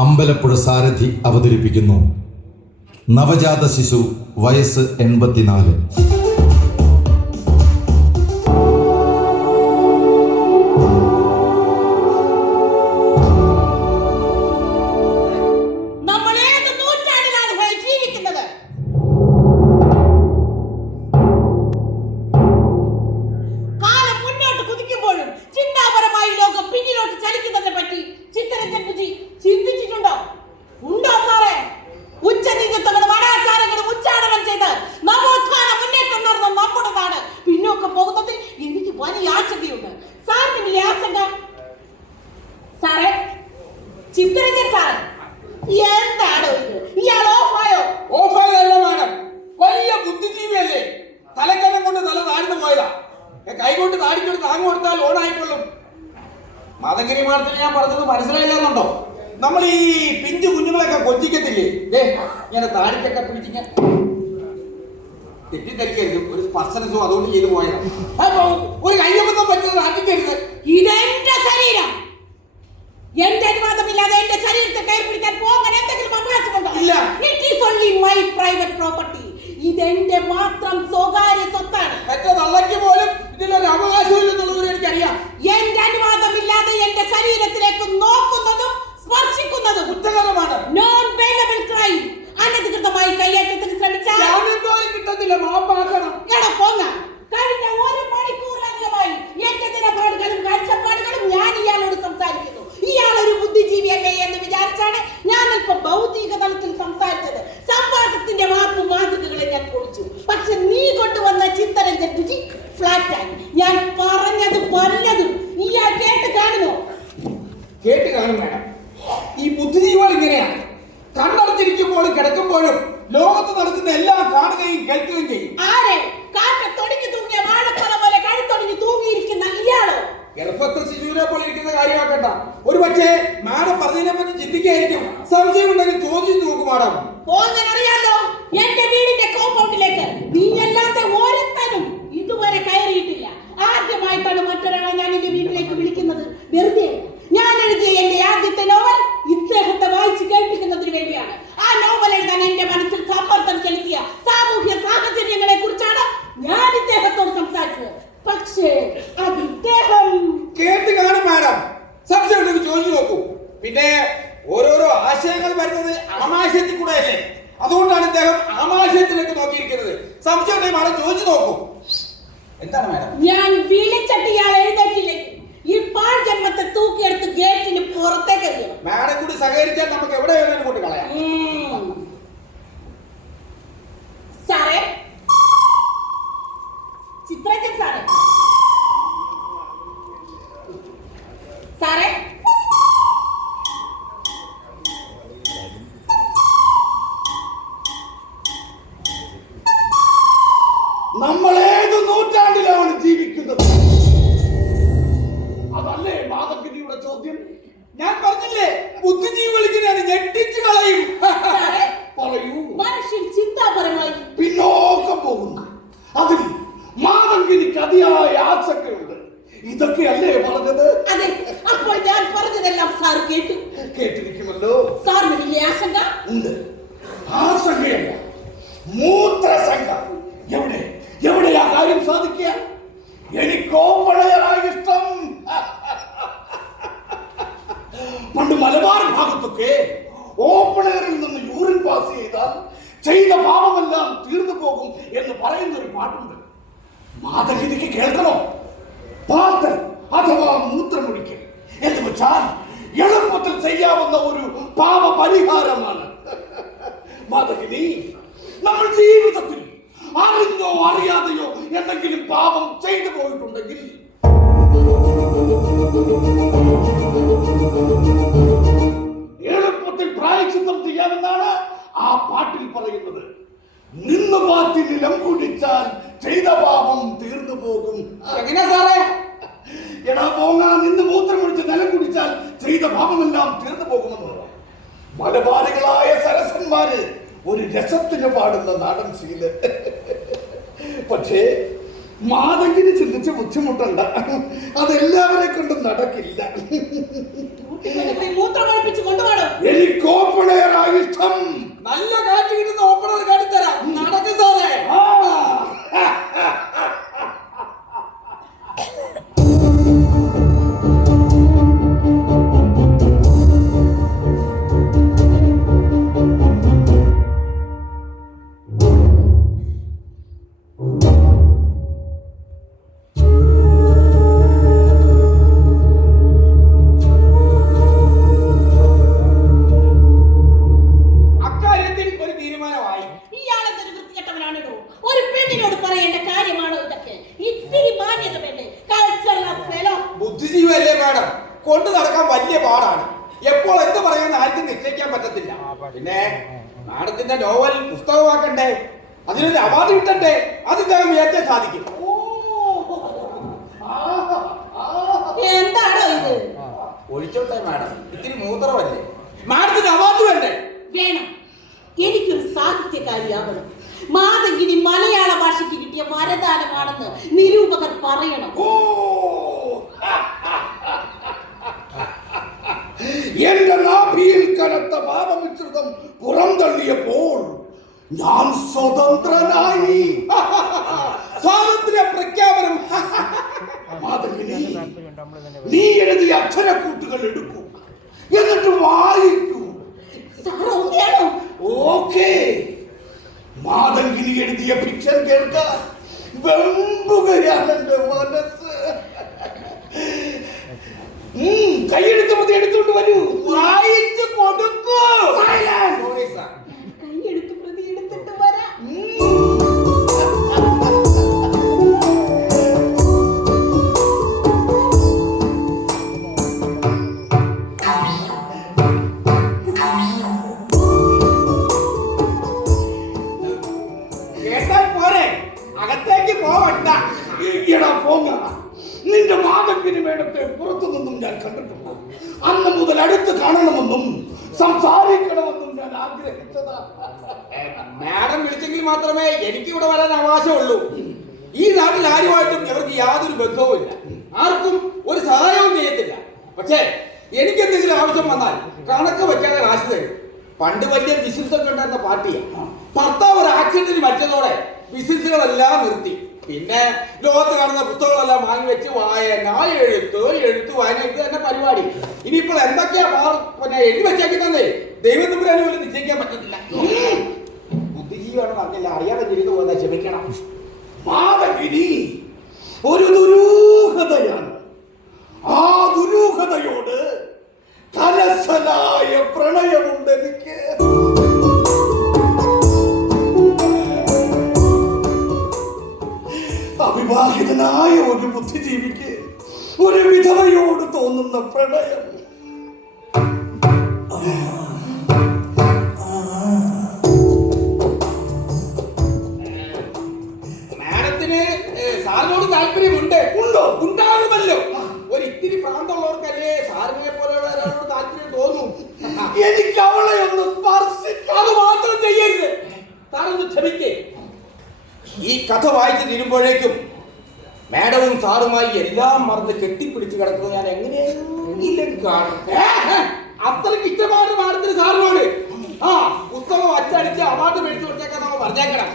അമ്പലപ്പുഴ സാരഥി അവതരിപ്പിക്കുന്നു നവജാത ശിശു, വയസ്സ് 84. കൈകൊണ്ട് താടിക്കൊരു താങ്ങ് കൊടുത്താൽ ഓണായിക്കൊള്ളും. മതഗിരി മാടത്തിൽ ഞാൻ പറഞ്ഞത് മനസ്സിലായില്ലെന്നുണ്ടോ? നമ്മൾ ഈ പിഞ്ചു കുഞ്ഞുങ്ങളൊക്കെ കൊഞ്ചിക്കത്തില്ലേ, ഇങ്ങനെ താടിക്കൊക്കെ പിടിച്ചിങ്ങനെ തെറ്റിദ്ധരിക്കരുത്. ഒരു സ്പർശനസോ അതുകൊണ്ട് ചെയ്തു പോയത്. ഒരു കയ്യബദ്ധം പറ്റുന്നത് ആറ്റിക്കരുത്. ഇതെന്റെ ശരീരം, എന്റെ അനുവാദമില്ലാതെ എന്റെ ശരീരത്തെ കയറി പിടിക്കാൻ പോകാൻ എന്തെങ്കിലും അവകാശമുണ്ടോ? ഇല്ല. It is only my private property. ഇതെന്റെ മാത്രം സ്വകാര്യ സ്വത്താണ്. എന്റെ തള്ളയ്ക്ക് പോലും ഇതിലൊരു അവകാശമില്ലെന്നുള്ളത് എനിക്കറിയാം. എന്റെ അനുവാദമില്ലാതെ എന്റെ ശരീരത്തിലേക്ക് നോക്കുന്നതും സ്പർശിക്കുന്നതും കുറ്റകരമാണ്. Non bailable crime. അനധികൃതമായി കയ്യേറ്റത്തിന് ശ്രമിച്ചാൽ കിട്ടത്തില്ല, മാപ്പാക്കണം. എടാ പോങ്ങ. കഴിഞ്ഞ 1 മണിക്കൂറിലധികമായി എന്റെ നിലപാടുകളും കാഴ്ചപ്പാടുകളും ഞാൻ ഇയാളോട് സംസാരിക്കുന്നു. ഇയാൾ ഒരു ബുദ്ധിജീവിയല്ലേ എന്ന് വിചാരിച്ചാണ് ഞാൻ ഇപ്പൊ ഭൗതിക തലത്തിൽ സംസാരിച്ചത്. സംവാദത്തിന്റെ മാതൃകകളെ ഞാൻ പൊളിച്ചു. പക്ഷെ നീ കൊണ്ടുവന്ന ചിത്തരഞ്ജൻ രുചി ഫ്ലാറ്റായി. ഞാൻ പറഞ്ഞത് പലതും ഇയാൾ കേട്ട് കാണുമോ? കേട്ട് കാണും വേണം. ഈ ബുദ്ധിജീവികൾ ഇങ്ങനെയാണ്. കണ്ണടച്ചിരിക്കുമ്പോഴും കിടക്കുമ്പോഴും ലോകത്ത് നടക്കുന്ന എല്ലാം കാണുകയും കേൾക്കുകയും ചെയ്യും. ആരെ? കാറ്റത്തൊടിഞ്ഞു തൂങ്ങിയ വാഴപ്പല പോലെ കഴുത്തൊടിഞ്ഞു തൂങ്ങിയിരിക്കുന്ന ഇയാളോ? ഗർഭസ്ഥ ശിശുവിനെ പോലെ ഇരിക്കുന്ന കാര്യമാക്കണ്ട. ഒരു പക്ഷേ മാഡം പറഞ്ഞതിനെ പറ്റി ചിന്തിക്കായിരിക്കും. സംശയം ഉണ്ടെങ്കിൽ ചോദ്യം നോക്കും മാഡം. അറിയാലോ, എന്റെ വീടിന്റെ കോമ്പൗണ്ടിലേക്ക് നീ അല്ലാതെ ഓരോരുത്തരും ഇതുവരെ കയറിയിട്ടില്ല. ആദ്യമായിട്ടാണ് മറ്റൊരാളെ ഞാൻ എന്റെ വീട്ടിലേക്ക് വിളിക്കുന്നത്. വെറുതെ ഞാൻ എഴുതിയ എന്റെ ആദ്യത്തെ നോവൽ ഇദ്ദേഹത്തെ വായിച്ച് കേൾപ്പിക്കുന്നതിന് വേണ്ടിയാണ്. ആ നോവൽ എഴുതാൻ എന്റെ മനസ്സിൽ സമ്മർദ്ദം ചെലുത്തിയ സാമൂഹ്യ സാഹചര്യങ്ങളെ കുറിച്ചാണ് ഞാൻ ഇദ്ദേഹത്തോട് സംസാരിച്ചത്. പക്ഷേ അത് ഇദ്ദേഹം കേട്ട് കാണും മാഡം. സംശയം ഉണ്ടെങ്കിൽ ചോദിച്ചു നോക്കൂ. പിന്നെ ഓരോരോ ആശയങ്ങൾ വരുന്നത് ആമാശയത്തിൽ കൂടെ അല്ലേ? അതുകൊണ്ടാണ് ഇദ്ദേഹം ആമാശയത്തിലേക്ക് നോക്കിയിരിക്കുന്നത്. സംശയം ഉണ്ടെങ്കിൽ മാഡം ചോദിച്ചു നോക്കൂ. എന്താണ് മാഡം? ഞാൻ വിളിച്ചിട്ടിയാൾ എഴുതേക്കില്ലേ ഈ പാഴ് ജന്മത്തെ തൂക്കിയെടുത്ത് ഗേറ്റിന് പുറത്തേക്ക് എറിയണം. മാഡം കൂടി സഹകരിച്ചാൽ നമുക്ക് എവിടെ വേണമെങ്കിലും കൊണ്ട് കളയാം. സാറേ, ചിത്രഞ്ജൻ സാറേ, സാറേ, നമ്മൾ ഏത് നൂറ്റാണ്ടിലാണ് ജീവിക്കുന്നത്? അതല്ലേ മാധവിനിയുടെ ചോദ്യം. ഞാൻ പറഞ്ഞില്ലേ, ബുദ്ധിജീവികൾ ഇങ്ങനെയാണ്, ഞെട്ടിച്ചു കളയും. പറയൂ. മനുഷ്യൻ ചിന്താപരമായി പിന്നോക്കം പോകുന്നു. അതിൽ മാധവിനിക്ക് അതിയായ ആശങ്കയുണ്ട്. ഇതൊക്കെയല്ലേ പറഞ്ഞത്? അതെ. അപ്പോൾ ഞാൻ പറഞ്ഞതെല്ലാം സാർ കേട്ടു. കേട്ടിരിക്കുമല്ലോ. സാറിന് വലിയ ആശങ്ക ഉണ്ട്. ആശങ്കയല്ല, മൂത്രശങ്ക. എവിടെയാ കാര്യം സാധിക്കുക? എനിക്കോ പഴയറായ ഇഷ്ടം. പണ്ട് മലബാർ ഭാഗത്തൊക്കെ ഓപ്പണറിൽ നിന്ന് യൂറിൻ പാസ് ചെയ്താൽ ചെയ്ത പാപമെല്ലാം തീർന്നു പോകും എന്ന് പറയുന്ന ഒരു പാട്ടുണ്ട്. മാധവിനിക്ക് കേൾക്കണോ? പാത്ത് അഥവാ മൂത്രമൊഴിക്കൽ എന്ന് വെച്ചാൽ എളുപ്പത്തിൽ ചെയ്യാവുന്ന ഒരു പാപ പരിഹാരമാണ്. മാധവിനി, നമ്മൾ ജീവിതത്തിൽ അറിഞ്ഞോ അറിയാതെയോ എന്തെങ്കിലും പാപം ചെയ്തു പോയിട്ടുണ്ടെങ്കിൽ എളുപ്പത്തിൽ പ്രായശ്ചിത്തം ചെയ്യാമെന്നാണ് ആ പാട്ടിൽ പറയുന്നത്. നിന്ന് പാറ്റി നിലം കുടിച്ചാൽ ചെയ്ത പാപം തീർന്നു പോകും. എങ്ങനെയാ സാറേ? എടാ പോങ്ങ, നിന്ന് മൂത്രമൊഴിച്ച് നിലം കുടിച്ചാൽ ചെയ്ത പാപമെല്ലാം തീർന്നു പോകുമെന്ന് മലബാറികളായ സരസന്മാര് ഒരു രസത്തിന് പാടുന്ന നാടൻ ശീല. പക്ഷേ മാധവിന് ചിന്തിച്ച് ബുദ്ധിമുട്ടണ്ട, അതെല്ലാവരെ കൊണ്ടും നടക്കില്ല. ഇങ്ങനെ പോയി മൂത്രം ഒഴിപ്പിച്ച് കൊണ്ടുപോകണം. എനിക്ക് ഓപ്പണറാ ഇഷ്ടം. നല്ല കാറ്റ് കിട്ടുന്ന ഓപ്പണർ കാട്ടിത്തരാം. നടക്കും സാറേ. ബുദ്ധിജീവല്ലേ മാഡം, കൊണ്ടു നടക്കാൻ വലിയ പാടാണ്. എപ്പോൾ എന്ത് പറയുമെന്ന് ആർക്കും നിശ്ചയിക്കാൻ പറ്റത്തില്ല. പിന്നെ മാഡത്തിന്റെ നോവൽ പുസ്തകമാക്കണ്ടേ, അതിനൊരു അവാർഡ് കിട്ടണ്ടേ, അത് ഇദ്ദേഹം വിചാരിച്ചാൽ സാധിക്കും. എന്താണോ ഇത്? ഒഴിച്ചോട്ടെ മാഡം, ഇത്തിരി മൂത്രമല്ലേ. മാഡത്തിന് അവാർഡ് വേണ്ടേ? വേണം. എനിക്കൊരു സാഹിത്യകാരിയാവണം. മാതങ്കിനി മലയാള ഭാഷയ്ക്ക് കിട്ടിയ വരദാനമാണെന്ന് നിരൂപകർ പറയണം. എന്റെ നാഭിയിൽ കനത്ത പാപമിശ്രിതം പുറംതള്ളിയപ്പോൾ ഞാൻ സ്വതന്ത്രനായി. സ്വാതന്ത്ര്യ പ്രഖ്യാപനം. മാതങ്കിനി, നീ എഴുതിയ അക്ഷരക്കൂട്ടുകൾ എടുക്കൂ, എന്നിട്ട് വായിക്കൂ. ഓക്കേ. മാതങ്കിനി എഴുതിയ പിക്ചർ കേൾക്കാൻ വെമ്പുകയാണ് എന്റെ മനസ്സ്. കൈയെടുത്ത് മതി, എടുത്തോണ്ട് വരൂ. വായിച്ചു കൊടുക്കൂ. കൈയെടുത്ത് പ്രതി എടുത്തിട്ട് വരാം. കേട്ടാൽ പോരെ, അകത്തേക്ക് പോവണ്ട. എടാ പോങ്ങ, നിന്റെ മാതങ്കിനി മേടത്തെ പുറത്തു നിന്നും ഞാൻ കണ്ടിട്ടുണ്ട്. അന്ന് മുതൽ അടുത്ത് കാണണമെന്നും സംസാരിക്കണമെന്നും ഞാൻ ആഗ്രഹിച്ചതാ. മാഡം വിളിച്ചെങ്കിൽ മാത്രമേ എനിക്ക് ഇവിടെ വരാൻ അവകാശമുള്ളൂ. ഈ നാട്ടിൽ ആരുമായിട്ടും ഇവർക്ക് യാതൊരു ബന്ധവുമില്ല, ആർക്കും ഒരു സഹായവും ചെയ്യത്തില്ല. പക്ഷേ എനിക്ക് എന്തെങ്കിലും ആവശ്യം വന്നാൽ കണക്ക് വെക്കാതെ കാശ് തരും. പണ്ട് വലിയ ബിസിനസ്സൊക്കെ ഉണ്ടായിരുന്ന പാർട്ടിയാണ്. ഭർത്താവ് ഒരു ആക്സിഡന്റിൽ മരിച്ചതോടെ ബിസിനസ്സുകളെല്ലാം നിർത്തി. പിന്നെ ലോകത്ത് കാണുന്ന പുസ്തകങ്ങളെല്ലാം വാങ്ങി വെച്ച് വായന, എഴുത്ത് വായന, ഇത് തന്നെ പരിപാടി. ഇനിയിപ്പോൾ എന്തൊക്കെയാ പിന്നെ എഴുതി വെച്ചേക്കുന്നേ ദൈവം തമ്പുരാന് പോലും നിശ്ചയിക്കാൻ പറ്റത്തില്ല. ബുദ്ധിജീവിയാണ് പറഞ്ഞില്ല, അറിയാതെ ചെയ്തു പോകാൻ ക്ഷമിക്കണം. മാതങ്കിനി ഒരു ദുരൂഹതയാണ്. ആ ദുരൂഹതയോട് കലശലായ പ്രണയമുണ്ട് എനിക്ക്. അവിവാഹിതനായ ഒരു ബുദ്ധിജീവിക്ക് ഒരു വിധവയോട് തോന്നുന്ന പ്രണയം. മാഡത്തിന് സാറിനോട് താല്പര്യമുണ്ട്? ഉണ്ടോ? ഉണ്ടാകുമല്ലോ. ഒരു ഇത്തിരി പ്രാന്തമുള്ളവർക്കല്ലേ സാറിനെ പോലെയുള്ള ഒരാളോട് താല്പര്യം തോന്നും. എനിക്ക് അവളെ ഒന്ന് സ്പർശിക്കാം. അത് മാത്രം ചെയ്യരുത്. സാറൊന്ന് ക്ഷമിക്കേ. ഈ കഥ വായിച്ചു തീരുമ്പോഴേക്കും മാഡവും സാറുമായി എല്ലാം മറന്ന് കെട്ടിപ്പിടിച്ച് കിടക്കുന്നത് ഞാൻ എങ്ങനെയെങ്കിലും കാണും. അത്രയ്ക്ക് ഇഷ്ടമാണ് മാഡത്തിന് സാറിനോട്. ആ പുസ്തകം അച്ചടിച്ച് അവാർഡ് മേടിച്ചു കൊടുത്തേക്കാൻ നമ്മൾ പറഞ്ഞേക്കണം.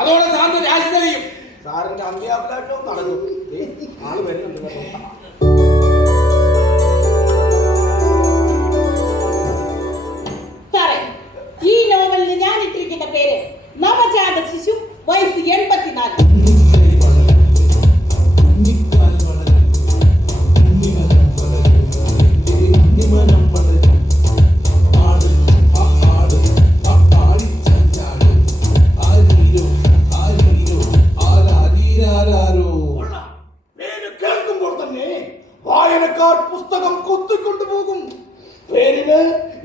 അതോടെ സാറിന്റെ രാഷ്ട്രീയം സാറിന്റെ അന്ത്യാഭിലാഷവും നടന്നു. ആള് വരുന്നുണ്ട്. സാറേ, ഈ നോവലിന് ഞാൻ ഇട്ടിരിക്കുന്ന പേര് നവജാത ശിശു, വയസ്സ് 84. കേൾക്കുമ്പോൾ തന്നെ വായനക്കാർ പുസ്തകം കൊത്തിക്കൊണ്ടുപോകും. പേരിന്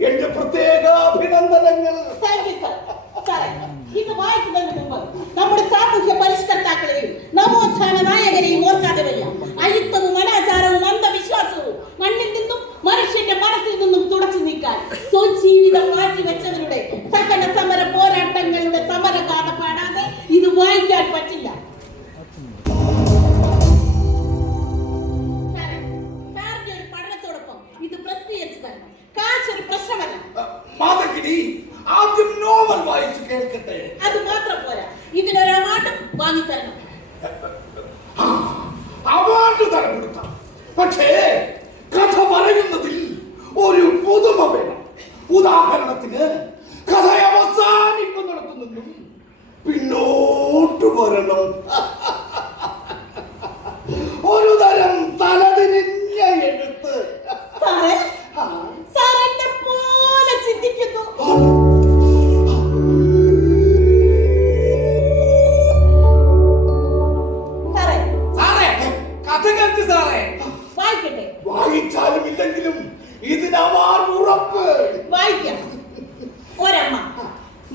എന്റെ പ്രത്യേക അഭിനന്ദനങ്ങൾ. ഇത് വായിക്കുന്നതിന് മുമ്പ് നമ്മുടെ സാമൂഹ്യ പരിഷ്കർത്താക്കളെയും നവോത്ഥാന നായകരെയും ഓർക്കാതെ വയ്യ. അയിത്തവും അനാചാരവും അന്ധവിശ്വാസവും മണ്ണിൽ നിന്നും മനുഷ്യന്റെ മനസ്സിൽ നിന്നും തുടച്ചു നീക്കാൻ സ്വജീവിതം മാറ്റിവെച്ചവരുടെ സകല സമര പോരാട്ടങ്ങളുടെ സമരഗാഥ പാടാതെ ഇത് വായിക്കാൻ പറ്റില്ല. സാറിന്റെ ഒരു പഠനത്തോടൊപ്പം ഇത് പ്രസിദ്ധീകരിച്ചതാണ്. മാധകിനി, ആദ്യം നോവൽ വായിച്ചു കേൾക്കട്ടെ. അത് മാത്രം പോരാ, ഇതിനൊരു അവാർഡ് വാങ്ങിത്തരണം. അവാർഡ് തരം കൊടുക്കാം, പക്ഷേ കഥ പറയുന്നതിൽ ഒരു പുതുമ വേണം. ഉദാഹരണത്തിന് കഥ അവസാനിക്കുന്നിടത്തു നിന്നും പിന്നോട്ട് വരണം. ഒരു തരം തലതിരിഞ്ഞ എഴുത്ത്. സാറേ, സാർ എന്നെ പോലെ ചിന്തിക്കുന്നു. സാറേ, സാറേ, കഥ കേൾക്ക് സാറേ. വായിക്കട്ടെ? വായിച്ചാലും ഇല്ലെങ്കിലും ഇതിനവാർ ഉറപ്പ്. വായിക്കാം. ഒരമ്മ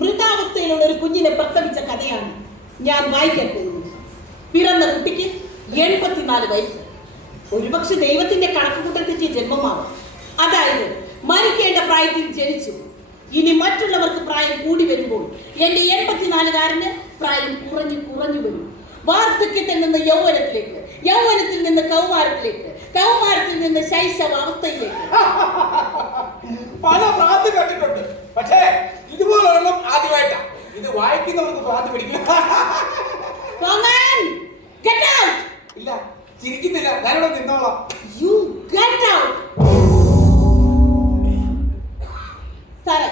മൃതാവസ്ഥയിലുള്ള ഒരു കുഞ്ഞിനെ പ്രസവിച്ച കഥയാണ് ഞാൻ വായിക്കാൻ പോകുന്നത്. പിറന്ന കുട്ടിക്ക് 84 വയസ്സ്. ഒരുപക്ഷെ ദൈവത്തിന്റെ കണക്കുകൂട്ടൽ തെറ്റിയ ജന്മമാവാം. അതായത് മരിക്കേണ്ട പ്രായത്തിൽ ജനിച്ചു. ഇനി മറ്റുള്ളവർക്ക് പ്രായം കൂടി വരുമ്പോൾ എന്റെ 84-കാരന് പ്രായം കുറഞ്ഞു കുറഞ്ഞു വരും. വാർദ്ധക്യത്തിൽ നിന്ന് യൗവനത്തിലേക്ക്, യൗവനത്തിൽ നിന്ന് കൗമാരത്തിലേക്ക്, കൗമാരത്തിൽ നിന്ന് ശൈശവ അവസ്ഥയിലേക്ക്. പല ഭ്രാന്ത് കേട്ടിട്ടുണ്ട്, പക്ഷേ ഇതുപോലൊരെണ്ണം ആദ്യമായിട്ടാ. ഇത് വായിക്കുന്നവർക്ക് ഭ്രാന്ത് പിടിക്കും. Get out! ഇല്ല, ചിരിക്കുന്നില്ല, ഞാനിവിടെ നിന്നോളാം. You get out! സാറേ,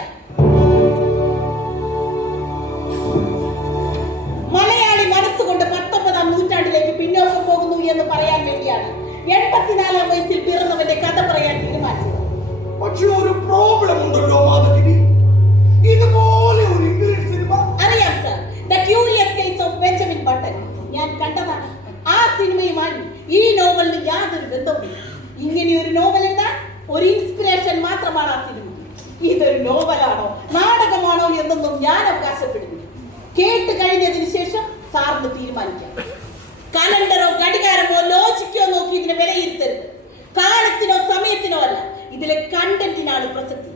മലയാളി മനസ്സുകൊണ്ട് 19-ാം നൂറ്റാണ്ടിലേക്ക് പിന്നോക്കം പോകുന്നു എന്ന് പറയാൻ വേണ്ടിയാണ് 84-ാം വയസ്സിൽ പിറന്നവന്റെ കഥ പറയാൻ തീരുമാനിച്ചത്. പക്ഷെ ഒരു പ്രോബ്ലം ഉണ്ടല്ലോ മാധകിനി, ഇതുപോലെ ഒരു ഇംഗ്ലീഷ് സിനിമ. അറിയാം sir, the curious case of Benjamin button. ഞാൻ കണ്ടതാണ്. ആ സിനിമയുമായി ഈ നോവലിന് യാതൊരു ബന്ധവുമില്ല. ഇങ്ങനെ ഒരു നോവൽ എഴുതാൻ ഒരു ഇൻസ്പിറേഷൻ മാത്രമാണ് ആ സിനിമ. ഇതൊരു നോവലാണോ നാടകമാണോ എന്നൊന്നും ഞാൻ അവകാശപ്പെടുന്നു. കേട്ട് കഴിഞ്ഞതിന് ശേഷം സാറിന് തീരുമാനിക്കാം. കലണ്ടറോ ഘടികാരമോ ലോജിക്കോ നോക്കി ഇതിനെ വിലയിരുത്തരുത്. കാലത്തിനോ സമയത്തിനോ അല്ല, ഇതിലെ കണ്ടന്റിനാണ് പ്രസക്തി.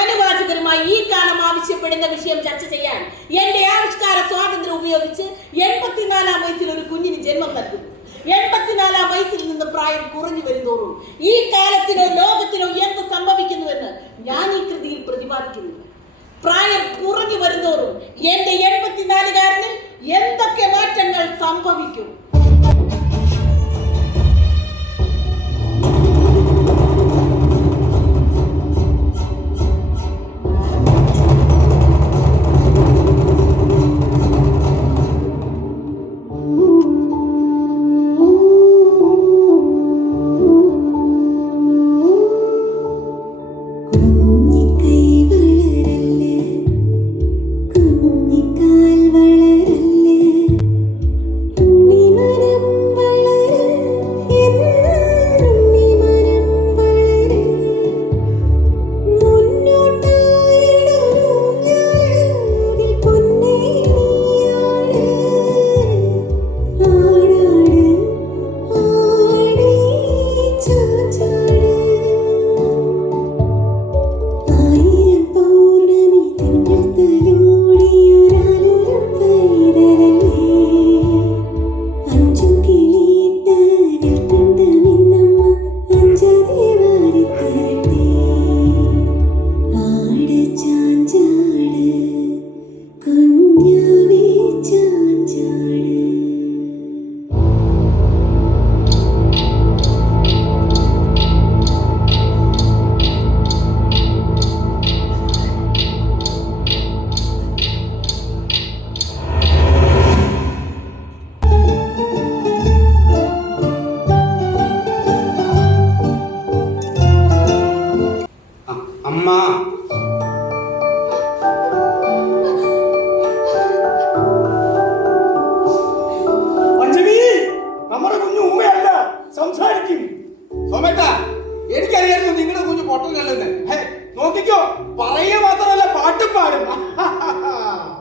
അനുവാചകരുമായി ഈ കാലം ആവശ്യപ്പെടുന്ന വിഷയം ചർച്ച ചെയ്യാൻ എന്റെ ആവിഷ്കാര സ്വാതന്ത്ര്യം ഉപയോഗിച്ച് 84-ാം വയസ്സിൽ ഒരു കുഞ്ഞിന് ജന്മം നൽകുന്നു. 84-ാം വയസ്സിൽ നിന്ന് പ്രായം കുറഞ്ഞു വരുന്നോറും ഈ കാലത്തിനോ ലോകത്തിനോ എന്ത് സംഭവിക്കുന്നുവെന്ന് ഞാൻ ഈ കൃതിയിൽ പ്രതിപാദിക്കുന്നു. പ്രായം കുറഞ്ഞു വരുന്നോറും എന്റെ 84-കാരനിൽ എന്തൊക്കെ മാറ്റങ്ങൾ സംഭവിക്കും?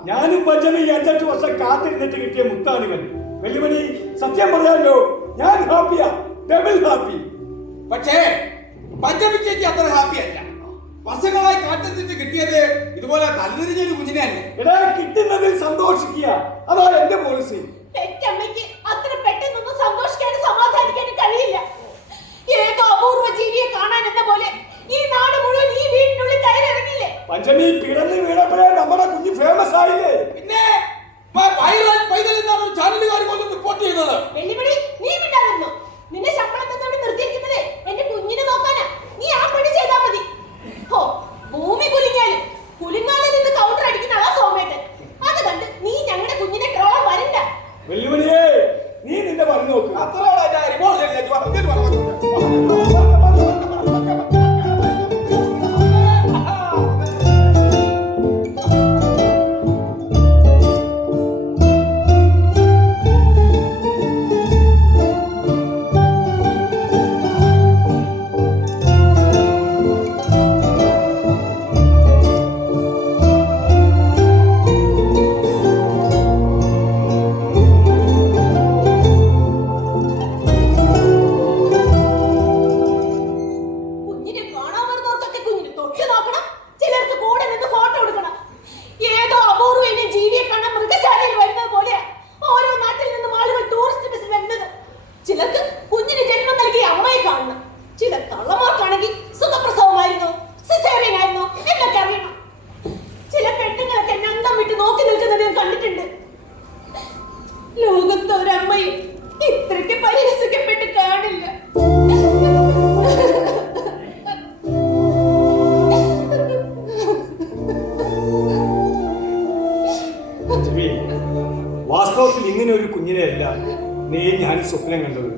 ഞാനും പഞ്ചമി 5-8 വർഷം കാത്തിരുന്നിട്ട് കിട്ടിയ മുത്താണിവൻ. വെല്ലുവിളി സത്യം പറയാമല്ലോ, ഞാൻ ഹാപ്പിയാ, ഡബിൾ ഹാപ്പി. പക്ഷേ പഞ്ചമി ചേച്ചി അത്ര ഹാപ്പി അല്ല. വർഷങ്ങളായി കാത്തിരുന്നിട്ട് കിട്ടിയത് ഇതുപോലെ തലതിരിഞ്ഞൊരു കുഞ്ഞിനെ അല്ലേ. എടാ, കിട്ടുന്നതിൽ സന്തോഷിക്കുക, അതാണ് എന്റെ പോളിസി. പെറ്റമ്മയ്ക്ക് അത്ര പെട്ടെന്നൊന്നും സന്തോഷിക്കാനും സമാധാനിക്കാനും കഴിയില്ല. ഏതോ അപൂർവ ജീവിയെ കാണാൻ എന്ന പോലെ ഈ നാട് മുഴുവൻ ഈ വീടിനുള്ളിൽ കയറിറങ്ങിയില്ലേ. പഞ്ചമി പിറന്ന് വീണപ്പോഴേ നമ്മുടെ കുഞ്ഞ് ഫേമസ് ആയില്ലേ? പിന്നെ വൈറൽ പൈതൽ എന്നാണ് ഒരു ചാനലുകാർ പോലും റിപ്പോർട്ട് ചെയ്തത്. വെല്ലുവിളി നീ വിടാതിരുന്നു. നിന്നെ ശമ്പളം തന്നോണ്ട് നിർത്തിയിരിക്കുന്നത് എന്റെ കുഞ്ഞിനെ നോക്കാനാ. നീ ആ പണി ചെയ്താൽ മതി. ഹോ, ഭൂമി കുലുങ്ങിയാലും കുലുങ്ങാതെ നിന്ന് കൗണ്ടർ അടിക്കുന്ന ആളാ സോമേട്ടൻ. അത് കണ്ട് നീ ഞങ്ങളുടെ കുഞ്ഞിനെ ട്രോളാൻ വരണ്ട. വെല്ലുവിളിയേ, നീ നിന്റെ പറഞ്ഞു നോക്ക്. അത്രയോളം റിപ്പോർട്ട് ചെയ്തു. ലോകത്ത് ഒരമ്മയും ഇത്രയ്ക്ക് പരിഹസിക്കപ്പെട്ട് കാണില്ല. വാസ്തവത്തിൽ ഇങ്ങനെ ഒരു കുഞ്ഞിനെയല്ല നീ ഞാൻ സ്വപ്നം കണ്ടത്.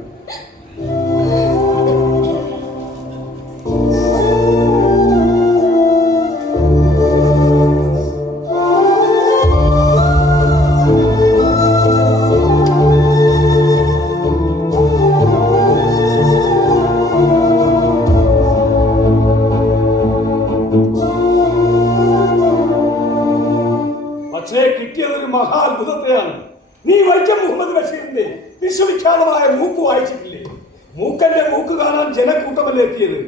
പക്ഷേ കിട്ടിയതൊരു മഹാത്ഭുതത്തെയാണ്. നീ വൈക്കം മുഹമ്മദ് ബഷീറിന്റെ വിശ്വവിഖ്യാതമായ മൂക്ക് വായിച്ചിട്ടില്ലേ? മൂക്കന്റെ മൂക്ക് കാണാൻ ജനക്കൂട്ടമല്ലേ എത്തിയത്.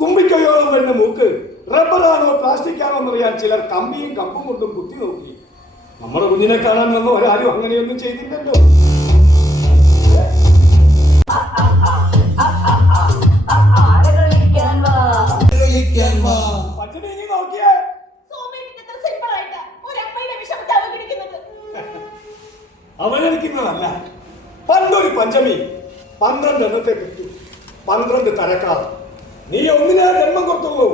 തുമ്പിക്കയോളം വരുന്ന മൂക്ക് റബ്ബറാണോ പ്ലാസ്റ്റിക് ആണോ എന്നറിയാൻ ചിലർ കമ്പിയും കമ്പും കൊണ്ടും കുത്തി നോക്കി. നമ്മുടെ കുഞ്ഞിനെ കാണാൻ വന്നവരാരും അങ്ങനെയൊന്നും ചെയ്തില്ലല്ലോ. പഞ്ചമി നീ നോക്കിയേ. അവനെടുക്കുന്നതല്ല. പണ്ടൊരു പഞ്ചമി 12 എണ്ണത്തെ കിട്ടി, 12 തരക്കാർ. നീ ഒന്നിനെ ജന്മം കൊടുത്തുള്ളൂ.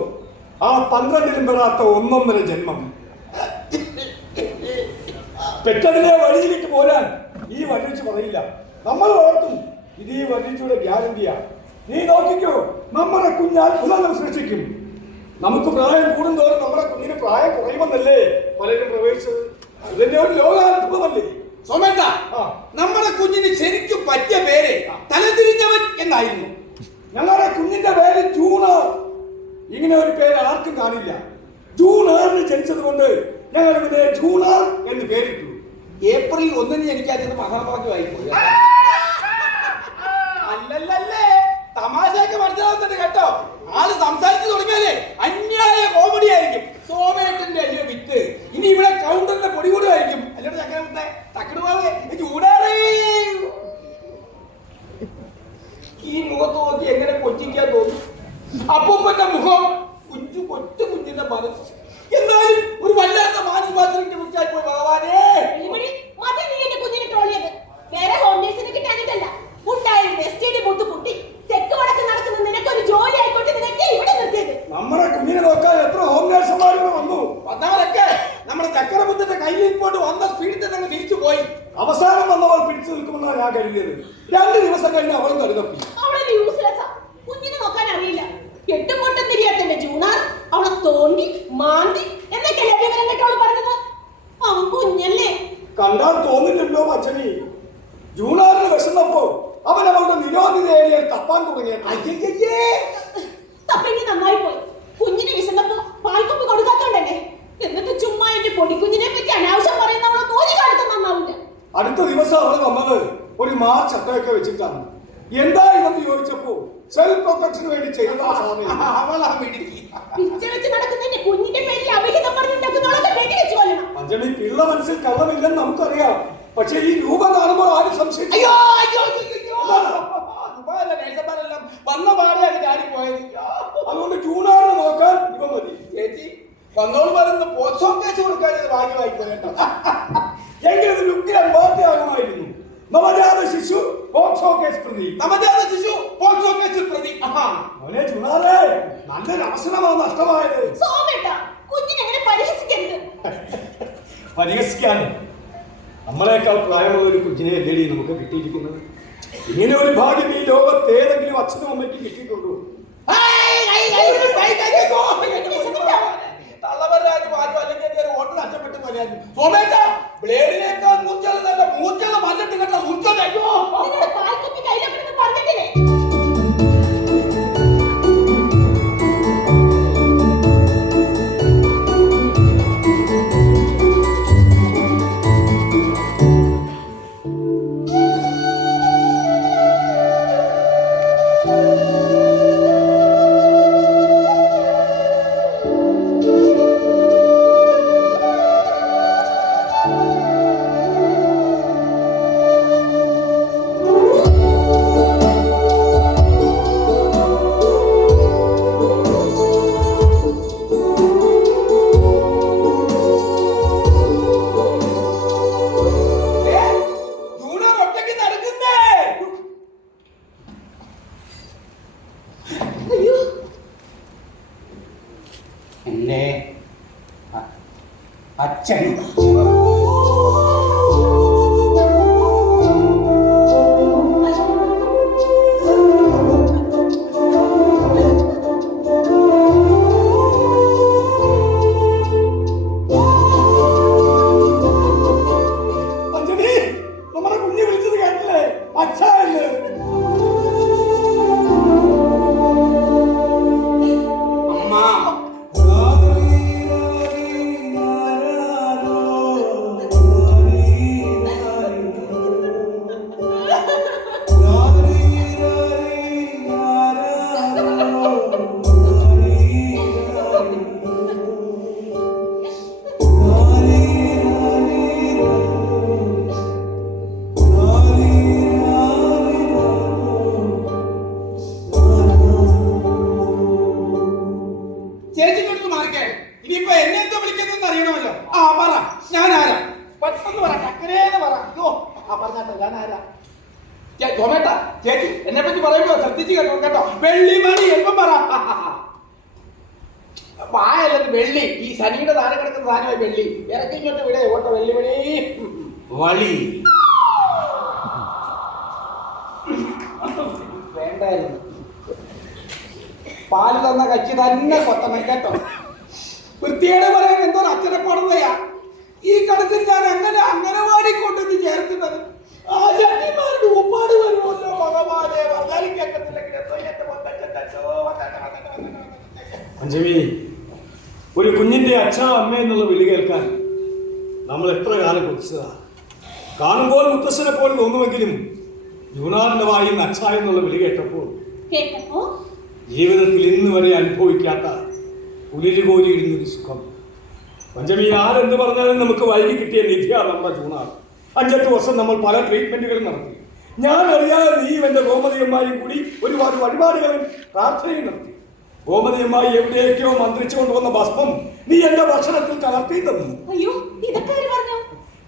ആ 12ലും പെടാത്ത 1.5 ജന്മം. പെട്ടതിനെ വഴിയിലേക്ക് പോരാൻ ഈ വഴിച്ച് പറയില്ല. നമ്മൾ ഓർത്തും ഇത് ഈ വഴിച്ചൂടെ ഗ്യാരണ്ടിയാ. നീ നോക്കിക്കോ, നമ്മുടെ കുഞ്ഞാൽ പുനർനം സൃഷ്ടിക്കും. നമുക്ക് പ്രായം കൂടുന്തോറും നമ്മുടെ കുഞ്ഞിന് പ്രായം കുറയുമെന്നല്ലേ പലരും പ്രവേശിച്ചത്. ഇതിന്റെ ഒരു ലോകാത്ഭുതമല്ലേ സോമേട്ട? നമ്മുടെ കുഞ്ഞിന് ശരിക്കും പറ്റിയ പേര് തലതിരിഞ്ഞവൻ എന്നായിരുന്നു. ഞങ്ങളുടെ കുഞ്ഞിന്റെ പേര് ജൂണാർ. ഇങ്ങനെ ഒരു പേര് ആർക്കും കാണില്ല. ജൂൺ 6 ജനിച്ചത് കൊണ്ട് ഞങ്ങൾ ഇതിനെ ജൂണാർ എന്ന് പേരിട്ടു. ഏപ്രിൽ 1 ജനിക്കാത്തത് മഹാഭാഗ്യമായി പോയി. അല്ലല്ലേ, തമാശയൊക്കെ മനസ്സിലാവുന്നുണ്ട് കേട്ടോ. ആള് സംസാരിച്ചു തുടങ്ങിയാലേ അന്യായ കോമഡി ആയിരിക്കും. സോമേട്ടന്റെ അല്ലേ വിത്ത് ഇനി ഇവിടെ കൗണ്ടറിന്റെ പൊടി കൂടുമായിരിക്കും. അല്ലോട് ചക്കരത്തെ തക്കടുവാതെ ചൂടാറേ. ഈ മുഖത്ത് നോക്കി എങ്ങനെ കൊച്ചിക്കാൻ തോന്നും? അപ്പൂപ്പന്റെ മുഖം, കൊച്ചു കുഞ്ഞിന്റെ മനസ്സ്, എന്നാലും ഒരു വല്ലാത്ത മാനിപാത്രത്തിന്റെ മുറ്റായി പോയി. ഭഗവാനേ, കുഞ്ഞിനെ ട്രോളിയത് വേറെ ഹോംനേഴ്സിനെ കിട്ടാനിട്ടല്ല. ഉണ്ടായിരുന്നു എസ്റ്റേറ്റ് പൊത്തു പൊട്ടി തെക്ക് വടക്ക് നടക്കുന്ന നിനക്കൊരു ജോലി ആയിക്കോട്ടെ നിനക്ക് ഇവിടെ നിർത്തിയത്. നമ്മുടെ കുഞ്ഞിനെ നോക്കാൻ എത്ര ഹോം നേഴ്സുമാർ വന്നു. വന്നവരൊക്കെ നമ്മുടെ ചക്രബുദ്ധന്റെ കയ്യിലിരിപ്പോട്ട് വന്ന സ്പീഡിൽ തന്നെ തിരിച്ചു പോയി. അവസാനം വന്നവൾ പിടിച്ചു നിൽക്കുമെന്നാണ് ഞാൻ കരുതിയത്. 2 ദിവസം കഴിഞ്ഞ് അവൾ തടുതപ്പി. അവളൊരു യൂസ്ലെസ്സാ. കുഞ്ഞിനെ നോക്കാൻ അറിയില്ല. എട്ടും പൊട്ടും തിരിയാത്തന്റെ ജൂണാർ അവളെ തോണ്ടി മാന്തി എന്നൊക്കെയല്ലേ വിവരം കേട്ടവള് പറഞ്ഞത്. അവൻ കുഞ്ഞല്ലേ. കണ്ടാൽ തോന്നില്ലല്ലോ പച്ചനി. ജൂണാറിന് വിശന്നപ്പോ അവൻ അവളുടെ നിരോധിത ഏരിയയിൽ തപ്പാൻ തുടങ്ങിയ തപ്പിക്ക് നന്നായി പോയി. കുഞ്ഞിനെ വിശന്നപ്പോ പാൽക്കൊപ്പ് കൊടുക്കാത്തോണ്ടല്ലേ. എന്നിട്ട് ചുമ്മാ എന്റെ പൊടിക്കുഞ്ഞിനെ പറ്റി അനാവശ്യം പറയുന്നവളെ തോന്നി കാലത്ത് നന്നാവില്ല. അടുത്ത ദിവസം അവൾ വന്നത് ഒരു മാർച്ച് അട്ടയൊക്കെ വെച്ചിട്ടാണ്. എന്താ ഇതെന്ന് ചോദിച്ചപ്പോ സെൽഫ് പ്രൊട്ടക്ഷന് വേണ്ടി ചെയ്തതാ സ്വാമി. പിച്ച വെച്ച് നടക്കുന്നതിന്റെ കുഞ്ഞിന്റെ പേരിൽ അവിഹിതം പറഞ്ഞുണ്ടാക്കുന്നവളൊക്കെ വെടിവെച്ച് കൊല്ലണം. പഞ്ചമി പിള്ള മനസ്സിൽ കള്ളമില്ലെന്ന് നമുക്കറിയാം. പക്ഷെ ഈ രൂപം കാണുമ്പോൾ ആരും സംശയിക്കും. വന്ന പാടെയാണ് ചാടി പോയത്. അതുകൊണ്ട് ജൂണാറിനെ നോക്കാൻ ഇവ മതി. ചേച്ചി, വന്നോട് പറയുന്ന പോക്സോ കേസ് കൊടുക്കാൻ ഭാഗ്യമായിപ്പോ കേട്ടോ. എങ്കിലും ലുക്കിലെ ബോധ്യമാകുമായിരുന്നു. നവജാത ശിശു പോക്സോ കേസ് പ്രതി. നവജാത ശിശു പോക്സോ കേസിൽ പ്രതി. അവനെ ചുണാറേ, നല്ലൊരു അവസരമാണ് നഷ്ടമായത്. സോമേട്ടാ, കുഞ്ഞിനെ അങ്ങനെ പരിഹസിക്കരുത്. പരിഹസിക്കാനും നമ്മളെക്കാൾ പ്രായമുള്ള ഒരു കുഞ്ഞിനെ അല്ലേടി നമുക്ക് കിട്ടിയിരിക്കുന്നത്. ഇങ്ങനെ ഒരു ഭാഗ്യം ഈ ലോകത്ത് ഏതെങ്കിലും അച്ഛനും അമ്മയ്ക്ക് കിട്ടിയിട്ടുള്ളൂ. തള്ളവരാജ് മാറ്റും അല്ലെങ്കിൽ വോട്ട് നഷ്ടപ്പെട്ടു പോലെയായിരുന്നു. സോമേട്ടാ, ബ്ലേഡിനേക്കാൾ മൂർച്ചയുള്ള നല്ല മൂർച്ചയുള്ള മല്ലിട്ട് കേട്ടോ. നിങ്ങളുടെ പാൽക്കുപ്പി കയ്യിലെടുത്ത് പറഞ്ഞിട്ടില്ലേ? എന്റെ അച്ഛൻ നമ്മുടെ കുഞ്ഞ് വിളിച്ചത് കേട്ടില്ലേ? അച്ഛാ എന്ന്. ചേച്ചിക്കൊടുത്ത് മാറിക്കേ. ഇനിയിപ്പോ എന്നെ എന്താ വിളിക്കുന്നതെന്ന് അറിയണമല്ലോ. പറ, ഞാൻ ആരാ? പെട്ടെന്ന് പറ, ചക്കരേന്ന് പറ. പറഞ്ഞാട്ടോ, ഞാൻ ആരാ? സോമേട്ടാ, ചേച്ചി എന്നെ പറ്റി പറയുമ്പോ ശ്രദ്ധിച്ച് കേട്ടോ കേട്ടോ. വെള്ളിമണി എപ്പം പറ. പായല്ലത് വെള്ളി. ഈ ശനിയുടെ താഴെ കിടക്കുന്ന സാധനമായി വെള്ളി. ഇറക്കിങ്ങോട്ട് വിടെ ഓട്ടോ. വെള്ളിമണി വളി വേണ്ടായിരുന്നു. പാല് തന്ന കച്ചി തന്നെ കൊത്തണം കേട്ടോ. വൃത്തിയോടെ പറയാൻ എന്തോ അച്ഛനെപ്പാടുന്നയാ. ഈ കടത്തിൽ ഞാൻ അങ്ങനെ അംഗനവാടിക്കൊണ്ടെന്ന് ചേർക്കുന്നത്. ആ ചട്ടിമാരുടെ ഉപ്പാട് വരുമല്ലോ ഭഗവാനെ. പറഞ്ഞാലും കേൾക്കത്തില്ലെങ്കിൽ അഞ്ജലി, ഒരു കുഞ്ഞിന്റെ അച്ഛാ അമ്മ എന്നുള്ള വിളി കേൾക്കാൻ നമ്മൾ എത്ര കാലം കൊതിച്ചതാ. കാണുമ്പോൾ മുത്തശ്ശനെ പോലെ തോന്നുമെങ്കിലും യൂണാറിന്റെ വായിൽ അച്ഛ എന്നുള്ള വിളി കേട്ടപ്പോൾ ജീവിതത്തിൽ ഇന്ന് വരെ അനുഭവിക്കാത്ത ഉലിരുകോരിയിരുന്നൊരു സുഖം. പഞ്ചമി, ആരെന്ത് പറഞ്ഞാലും നമുക്ക് വൈകി കിട്ടിയ നിധിയാണ് നമ്മുടെ ജൂണാർ. 5-8 വർഷം നമ്മൾ പല ട്രീറ്റ്മെന്റുകളും നടത്തി. ഞാൻ അറിയാതെ നീ എന്റെ ഗോമതിയമ്മായും കൂടി ഒരുപാട് വഴിപാടുകളും പ്രാർത്ഥനയും നടത്തി. ഗോമതിയമ്മായി എവിടേക്കോ മന്ത്രിച്ചു കൊണ്ടുവന്ന ഭസ്മം നീ എന്റെ ഭക്ഷണത്തിൽ കലർത്തി തന്നു.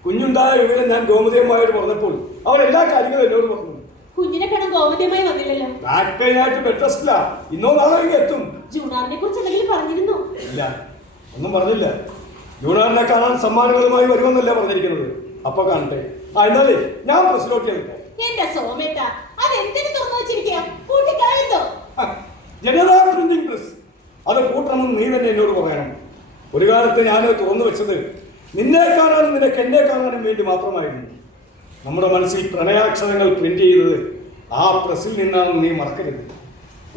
കുഞ്ഞുണ്ടായ വിവരം ഞാൻ ഗോമതിയമ്മായോട് പറഞ്ഞപ്പോൾ അവർ എല്ലാ കാര്യങ്ങളും എന്നോട് പറഞ്ഞു. കുഞ്ഞിനെ കാണാൻ ഗോമതിയമ്മായി വന്നില്ലല്ലോ. ബാക്ക് പെയിൻ ആയിട്ട് ബെഡ് റെസ്റ്റില്ല. ഇന്നോ നാളെ എത്തും. ജൂണാറിനെ കുറിച്ച് എന്തെങ്കിലും പറഞ്ഞിരുന്നോ? ഇല്ല, ഒന്നും പറഞ്ഞില്ല. ജൂണാറിനെ കാണാൻ സമ്മാനങ്ങളുമായി വരുമെന്നല്ലേ പറഞ്ഞിരിക്കുന്നത്. അപ്പൊ കാണട്ടെ. എന്നാലേ ഞാൻ പ്രസിലോട്ട് എന്റെ സോമേട്ട, അതെന്തിനു തുറന്നു വെച്ചിരിക്കുക? കൂട്ടിക്കളയുന്നോ? ജനതാ പ്രിന്റിംഗ് പ്രസ് അത് കൂട്ടണമെന്ന് നീ തന്നെ എന്നോട് പറയണം. ഒരു കാലത്ത് ഞാൻ തുറന്നു വെച്ചത് നിന്നെ കാണാനും നിനക്ക് എന്നെ കാണാനും വേണ്ടി മാത്രമായിരുന്നു. നമ്മുടെ മനസ്സിൽ പ്രണയാക്ഷരങ്ങൾ പ്രിന്റ് ചെയ്തത് ആ പ്രസിൽ നിന്നാണെന്ന് നീ മറക്കരുത്.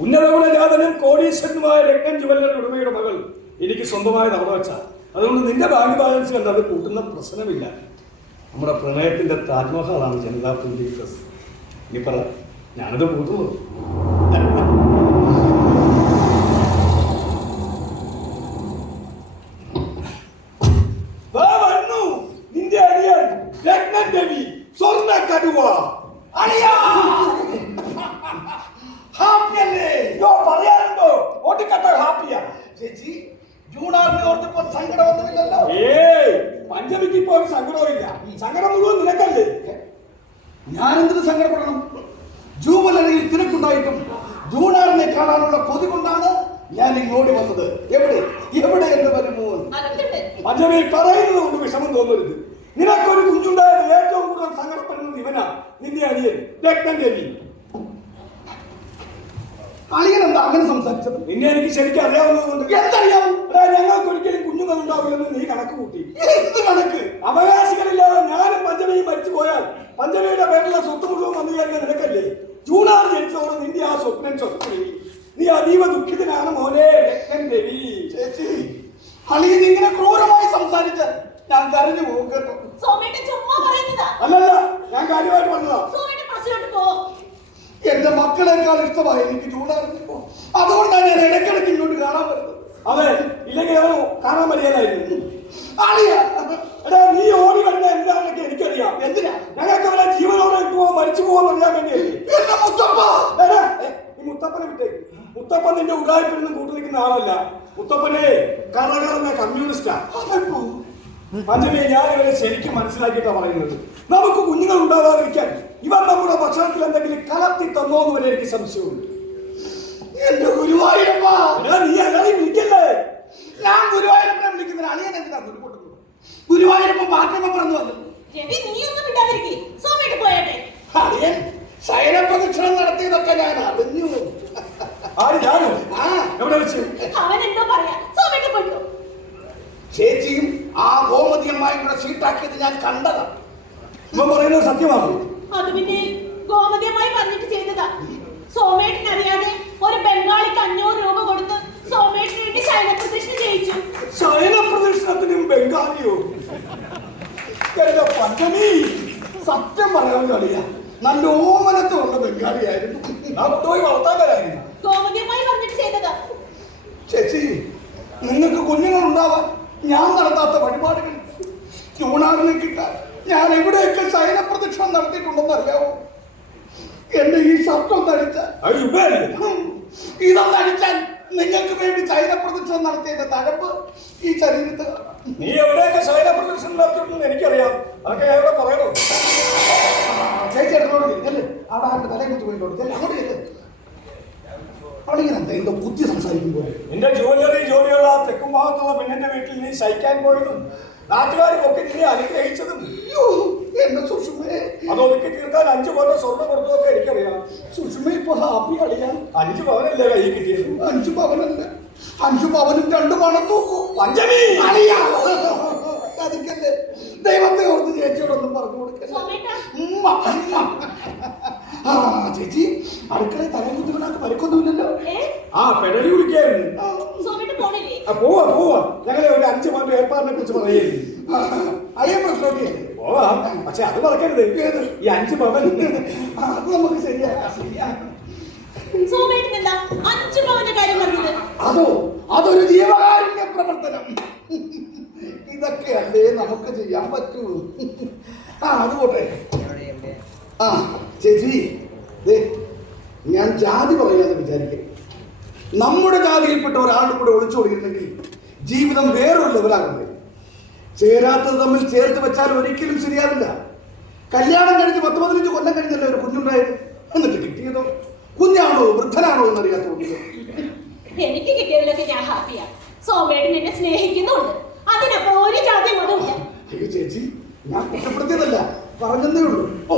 ഉന്നതകുലജാതനും കോടീശ്വരനുമായ രത്നം ജുവല്ലറി ഉടമയുടെ മകൾ എനിക്ക് സ്വന്തമായി നടന്നു വെച്ച. അതുകൊണ്ട് നിന്റെ ബാങ്ക് ബാലൻസ് കണ്ട് അത് കൂട്ടുന്ന പ്രശ്നമില്ല. നമ്മുടെ പ്രണയത്തിന്റെ താജ്മഹലാണ് ജനതാ പ്രിന്റിംഗ് പ്രസ്. ഇനി പറ, ഞാനത് കൂട്ടുന്നു. നിന്റെ അനിയൻ രത്നം രവി സ്വർണ്ണ കടുവ. ഹാപ്പിയല്ലേ? പറയാറുണ്ടോ? ഓട്ടിക്കട്ട ഹാപ്പിയാ ചേച്ചി. ജൂണാറിനെ ഓർത്തപ്പോ പഞ്ചമിക്ക് ഇപ്പൊ ഒരു സങ്കടവും ഇല്ല. സങ്കടം മുഴുവൻ നിനക്കല്ലേ? ഞാനെന്തിനു സങ്കടപ്പെടണം? ജൂബലറിയിൽ തിരക്കുണ്ടായിട്ടും ജൂണാറിനെ കാണാനുള്ള കൊതി കൊണ്ടാണ് ഞാൻ ഇങ്ങോട്ട് വന്നത്. എവിടെ എവിടെ എന്ന് വരുമോ? പഞ്ചമി പറയുന്നത് കൊണ്ട് വിഷമം തോന്നരുത്. നിനക്കൊരു കുഞ്ഞുണ്ടായത് ഏറ്റവും കൂടുതൽ സങ്കടപ്പെടുന്നത് ഇവനാ, നിന്റെ അനിയൻ രക്തൻ രവി. അളിയൻ എന്താ അങ്ങനെ സംസാരിച്ചത്? നിന്നെ എനിക്ക് ശരിക്കും അറിയാവുന്നതുകൊണ്ട്. എന്തറിയാവും? ഞങ്ങൾക്ക് ഒരിക്കലും കുഞ്ഞുങ്ങൾ ഉണ്ടാവില്ലെന്ന് നീ കണക്ക് കൂട്ടി. എന്ത് കണക്ക്? അവകാശികളില്ലാതെ ഞാനും പഞ്ചമിയും മരിച്ചു പോയാൽ പഞ്ചമിയുടെ പേരിലുള്ള സ്വത്ത് മുഴുവൻ വന്നു ചേർക്കാൻ നിനക്കല്ലേ? ജൂണാർ ജനിച്ചതോടെ നിന്റെ ആ സ്വപ്നം സ്വപ്നം. നീ അതീവ ദുഃഖിതനാണ് മോനെ രക്തൻ രവി. ചേച്ചി, അളിയൻ ഇങ്ങനെ ക്രൂരമായി സംസാരിച്ച ഞാൻ കരഞ്ഞു പോകും കേട്ടോ. അല്ലല്ല, ഞാൻ കാര്യമായിട്ട് പറഞ്ഞതാ. എന്റെ മക്കളെക്കാൾ ഇഷ്ടമായി എനിക്ക് ജൂണാറിനെ. അതുകൊണ്ടാണ് ഞാൻ ഇടയ്ക്കിടയ്ക്ക് ഇങ്ങോട്ട് കാണാൻ വരുന്നത്. അതെ, ഇല്ലെങ്കിൽ അവൻ കാണാൻ മര്യാദയായിരുന്നു. അളിയ, നീ ഓടി വരുന്ന എന്താണെന്നൊക്കെ എനിക്കറിയാം. എന്തിനാ? ഞങ്ങൾക്ക് അവരെ ജീവനോടെ ഇട്ടുവോ മരിച്ചു പോവോ അറിയാൻ വേണ്ടിയല്ലേ. എന്റെ മുത്തപ്പ, ഈ മുത്തപ്പനെ വിട്ടേ. മുത്തപ്പൻ നിന്റെ ഉടായ്പൊന്നും കൂട്ടു നിൽക്കുന്ന ആളല്ല. മുത്തപ്പനെ കറകറന്ന കമ്മ്യൂണിസ്റ്റാ. പഞ്ചമി, ഞാൻ ഇവരെ ശരിക്കും മനസ്സിലാക്കിയിട്ടാ പറയുന്നത്. നമുക്ക് കുഞ്ഞുങ്ങൾ ഉണ്ടാകാതിരിക്കാൻ ഇവർ നമ്മുടെ ഭക്ഷണത്തിൽ എന്തെങ്കിലും കലർത്തി തന്നോന്ന് വരെ എനിക്ക് സംശയമുണ്ട്. എന്റെ ഗുരുവായൂരപ്പ, നീ അല്ലാതെ വിളിക്കല്ലേ? ഞാൻ ഗുരുവായൂരപ്പനെ വിളിക്കുന്ന അളിയൻ എന്തിനാ കൊണ്ടുപോകുന്നത്? ഗുരുവായൂരപ്പൻ പാർട്ടിമ പറഞ്ഞു വന്നു. അളിയൻ ശയനപ്രദക്ഷിണം നടത്തിയതൊക്കെ ഞാൻ അറിഞ്ഞു. എവിടെ വെച്ച്? ചേച്ചിയും ആ ഗോമതിയമ്മായും കൂടെ സീട്ടാക്കിയത് ഞാൻ കണ്ടതാ. ഇവ പറയുന്നത് സത്യമാണോ? അത് പിന്നെ ഗോമതിയമ്മായി പറഞ്ഞിട്ട് ചെയ്തതാ. സോമേട്ടനറിയാതെ ഒരു ബംഗാളിക്ക് 500 രൂപ കൊടുത്ത് സോമേട്ടിന് വേണ്ടി ശയനപ്രദക്ഷിണം ചെയ്യിച്ചു. ശയനപ്രദക്ഷിണത്തിനും ബംഗാളിയോ? എന്റെ പഞ്ചമി, സത്യം പറയാൻ കളിയാ, നല്ല ഓമനത്തുള്ള ബംഗാളിയായിരുന്നു. പോയി വളർത്താനായിരുന്നു. ഗോമതിയമ്മായി പറഞ്ഞിട്ട് ചെയ്തതാ. ചേച്ചി, നിങ്ങൾക്ക് കുഞ്ഞുങ്ങൾ ഉണ്ടാവാൻ ഞാൻ നടത്താത്ത വഴിപാടുകൾ ജൂണാറിനെ കിട്ടാൻ ഞാൻ എവിടെയൊക്കെ ശയനപ്രദക്ഷിണം നടത്തിയിട്ടുണ്ടെന്ന് അറിയാവോ? എന്റെ ഈ ഷർട്ടം തടിച്ചാൽ, ഇതൊന്നടിച്ചാൽ നിങ്ങൾക്ക് വേണ്ടി ശയനപ്രദക്ഷിണം നടത്തിയതിന്റെ തഴപ്പ് ഈ ശരീരത്ത്. നീ എവിടെയൊക്കെ ശയനപ്രദക്ഷിണം നടത്തിയിട്ടുണ്ടെന്ന് എനിക്കറിയാം. അതൊക്കെ ഞാൻ ഇവിടെ പറയണോ? ചേച്ചി എടുത്തോളൂ, അല്ലേ? അവിടെ ആരുടെ തലയെ കുത്തി പോയിട്ടുണ്ട്. അങ്ങോട്ട് ചെല്ല്. അവളിങ്ങനെ എന്താ എന്തോ കുത്തി സംസാരിക്കുമ്പോൾ നിന്റെ ജുവലറി ജോലിയുള്ള തെക്കും ഭാഗത്തുള്ള പെണ്ണിന്റെ വീട്ടിൽ നീ ശയിക്കാൻ പോയതും നാട്ടുകാർക്കൊക്കെ നിന്നെ അനുഗ്രഹിച്ചതും എന്റെ സുഷുമേ, അതൊതുക്കി തീർക്കാൻ 5 പവൻ സ്വർണ്ണം കൊടുത്തതൊക്കെ എനിക്കറിയാം. സുഷുമ ഇപ്പൊ ഹാപ്പി കളിയാൻ. 5 പവനല്ലേ കൈ കിട്ടിയത്? 5 പവനല്ല, 5 പവനും 2 പണം നോക്കൂ. പഞ്ചമി അതിക്കല്ലേ, ദൈവത്തെ ഓർത്ത് ചേച്ചിയോടൊന്നും പറഞ്ഞു കൊടുക്കല്ലേ. ചേച്ചി, അടുക്കളയിൽ തലയിൽ കുത്തിവിടാക്ക് പരിക്കൊന്നുമില്ലല്ലോ. ആ പെടലി കുടിക്കായിരുന്നു. പോവാ പോവാ, ഞങ്ങളെ ഒരു 5 പവന്റെ ഏർപ്പാടിനെ കുറിച്ച് പറയുന്നു. അതേ പ്രശ്നമൊക്കെ പോവാം, പക്ഷെ അത് മറക്കരുത്. ഈ 5 പവൻ അത് നമുക്ക് ശരിയാക്കാം. അതോ, അതൊരു ജീവകാരുണ്യ പ്രവർത്തനം. ഇതൊക്കെയല്ലേ നമുക്ക് ചെയ്യാൻ പറ്റൂ. അത് പോട്ടെ. ചേച്ചി, ഞാൻ ജാതി പറയാന്ന് വിചാരിക്കും. നമ്മുടെ ജാതിയിൽപ്പെട്ട ഒരാളും കൂടെ ഒളിച്ചോടിയിരുന്നെങ്കിൽ ജീവിതം വേറൊരു ലെവലാകുന്നത്. ചേരാത്തത് തമ്മിൽ ചേർത്ത് വെച്ചാൽ ഒരിക്കലും ശരിയാവില്ല. കല്യാണം കഴിഞ്ഞ് 10-15 കൊല്ലം കഴിഞ്ഞല്ലേ ഒരു കുഞ്ഞുണ്ടായത്. എന്നിട്ട് കിട്ടിയതോ കുഞ്ഞാണോ വൃദ്ധനാണോ എന്നറിയാത്തത്. എനിക്ക് കിട്ടിയതിലൊക്കെ ഞാൻ ഹാപ്പിയാണ്. സോമേട്ടൻ എന്നെ സ്നേഹിക്കുന്നുണ്ട്. അതിനപ്പുറം ഒരു ജാതി മതമില്ല. അയ്യോ ചേച്ചി, ഞാൻ കുറ്റപ്പെടുത്തിയതല്ല, പറഞ്ഞതേ ഉള്ളൂ. ഓ,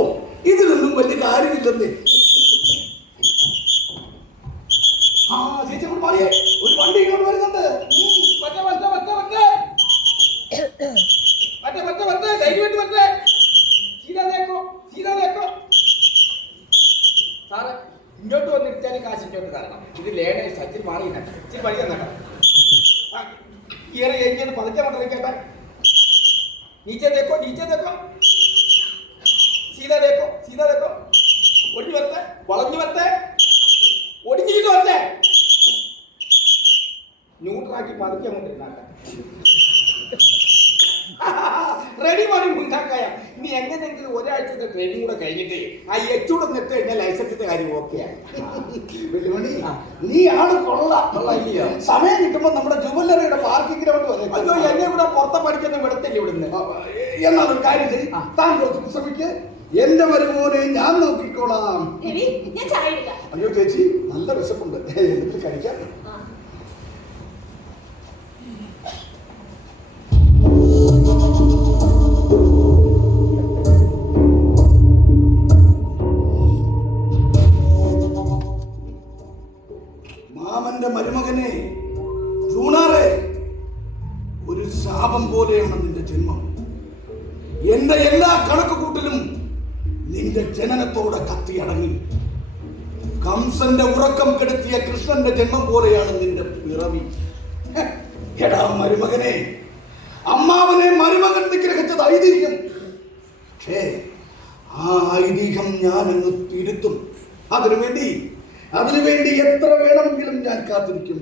ഇതിലൊന്നും വലിയ കാര്യമില്ലെന്നേ. ചേച്ചി മാറിയേ, ഒരു വണ്ടി ഇങ്ങോട്ട് വരുന്നുണ്ട്. ഇങ്ങോട്ട് വന്നിട്ടാലും കാശ് ഇങ്ങോട്ട് തരണം. ഇത് ലേണേ സച്ചിൻ മാറി ഇച്ചിരി പഠിക്കാൻ കേട്ടോ. പതുക്കെ മട്ടേ കേട്ടാ. नीचे देखो, नीचे देखो, सीधा देखो, सीधा देखो. ഒടിഞ്ഞു വരട്ടെ, വളഞ്ഞു വരട്ടെ, ഒടിഞ്ഞിട്ട് വരട്ടെ. ന്യൂട്രാക്കി പതുക്കെ അങ്ങോട്ട് ഉണ്ടാക്കാം. റെഡി ಮಾಡಿ ಮುಂದಾಕಾಯ. ನೀ എങ്ങനെയെങ്കിലും ഒരാഴ്ചത്തെ ട്രെയിനിങ് കൂടെ കഴിഞ്ഞിട്ട് ആ എച്ചൂടെ നിട്ട് കഴിഞ്ഞാൽ ലൈസൻസിന്റെ കാര്യം ഓക്കെയാണ്. വെല്ലുമണി, നീ ആള് കൊള്ളാം. സമയം കിട്ടുമ്പോ നമ്മുടെ ജുവല്ലറിയുടെ പാർക്കിംഗ് ഗ്രൗണ്ട് വരെ. അയ്യോ, എന്നെ ഇവിടെ പുറത്തെ പഠിക്കുന്ന വിടത്തില്ല ഇവിടുന്ന്. എന്നാൽ ഒരു കാര്യം ചെയ്യും, താൻ കുറച്ച് വിശ്രമിക്ക്. എന്റെ വരുമോനെ ഞാൻ നോക്കിക്കോളാം. ഞാൻ ചായ എടുക്കാം. അയ്യോ ചേച്ചി, നല്ല വിശപ്പുണ്ട്, എന്നിട്ട് കഴിക്കാം. മാമന്റെ മരുമകനെ ജൂണാറെ, ഒരു ശാപം പോലെയാണ് നിന്റെ ജന്മം. എന്റെ എല്ലാ കണക്കുകൂട്ടലും നിന്റെ ജനനത്തോടെ കത്തിയടങ്ങി. കംസന്റെ ഉറക്കം കെടുത്തിയ കൃഷ്ണന്റെ ജന്മം പോലെയാണ് നിന്റെ പിറവി. എടാ മരുമകനെ, അമ്മാവനെ മരുമകൻ നിഗ്രഹിച്ചത് ഐതിഹ്യം. പക്ഷേ ആ ഐതിഹ്യം ഞാൻ അങ്ങ് തിരുത്തും. അതിനുവേണ്ടി എത്ര വേണമെങ്കിലും ഞാൻ കാത്തിരിക്കും.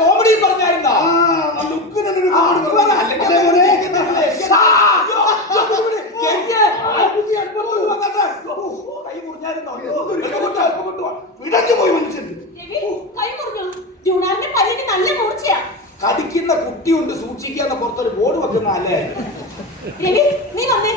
കോമഡി പറഞ്ഞായിരുന്നോ? കടിക്കുന്ന കുട്ടിയുണ്ട്, സൂക്ഷിക്കാന്ന് പുറത്തൊരു ബോർഡ് വെക്കുന്ന അല്ലേ? നീ വന്നേ.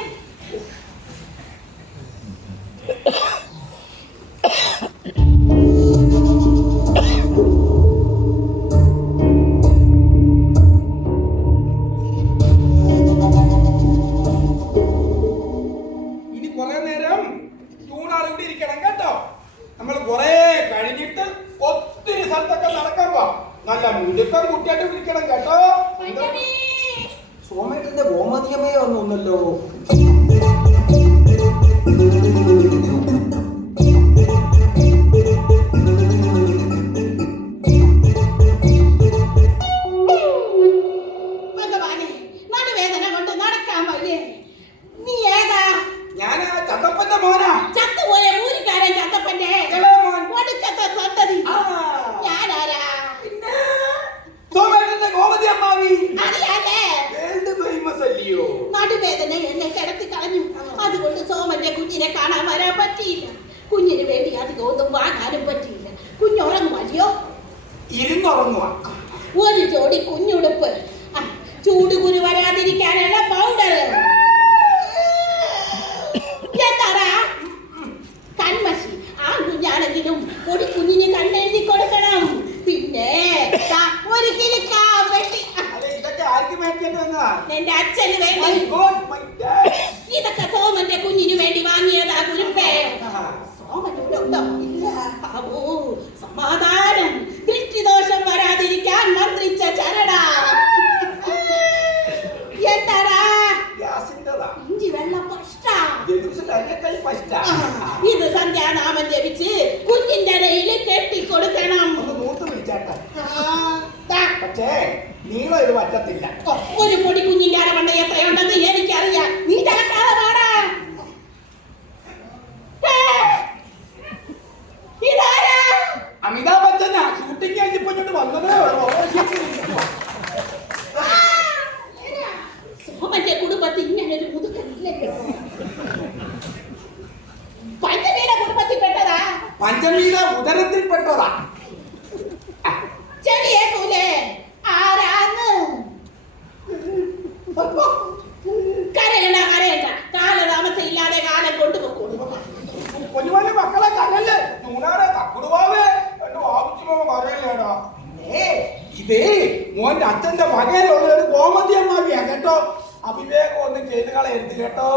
ഇനി കുറെ നേരം ജൂണാർ ഇവിടെ ഇരിക്കണം കേട്ടോ. നമ്മൾ കുറെ കഴിഞ്ഞിട്ട് ഒത്തിരി സ്ഥലത്തൊക്കെ നടക്കാൻ പോവാം. നല്ല മുഴുക്കം കുട്ടിയായിട്ട് വിളിക്കണം കേട്ടോ. സോമേട്ടന്റെ ഗോമതിയമ്മയെ ഒന്നല്ലോ. നടുവേദന കൊണ്ട് നടക്കാൻ വയ്യേ. നീ ഏതാ? ഞാൻ ചത്തപ്പന്റെ മോനാ. ചത്തുപോയ മൂരിക്കാരൻ ചത്തപ്പന്റെ ഒടുക്കത്തെ സന്തതി. ഞാനാരാ? സോമേട്ടന്റെ ഗോമതി അമ്മാവി. അറിയാലേ, വേൾഡ് ഫേമസ് അല്ലയോ? നടുവേദന എന്നെ കിടത്തി കളഞ്ഞു. അതുകൊണ്ട് സോമന്റെ കുഞ്ഞിനെ കാണാൻ വരാൻ പറ്റിയില്ല. കുഞ്ഞിന് വേണ്ടി അധികം ഒന്നും വാങ്ങാനും പറ്റിയില്ല. കുഞ്ഞുറങ്ങുമല്ലോ. ഇരുന്നുറങ്ങുക. ഒരു ജോഡി കുഞ്ഞുടുപ്പ്, ചൂട് കുരു വരാതിരിക്കാനുള്ള പൗഡർ, എന്താ കൺമഷി. ആ കുഞ്ഞാണെങ്കിലും ഒരു കുഞ്ഞിന് കണ്ണെഴുതി കൊടുക്കണം. പിന്നെ ഒരു കിലുക്കാ വെട്ടി. ഇതൊക്കെ ആർക്ക് വേണ്ടിയിട്ട് വന്നതാ? എന്റെ അച്ഛന് വേണ്ടി. ഇതൊക്കെ സോമന്റെ കുഞ്ഞിന് വേണ്ടി വാങ്ങിയതാ കുരുപ്പേ. സോമൻ ഇവിടെ ഉണ്ടോ? ഇല്ല. ഓ, സമാധാനം. ദൃഷ്ടിദോഷം വരാതിരിക്കാൻ മന്ത്രിച്ച ചരട. എന്താടാ? ഇഞ്ചി വെള്ളം ഫസ്റ്റാ. ഇത് സന്ധ്യാനാമം ജപിച്ച് കുഞ്ഞിന്റെ ഇടയിൽ കെട്ടിക്കൊടുക്കണം. പക്ഷേ നീളം ഇത് പറ്റത്തില്ല. ഒരു പൊടി കുഞ്ഞിന്റെ അരവണ്ണ എത്രയുണ്ടെന്ന് എനിക്കറിയാം. നീ തലക്കാതെ പാടാ. ഇതാരാ? അമിതാഭ് ബച്ചനാ. ഷൂട്ടിംഗ് കഴിഞ്ഞപ്പോ ഇങ്ങോട്ട് വന്നതേ ഉള്ളൂ. സോമന്റെ കുടുംബത്തിൽ ഇങ്ങനൊരു മുതുക്കനില്ലല്ലോ. പഞ്ചമീയുടെ കുടുംബത്തിൽപ്പെട്ടതാ. പഞ്ചമീയുടെ ഉദരത്തിൽപ്പെട്ടതാ. ചെടിയേക്കൂലേ? ആരാന്ന്? കരയണ്ട. കാലതാമസം ഇല്ലാതെ കാലം കൊണ്ടുപോകും. പൊന്നുപോലെ മക്കളെ കരല്ലേ. ചൂടാറെ തക്കുടുവാവേ എന്റെ ആവശ്യമോ കരയല്ലേടാ. പിന്നെ ഇതേ മോന്റെ അച്ഛന്റെ മകയിലുള്ള ഒരു ഗോമതി അമ്മാവിയാ കേട്ടോ. അവിവേകം ഒന്നും ചെയ്ത് കളയരുത് കേട്ടോ.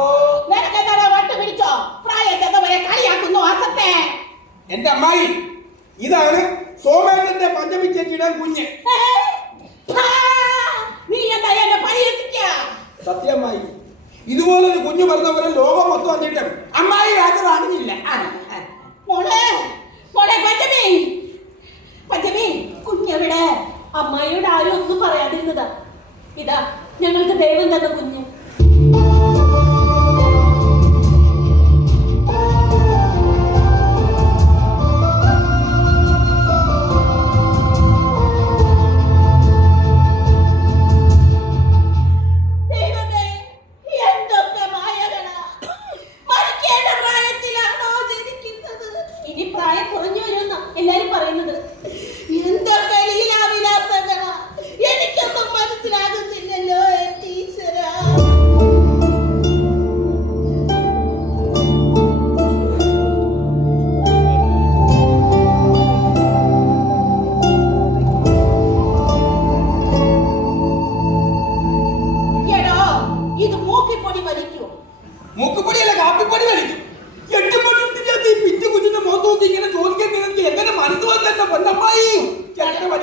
നിനക്കെന്താ വട്ട് പിടിച്ചോ? പ്രായം ചെന്നവരെ കളിയാക്കുന്നു അസത്തെ. എന്റെ അമ്മായി, ഇതാണ് സോമേട്ടന്റെ പഞ്ചമി ചേച്ചിയുടെ കുഞ്ഞ്. നീ എന്താ എന്നെ പരിഹസിക്ക? സത്യമ്മായി, ഇതുപോലൊരു കുഞ്ഞു പറഞ്ഞവരെ ലോകം മൊത്തം വന്നിട്ടും അമ്മായി അത് അറിഞ്ഞില്ല. മോളെ പഞ്ചമി കുഞ്ഞെവിടെ? അമ്മായിയോട് ആരും ഒന്നും പറയാതിരുന്നതാ. ഇതാ ഞങ്ങൾക്ക് ദൈവം തന്ന കുഞ്ഞ്.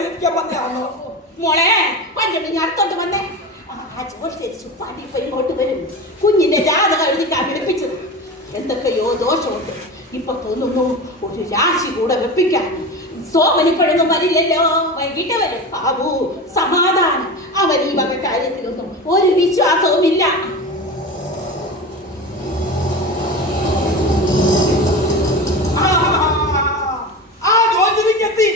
അഭിനയിക്കാൻ വന്നതാണോ? മോളെ പഞ്ചമി ഞാൻ അടുത്തോട്ട് വന്നേ. ആ ജോത്സ്യൻ സുപ്പാടി ഇപ്പൊ ഇങ്ങോട്ട് വരും. കുഞ്ഞിന്റെ ജാതകം എഴുതിക്കാൻ വിളിപ്പിച്ചത്. എന്തൊക്കെയോ ദോഷമുണ്ട്. ഇപ്പൊ തോന്നുന്നു ഒരു രാശി കൂടെ വെപ്പിക്കാൻ. സോമനിപ്പോഴൊന്നും വരില്ലല്ലോ, വൈകിട്ട് വരും. ബാബു സമാധാനം. അവൻ ഈ വക കാര്യത്തിലൊന്നും ഒരു വിശ്വാസവുമില്ല. ആ ജോലിക്കെത്തി.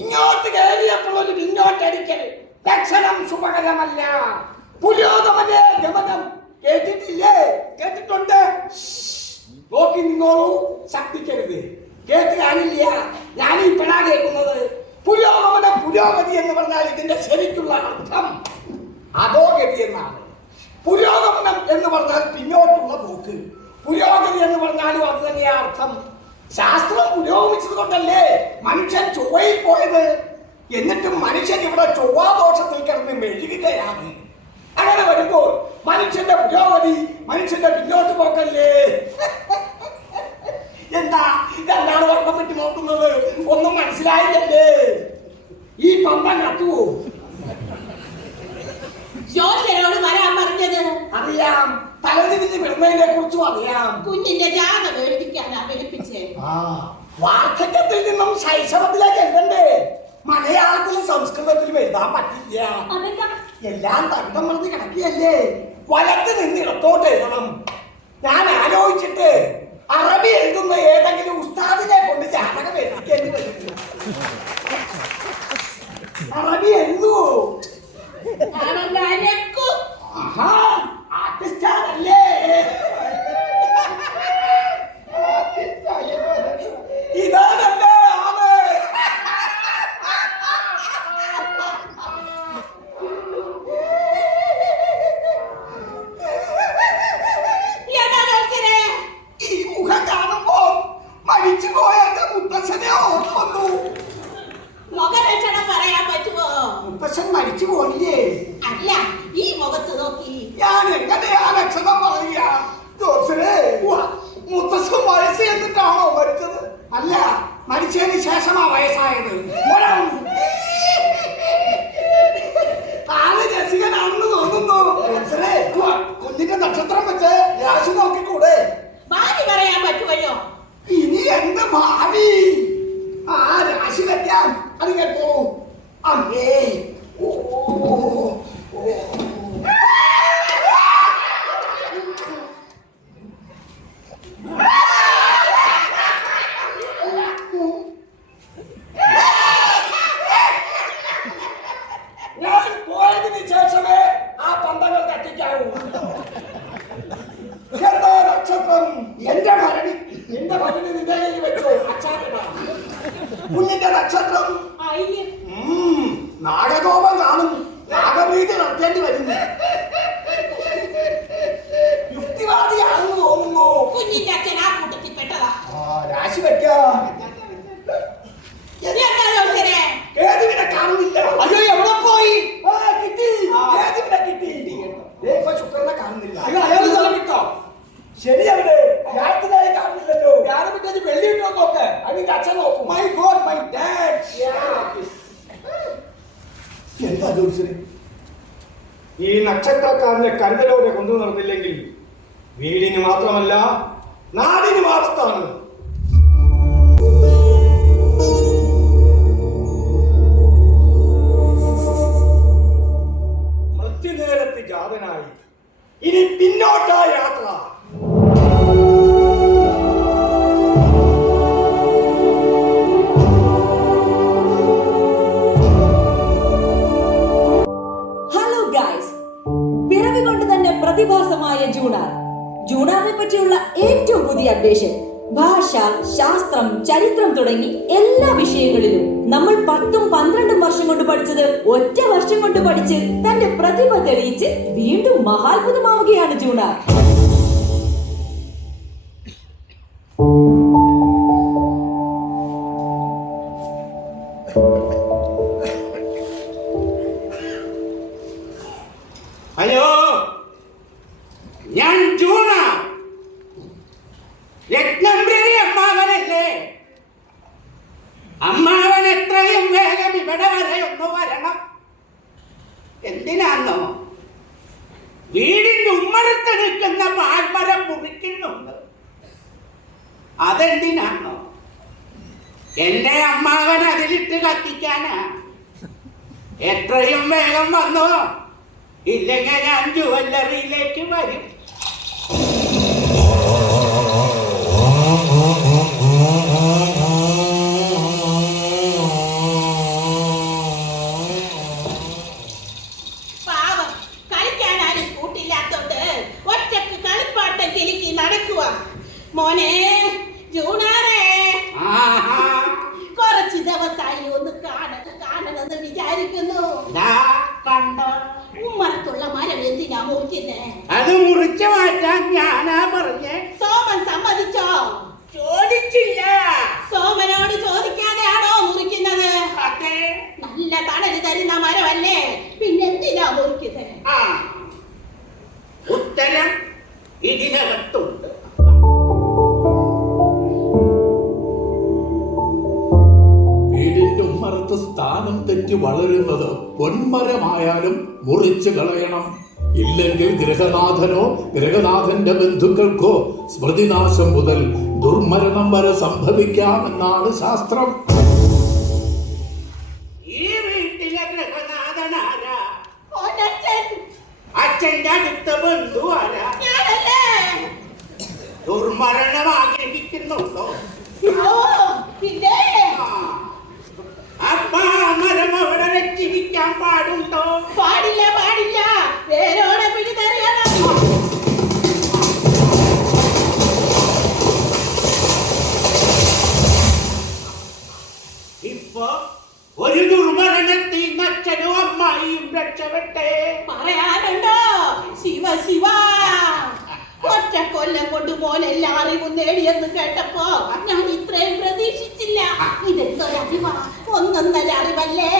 ഇങ്ങോട്ട് കയറിയപ്പോൾ ഒരു ഇങ്ങോട്ടടിക്കൽ ലക്ഷണം ശുഭകരമല്ല. പുരോഗമന ഗമനം കേട്ടിട്ടില്ലേ? കേട്ടിട്ടുണ്ട്. നോക്കി നിന്നോളൂ, ശബ്ദിക്കരുത്. കേട്ട് കാണില്ല. ഞാൻ ഇപ്പോഴാ കേൾക്കുന്നത്. പുരോഗമന പുരോഗതി എന്ന് പറഞ്ഞാൽ ഇതിന്റെ ശരിക്കുള്ള അർത്ഥം അധോഗതി എന്നാണ്. പുരോഗമനം എന്ന് പറഞ്ഞാൽ പിന്നോട്ടുള്ള പോക്ക്. പുരോഗതി എന്ന് പറഞ്ഞാലും അത് തന്നെയാ അർത്ഥം. ശാസ്ത്രം പുരോഗമിച്ചത് കൊണ്ടല്ലേ മനുഷ്യൻ ചൊവ്വയിൽ പോയത്. എന്നിട്ടും മനുഷ്യൻ ഇവിടെ ചൊവ്വാദോഷത്തിൽ കിടന്ന് മെഴുകുകയാണ്. അങ്ങനെ വരുമ്പോൾ മനുഷ്യന്റെ പുരോഗതി മനുഷ്യന്റെ പിന്നോട്ട് പോക്കല്ലേ? എന്താ രണ്ടാണ് വർണ്ണം പറ്റി നോക്കുന്നത്? ഒന്നും മനസ്സിലായില്ലേ? ഈ പമ്പം കത്തുവോ? ജോത്സ്യനോട് വരാൻ പറഞ്ഞത് അറിയാം. തലതിരിഞ്ഞ് വിടുന്നതിനെ കുറിച്ചും അറിയാം. കുഞ്ഞിന്റെ ജാതകം എഴുതിക്കാനാ വിളിപ്പിച്ചേ. വാർദ്ധക്യത്തിൽ നിന്നും ശൈശവത്തിലേക്ക് എഴുതണ്ടേ? മലയാളത്തിലും സംസ്കൃതത്തിലും എഴുതാൻ പറ്റില്ല. അതെന്താ? എല്ലാം തണ്ടം പറഞ്ഞ് കിടക്കുകയല്ലേ. വലത്ത് നിന്ന് ഇടത്തോട്ട് എഴുതണം. ഞാൻ ആലോചിച്ചിട്ട് അറബി എഴുതുന്ന ഏതെങ്കിലും ഉസ്താദിനെ കൊണ്ട് ജാതകം എഴുതിക്കേണ്ടി വരും. അറബി എഴുതുവോ? ആർട്ടിസ്റ്റാണല്ലേ? ഇതാണല്ലേ ആള്. ഈ മുഖം കാണുമ്പോ മരിച്ചു പോയ എന്റെ മുത്തച്ഛനെ ഓർമ്മ വന്നു. മുഖലക്ഷണം പറയാൻ പറ്റുമോ? മുത്തച്ഛൻ മരിച്ചു പോയില്ലേ? അല്ല, ഈ മുഖത്ത് നോക്കി ഞാൻ എങ്ങനെയാ ലക്ഷണം പറയുക? ജോത്സനെ, മുത്തച്ഛൻ വയസ്സ് എന്നിട്ടാണോ മരിച്ചത്? അല്ല, മരിച്ചതിന് ശേഷമാ വയസ്സായത്. ആള് രസികനാണെന്ന് തോന്നുന്നു. ജോത്സനെ, കുഞ്ഞിന്റെ നക്ഷത്രം വെച്ച് രാശി നോക്കിക്കൂടെ? ഭാവി പറയാൻ പറ്റുമല്ലോ. ഇനി എന്ത് ഭാവി? ആ രാശി വെക്കാൻ അത് കേട്ടോ. അമ്മേ, ഞാൻ പോയതിന് ശേഷമേ ആ പന്തങ്ങൾ കത്തിക്കാവൂ. എന്താ നക്ഷത്രം? എന്റെ ഭരണി. എന്റെ ഭരണി നിന്റെ കയ്യിൽ വെച്ചു. അച്ഛാ, കുഞ്ഞിന്റെ നക്ഷത്രം നാഗകോപം കാണും. നാഗവീതി നടത്തേണ്ടി വരുന്നു. യുക്തിവാദിയാണെന്ന് തോന്നുന്നു. കുഞ്ഞിന്റെ അച്ഛൻ ആ കൂട്ടത്തിൽ പെട്ടതാ. രാശി വെക്കാം. കേതുവിനെ കാണുന്നില്ല. അയ്യോ, എവിടെ പോയി? കിട്ടി. കേതുവിനെ കിട്ടി. ശുക്രനെ കാണുന്നില്ല. അയാൾ സ്ഥലം വിട്ടോ? ശരിയവിടെ ഞാത്തിനായി കാണുന്നില്ലല്ലോ. ഞാൻ വിട്ടത് വെള്ളി കിട്ടോ നോക്ക്. അതിന്റെ അച്ഛൻ നോക്കും. My God, my dad. എന്താ ജോത്സ്യനെ? ഈ നക്ഷത്രക്കാരനെ കരുതലോടെ കൊണ്ടു നടന്നില്ലെങ്കിൽ വീടിന് മാത്രമല്ല നാടിന് ആപത്താണ്. മൃത്യുനേരത്ത് ജാതനായി ഇനി പിന്നോട്ടാ യാത്ര. പ്രതിഭാസമായ ജൂണാറിനെ പറ്റിയുള്ള ഏറ്റവും പുതിയ അപ്ഡേഷൻ. ഭാഷ, ശാസ്ത്രം, ചരിത്രം തുടങ്ങി എല്ലാ വിഷയങ്ങളിലും നമ്മൾ 10ഉം 12ഉം വർഷം കൊണ്ട് പഠിച്ചത് ഒറ്റ വർഷം കൊണ്ട് പഠിച്ച് തന്റെ പ്രതിഭ തെളിയിച്ച് വീണ്ടും മഹാത്ഭുതമാവുകയാണ് ജൂണാർ. എന്തിനാന്നോ? വീടിന്റെ ഉമ്മറത്ത് നിൽക്കുന്ന പാഴ്മരം മുറിക്കുന്നുണ്ട്. അതെന്തിനാന്നോ? എന്റെ അമ്മാവൻ അതിലിട്ട് കത്തിക്കാനാ. എത്രയും വേഗം വന്നോ, ഇല്ലെങ്കിൽ ഞാൻ ജുവല്ലറിയിലേക്ക് വരും. പാവം, കളിക്കാനാരും കൂട്ടില്ലാത്തോണ്ട് ഒറ്റക്ക് കളിപ്പാട്ടം കിലുക്കി നടക്കുക. മോനെ ജൂണാറേ, കുറച്ച് ദിവസമായി ഒന്ന് കാണണമെന്ന് വിചാരിക്കുന്നു. കണ്ടോ, ഉമ്മറത്തുള്ള മരം എന്തിനാ മുറിക്കുന്നേ? അത് മുറിച്ചു മാറ്റാൻ ഞാനാ പറഞ്ഞേ. സോമൻ സമ്മതിച്ചോ? ചോദിച്ചില്ല. സോമനോട് ചോദിക്കാതെയാണോ മുറിക്കുന്നത്? അതെ. നല്ല തണല് തരുന്ന മരമല്ലേ, പിന്നെന്തിനാ മുറിക്കുന്നത്? ആ, ഉത്തരം ഇതിനകത്തുണ്ട്. വീടിന്റെ ഉമ്മറത്ത് സ്ഥാനം തെറ്റി വളരുന്നത് പൊന്മരമായാലും മുറിച്ചു കളയണം. ഇല്ലെങ്കിൽ ഗൃഹനാഥനോ ഗൃഹനാഥന്റെ ബന്ധുക്കൾക്കോ സ്മൃതിനാശം മുതൽ ദുർമരണം വരെ സംഭവിക്കാമെന്നാണ് ശാസ്ത്രം. ഈ വീട്ടിലെ ഗൃഹനാഥനാരാ? ഓനച്ഛൻ. അച്ഛന്റെ അടുത്ത ബന്ധു ആരാ? ഞാനല്ലേ? ദുർമരണം ആഗ്രഹിക്കുന്നുണ്ടോ? ഓ, ഇല്ലേ? അപ്പ മരം അവിടെ വെച്ചിരിക്കാൻ പാടുണ്ടോ? പാടില്ല, പാടില്ല. വേരോടെ പിടിതറിയണം. ഇപ്പൊ ഒരു ദുർമരണത്തിൽ അച്ഛനും അമ്മായിയും രക്ഷപ്പെട്ടേ. പറയാനുണ്ടോ? ശിവ ശിവ, ഒറ്റ കൊല്ലം കൊണ്ട് മോനെല്ലാം അറിവും നേടിയെന്ന് കേട്ടപ്പോ ഞാൻ ഇത്രയും പ്രതീക്ഷിച്ചില്ല. ഇതെന്തൊരറിവാ, ഒന്നൊന്നര അറിവല്ലേ?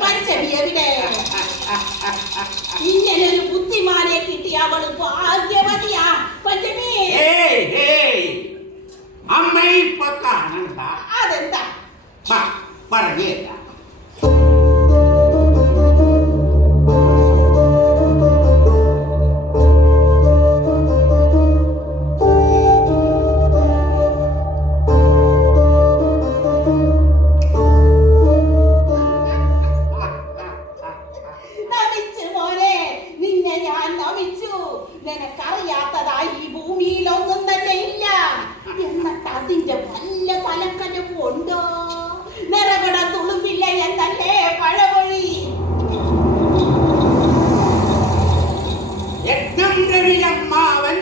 പഞ്ചമി എവിടെ? ഇങ്ങനൊരു ബുദ്ധിമാനെ കിട്ടി അവള് ഭാഗ്യവതിയാ. പഞ്ചമി, അമ്മ ഇപ്പൊ കാണണ്ട. അതെന്താ? പറഞ്ഞേക്കാം. നമിച്ചു മോനെ, നിന്നെ ഞാൻ നമിച്ചു. നിനക്കറിയാത്തതായി ഈ ഭൂമിയിലൊന്നും തന്നെ ഇല്ല. എന്നിട്ട് അതിന്റെ വല്ല തലക്കനം ഉണ്ടോ? നിറകട തുളുമ്പില്ല എന്നല്ലേ പഴമൊഴി. രവിയമ്മാവൻ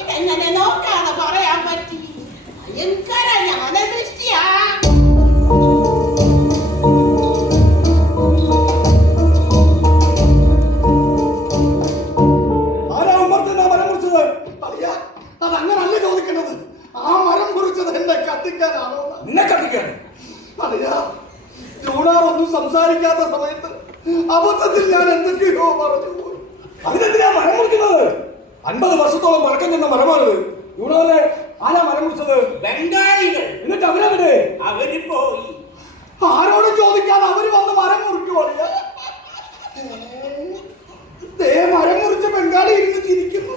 ഇതെങ്ങനെ നോക്കാതെ പറയാൻ പറ്റി? ഭയങ്കര ജ്ഞാനദൃഷ്ടിയാ. ആരാ ഉമ്മറത്ത് മരം മുറിച്ചത്? അറിയാ, അതങ്ങനല്ല ചോദിക്കണത്. ആ മരം കുറിച്ചത് എന്നെ കത്തിക്കാനാണോ? നിന്നെ കത്തിക്കാൻ? അറിയാ, ജൂണാർ ഒന്നും സംസാരിക്കാത്ത സമയത്ത് അബദ്ധത്തിൽ ഞാൻ എന്തൊക്കെയോ പറഞ്ഞു പോയി. അതിനെന്തിനാ മരം മുറിക്കുന്നത്? 50 വർഷത്തോളം പഴക്കം ചെന്ന മരമാണിത്. യൂണാറെ, ആരാ മരം മുറിച്ചത്? ബംഗാളികൾ. എന്നിട്ട് അവരവിടെ? അവര് പോയി. ആരോടും ചോദിക്കാതെ അവര് വന്ന് മരം മുറിക്കുമോ? മരം മുറിച്ച ബംഗാളി ഇരുന്ന് ചിരിക്കുന്നു.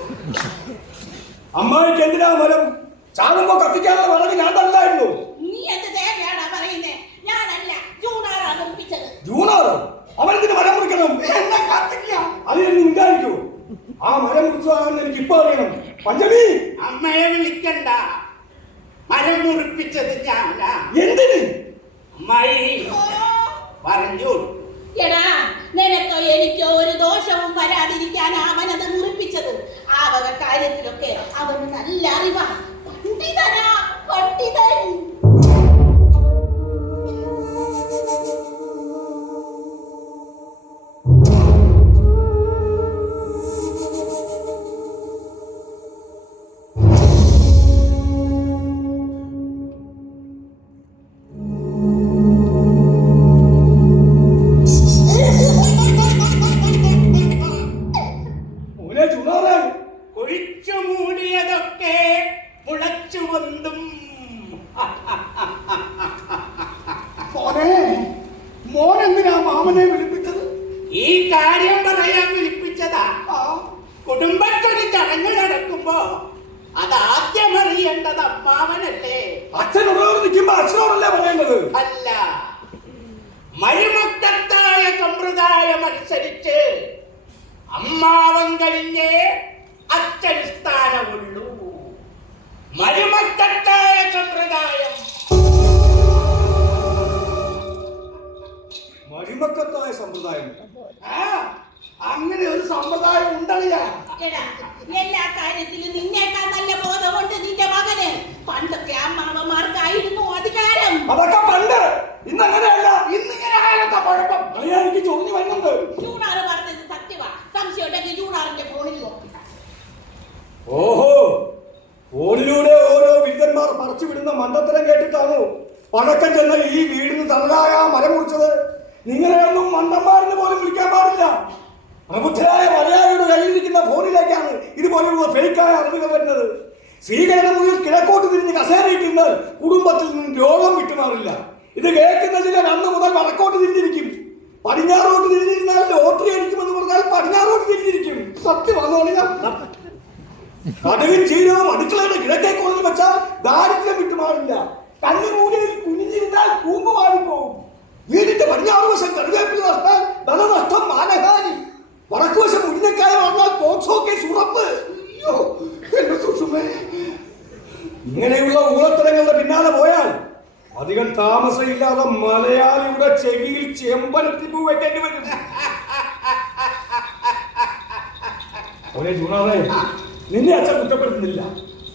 അമ്മായിക്ക് എന്തിനാ മരം? ചാകുമ്പോ കത്തിക്കാനുള്ള വിറക് ഞാൻ തല്ലായിരുന്നു. നീ എന്ത് തേങ്ങയാണാ പറയുന്നേ? ഞാനല്ല, ജൂണാറാ മുറിപ്പിച്ചത്. ജൂണാറോ? അവനെന്തിന് മരം മുറിക്കണം? എന്നെ കത്തിക്കാം. അതിന് ഉണ്ടായിരിക്കൂ. ആ മരം മുറിച്ചതാണെന്ന് എനിക്ക് ഇപ്പൊ അറിയണം. പഞ്ചമി, അമ്മയെ വിളിക്കണ്ട. മരം മുറിപ്പിച്ചത് ഞാനാ. എന്തിന്? അമ്മായി പറഞ്ഞു. എടാ, നിനക്കോ എനിക്കോ ഒരു ദോഷവും വരാതിരിക്കാൻ അവനത് മുറിപ്പിച്ചത്. ആ വക കാര്യത്തിലൊക്കെ അവന് നല്ല അറിവാ. പണ്ഡിതനാ, പണ്ഡിതൻ. മോനെ ജൂണാറെ, കുഴിച്ചു മൂടിയതൊക്കെ മുളച്ചു വന്നും. മോനെ, മോൻ എന്തിനാ മാമനെ വിളിപ്പിച്ചത്? ഈ കാര്യം പറയാൻ വിളിപ്പിച്ചതാ. ആ, കുടുംബത്തൊരു ചടങ്ങ് നടക്കുമ്പോ അത് ആദ്യം അറിയേണ്ടത് അമ്മാവനല്ലേ? അച്ഛനോട് നിൽക്കുമ്പോ അച്ഛനോടല്ലേ പറയേണ്ടത്? അല്ല, മരുമക്കത്തായ സമ്പ്രദായം അനുസരിച്ച് അമ്മാവൻ കഴിഞ്ഞേ അച്ഛൻ സ്ഥാനമുള്ളൂ. മരുമക്കത്തായ സമ്പ്രദായം. മരുമക്കത്തായ സമ്പ്രദായം. ആ, അങ്ങനെ ഒരു സമ്പ്രദായം ഉണ്ടറിയാ. എടാ, എല്ലാ കാര്യത്തിലും നിന്നേക്കാൾ നല്ല ബോധമുണ്ട് നിന്റെ മകന്. പണ്ടൊക്കെ അമ്മാവന്മാർക്കായിരുന്നു അധികാരം. അതൊക്കെ പണ്ട്. ഇന്നങ്ങനെയല്ല. ഇന്നിങ്ങനെ ആയാലെന്താ കുഴപ്പം? എനിക്ക് ചോദിച്ചു വരുന്നുണ്ട്. ജൂണാറ് പറഞ്ഞത് സത്യമാ. സംശയം ഉണ്ടെങ്കിൽ ജൂണാറിന്റെ ഫോണിൽ നോക്കി. ഓഹോ, ഫോണിലൂടെ ഓരോ വിരുദ്ധന്മാർ പറിച്ചു വിടുന്ന മണ്ടത്തരം കേട്ടിട്ടാണോ പഴക്കം ചെന്ന ഈ വീടിന് തണലായ മരം മുറിച്ചത്? നിങ്ങളെയൊന്നും മണ്ടന്മാരെന്ന് പോലും വിളിക്കാൻ പാടില്ല. പ്രബുദ്ധരായ മലയാളിയുടെ കയ്യിലിരിക്കുന്ന ഫോണിലേക്കാണ് ഇതുപോലെയുള്ള ഫേക്കായ അറിവുകൾ വരുന്നത്. സ്വീകരണ മുറിയിൽ കിഴക്കോട്ട് തിരിഞ്ഞ് കസേരയിട്ടിരുന്നാൽ കുടുംബത്തിൽ നിന്നും രോഗം വിട്ടുമാറില്ല. ഇത് കേൾക്കുന്ന ചിലർ അന്ന് മുതൽ വടക്കോട്ട് തിരിഞ്ഞിരിക്കും. പടിഞ്ഞാറോട്ട് തിരിഞ്ഞിരുന്നാൽ ലോട്ടറി അടിക്കുമെന്ന് പറഞ്ഞാൽ പടിഞ്ഞാറോട്ട് തിരിഞ്ഞിരിക്കും. സത്യം വന്നോളില്ല. കടുകും ചീരവും അടുക്കളയുടെ കിഴക്കേ കോണിൽ വെച്ചാൽ ദാരിദ്ര്യം വിട്ടുമാറില്ല. കണ്ണുമൂലിൽ കുനിഞ്ഞിരുന്നാൽ കൂമ്പ് മാറിപ്പോവും. വീടിന്റെ പടിഞ്ഞാറ് വശം കടുവേപ്പിൽ നഷ്ടാൽ ധനനഷ്ടം, മാനഹാനി. വടക്കുവശം മുരിങ്ങക്കായ വന്നാൽ പോക്സോ കേസ് ഉറപ്പ്. അയ്യോ, എന്റെ സുഷുമേ. ഇങ്ങനെയുള്ള ഊളത്തരങ്ങളുടെ പിന്നാലെ പോയാൽ അധികം താമസമില്ലാതെ മലയാളിയുടെ ചെവിയിൽ ചെമ്പരത്തിപ്പൂ വെക്കേണ്ടി വരും. നിന്നെ അച്ഛൻ കുറ്റപ്പെടുത്തുന്നില്ല.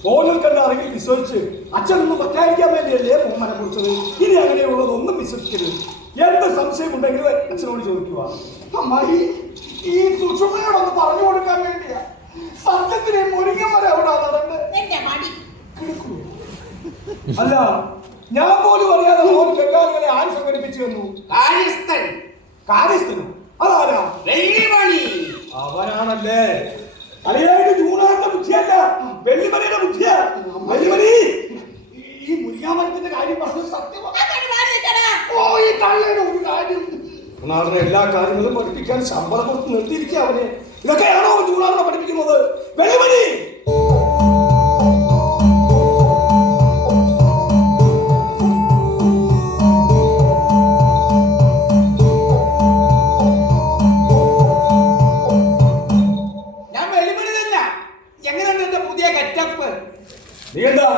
ഫോണിൽ കണ്ട അറിവിൽ വിശ്വസിച്ച് അച്ഛനൊന്നും പറ്റാതിരിക്കാൻ വേണ്ടിയല്ലേ മോഹനെ കുറിച്ചത്. ഇനി അങ്ങനെയുള്ളതൊന്നും വിശ്വസിക്കരുത്. എന്ത് സംശയമുണ്ടെങ്കിലും അച്ഛനോട് ചോദിക്കുക. അമ്മായി, ഈ സുഷുമയോടൊന്ന് പറഞ്ഞു കൊടുക്കാൻ വേണ്ടിയാ. സത്യത്തിന് മുരിങ്ങ മരം എവിടാ നടണ്ട്? എന്റെ മടി. അല്ല, ഞാൻ പോലും അറിയാതെ ബംഗാളികളെ ആര് സംഘടിപ്പിച്ചു വന്നു? കാര്യസ്ഥൻ. കാര്യസ്ഥനും അതാരാ? വെള്ളിമണി. അവനാണല്ലേ. അലയായിട്ട് ജൂണാറിന്റെ ബുദ്ധിയല്ല, വെള്ളിമണിയുടെ ബുദ്ധിയാ. വെള്ളിമണി, ഈ മുരിങ്ങാമരത്തിന്റെ കാര്യം പറഞ്ഞത് സത്യമാണ്. അങ്ങനെ പറഞ്ഞിട്ടടാ. ഓ, ഈ തള്ളയുടെ ഒരു കാര്യം. ജൂണാറിനെ എല്ലാ കാര്യങ്ങളും പഠിപ്പിക്കാൻ ശമ്പളം കൊടുത്ത് നിർത്തിയിരിക്കുക അവനെ. ഇതൊക്കെയാണോ ജൂണാറിനെ പഠിപ്പിക്കുന്നത്? വെള്ളിമണി, നീ എന്താ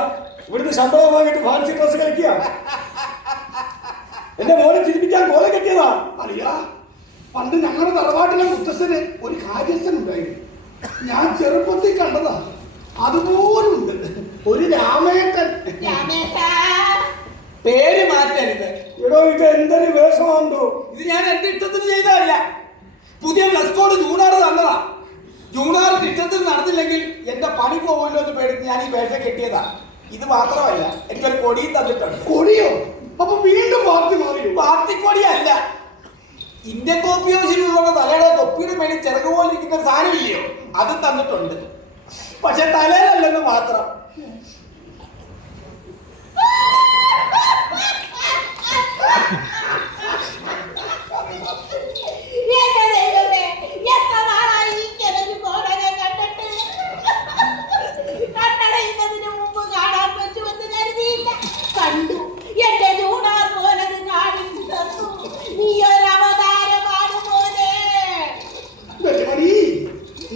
ഇവിടുന്ന് ശമ്പളം വാങ്ങിയിട്ട് ഫാൻസി ഡ്രസ് കളിക്കുക? എന്റെ മോനെ ചിരിപ്പിക്കാൻ കോലം കെട്ടിയതാ. അറിയാ, പണ്ട് ഞങ്ങളുടെ തറവാട്ടിലെ മുത്തശ്ശന് ഒരു കാര്യസ്ഥൻ ഉണ്ടായിരുന്നു. ഞാൻ ചെറുപ്പത്തിൽ കണ്ടതാ. അതുപോലുണ്ട് ഒരു രാമേട്ടൻ. രാമേട്ടാ. പേര് മാറ്റരുത്. എടോ, ഇത് എന്തൊരു വേഷമാണോ? ഇത് ഞാൻ എന്റെ ഇഷ്ടത്തിന് ചെയ്തതല്ല. പുതിയ ഡ്രസ് കോഡ് ജൂണാറ് തന്നതാ. ജൂണാറ് ഇഷ്ടത്തിൽ നടന്നില്ലെങ്കിൽ എന്റെ പണി പോകുമല്ലോ എന്ന് പേടിച്ച് ഞാൻ ഈ വേഷം കെട്ടിയതാ. ഇത് മാത്രമല്ല, എനിക്കൊരു കൊടിയും തന്നിട്ടുണ്ട്. കൊടിയോ? അപ്പൊ വീണ്ടും പാർട്ടി മാറിയോ? പാർട്ടി കൊടിയല്ല, ഇന്ത്യൻ കോപ്പി ഹൗസിലുള്ള തലയുടെ തൊപ്പിയുടെ മേളിൽ ചിറക് പോലെ ഇരിക്കുന്ന ഒരു സാധനം ഇല്ലയോ, അത് തന്നിട്ടുണ്ട്. പക്ഷെ തലയിലല്ലെന്ന് മാത്രം. എന്റെ ദൈവമേ, എത്ര നാളായി ഇങ്ങനൊരു കോടനെ കണ്ടിട്ട്. കണ്ണടയുന്നതിന് മുമ്പ് കാണാൻ പറ്റുമെന്ന് കരുതിയില്ല. കണ്ടു. എന്റെ ജൂണാർ പോലത് കാണിച്ചു തന്നു. നീ ഒരു അവതാരമാണ് പോലെ. വെള്ളിമണി,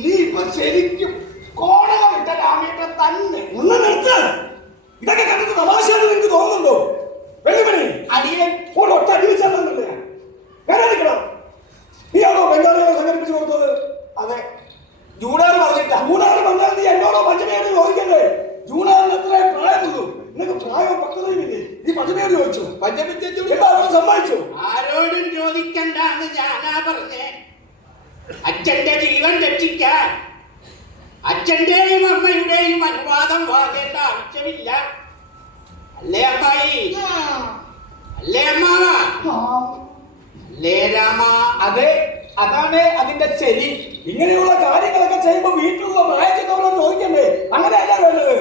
നീ ഇപ്പൊ ശരിക്കും കോടകം വിട്ട രാമേട്ടൻ തന്നെ. ഒന്ന് നിർത്ത്. ഇതൊക്കെ കണ്ടിട്ട് തമാശയാണെന്ന് നിങ്ങൾക്ക് തോന്നുന്നുണ്ടോ? വെള്ളിമണി, അടിയൻ ഒരൊറ്റ അടിവിച്ചാൽ നീയാണോ ബംഗാളികളെ സംഘടിപ്പിച്ചു കൊടുത്തത്? അതെ, ജൂണാറ് പറഞ്ഞിട്ടാ. ജൂണാറ് വന്നാൽ നീ എന്നോടോ പഞ്ചമയോട് ചോദിക്കണ്ടേ? ജൂണാറിന് എത്ര പ്രായമുള്ളൂ? നിനക്ക് പ്രായവും പക്വതയുമില്ലേ? നീ പഞ്ചമയോട് ചോദിച്ചു. എന്താ അവൻ സമ്മതിച്ചു? ആരോടും ചോദിക്കണ്ടാന്ന് ഞാനാ പറഞ്ഞേ. അച്ഛന്റെ ജീവൻ രക്ഷിക്കാൻ അച്ഛന്റെയും അമ്മയുടെയും അനുവാദം വാങ്ങേണ്ട ആവശ്യമില്ല. അല്ലേ അമ്മായി? അല്ലേ അമ്മാവ? അല്ലേ രാമ? അതെ, അതാണ് അതിന്റെ ശരി. ഇങ്ങനെയുള്ള കാര്യങ്ങളൊക്കെ ചെയ്യുമ്പോ വീട്ടിലുള്ള പ്രായത്തിനോട് ചോദിക്കണ്ടേ? അങ്ങനെയല്ല വേണ്ടത്.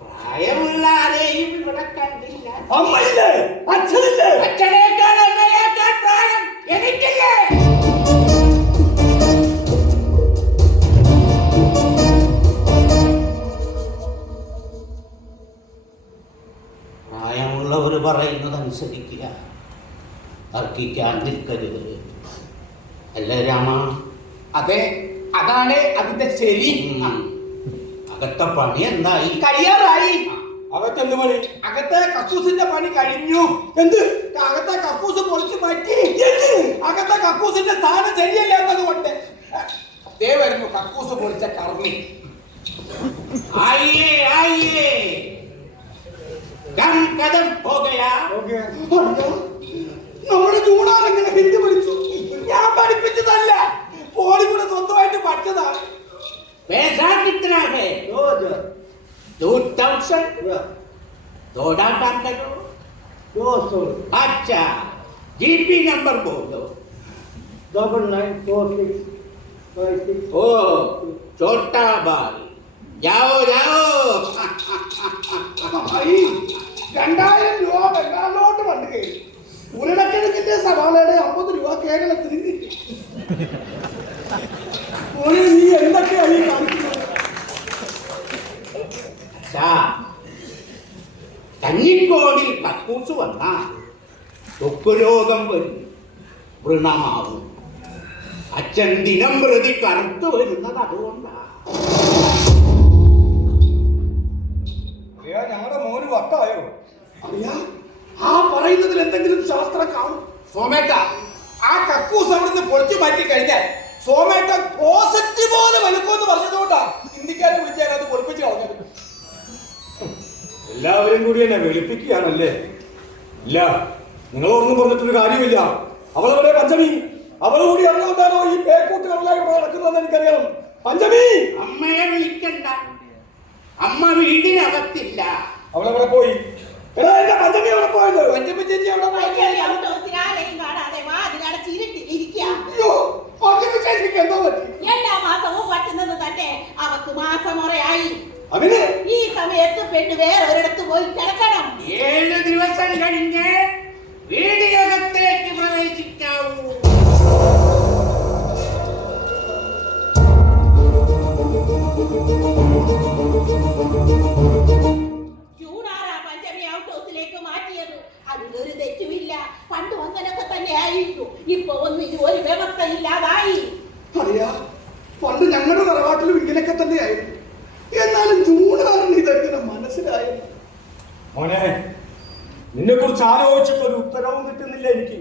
പ്രായമുള്ള ആരെയും ഇവിടെ കണ്ടില്ല. അമ്മയില്ലേ? അച്ഛനില്ലേ? അച്ഛനേക്കാൾ അമ്മയേക്കാൾ വെക്കുക. തർക്കിക്കാൻ നിൽക്കരുത്. അല്ലേ രാമ? അതെ, അതാണ് അതിന്റെ ശരി. അകത്തെ പണി എന്തായി? കഴിയാറായി. അകത്തെന്ത് പണി? അകത്തെ കക്കൂസിന്റെ പണി കഴിഞ്ഞു. എന്ത്? അകത്തെ കക്കൂസ് പൊളിച്ചു മാറ്റി. അകത്തെ കക്കൂസിന്റെ സ്ഥാനം ശരിയല്ല എന്നതുകൊണ്ട് ദേ വരുന്നു കക്കൂസ് പൊളിച്ച കർമ്മി. ആയിയേ ആയിയേ കം കദം ഹോ ഗയാ. നമ്മുടെ ചൂടാറെങ്ങനെ ഹിന്ദി പഠിച്ചു? ഞാൻ പഠിപ്പിച്ചതല്ല, പോളി കൂടെ സ്വന്തമായിട്ട് പഠിച്ചതാണ്. पैसा कितना है? 2000. थोड़ा काम करो. 200. अच्छा, जीपी नंबर बोलो. 994656. ओ छोटा बाल, जाओ जाओ. 2000 രൂപ ബംഗാളിലോട്ട് വണ്ടി കയറി. ഉരുളക്കിഴങ്ങിന്റെ സവാളയുടെ 50 രൂപ കേരളത്തിന് കിട്ടി. നീ എന്തൊക്കെയാണ് ഈ കാണിക്കുന്നത്? കഞ്ഞിക്കോടിൽ കക്കൂസ് വന്ന തൊക്കുരോഗം വരും, വൃണമാവും. അച്ഛൻ ദിനം പ്രതി കറുത്തു വരുന്നത് അതുകൊണ്ടാണ്. ഞങ്ങളുടെ മോന് വട്ടായോ? അറിയാ, ആ പറയുന്നതിൽ എന്തെങ്കിലും ശാസ്ത്രം കാണും. സോമേട്ട, ആ കക്കൂസ് അവിടുന്ന് പൊളിച്ചു മാറ്റി കഴിഞ്ഞാൽ സോമേട്ട പോസിറ്റീവ് പോലെ വലുക്കുമെന്ന് പറഞ്ഞതുകൊണ്ടാ ഇന്ത്യക്കാരെ വിളിച്ചാൽ അത് പൊളിപ്പിച്ച് കളഞ്ഞത്. എല്ലാവരും കൂടി എന്നെ വെളുപ്പിക്കുകയാണല്ലേ? ഇല്ല, നിങ്ങളൊന്നും പറഞ്ഞിട്ടൊരു കാര്യമില്ല. അവളവിടെ പഞ്ചമി, അവൾ കൂടി അറിഞ്ഞുകൊണ്ടാണോ ഈ പേക്കൂട്ടുകളിലായി നടക്കുന്നതെന്ന് എനിക്കറിയണം. പഞ്ചമി! അമ്മയെ വിളിക്കണ്ട, അമ്മ വീടിനകത്തില്ല. അവളെവിടെ പോയി? എന്റെ പഞ്ചമി അവിടെ പോയത്? പഞ്ചമി ചേച്ചി അവിടെ പോയി. ആരെയും കാണാതെ വാതിലടച്ചിരുട്ടിലിരിക്കുക. അയ്യോ, പഞ്ചമിശേഷിക്ക് എന്തോ പറ്റി? എല്ലാ മാസവും പറ്റുന്നത് തന്നെ അവക്ക് മാസമുറയായി. അതിന് ഈ സമയത്ത് പെണ്ണ് വേറൊരിടത്ത് പോയി കിടക്കണം. 7 ദിവസം കഴിഞ്ഞ് വീടിനകത്തേക്ക് പ്രവേശിക്കാവൂ. ചൂടാറാ പഞ്ചമി ഔട്ട് ഹൗസിലേക്ക് മാറ്റിയത്. അതിലൊരു തെറ്റുമില്ല. പണ്ടും അങ്ങനൊക്കെ തന്നെ ആയിരുന്നു. ഇപ്പൊ ഒന്നിനും ഒരു വ്യവസ്ഥ ഇല്ലാതായി. അറിയാ, പണ്ട് ഞങ്ങളുടെ തറവാട്ടിലും ഇങ്ങനെയൊക്കെ തന്നെയായിരുന്നു. എന്നാലും ചൂടാറിന് ഇതെങ്ങനെ മനസ്സിലായത്? മോനെ, നിന്നെ കുറിച്ച് ആലോചിച്ചിട്ട് ഒരു ഉത്തരവും കിട്ടുന്നില്ല എനിക്ക്.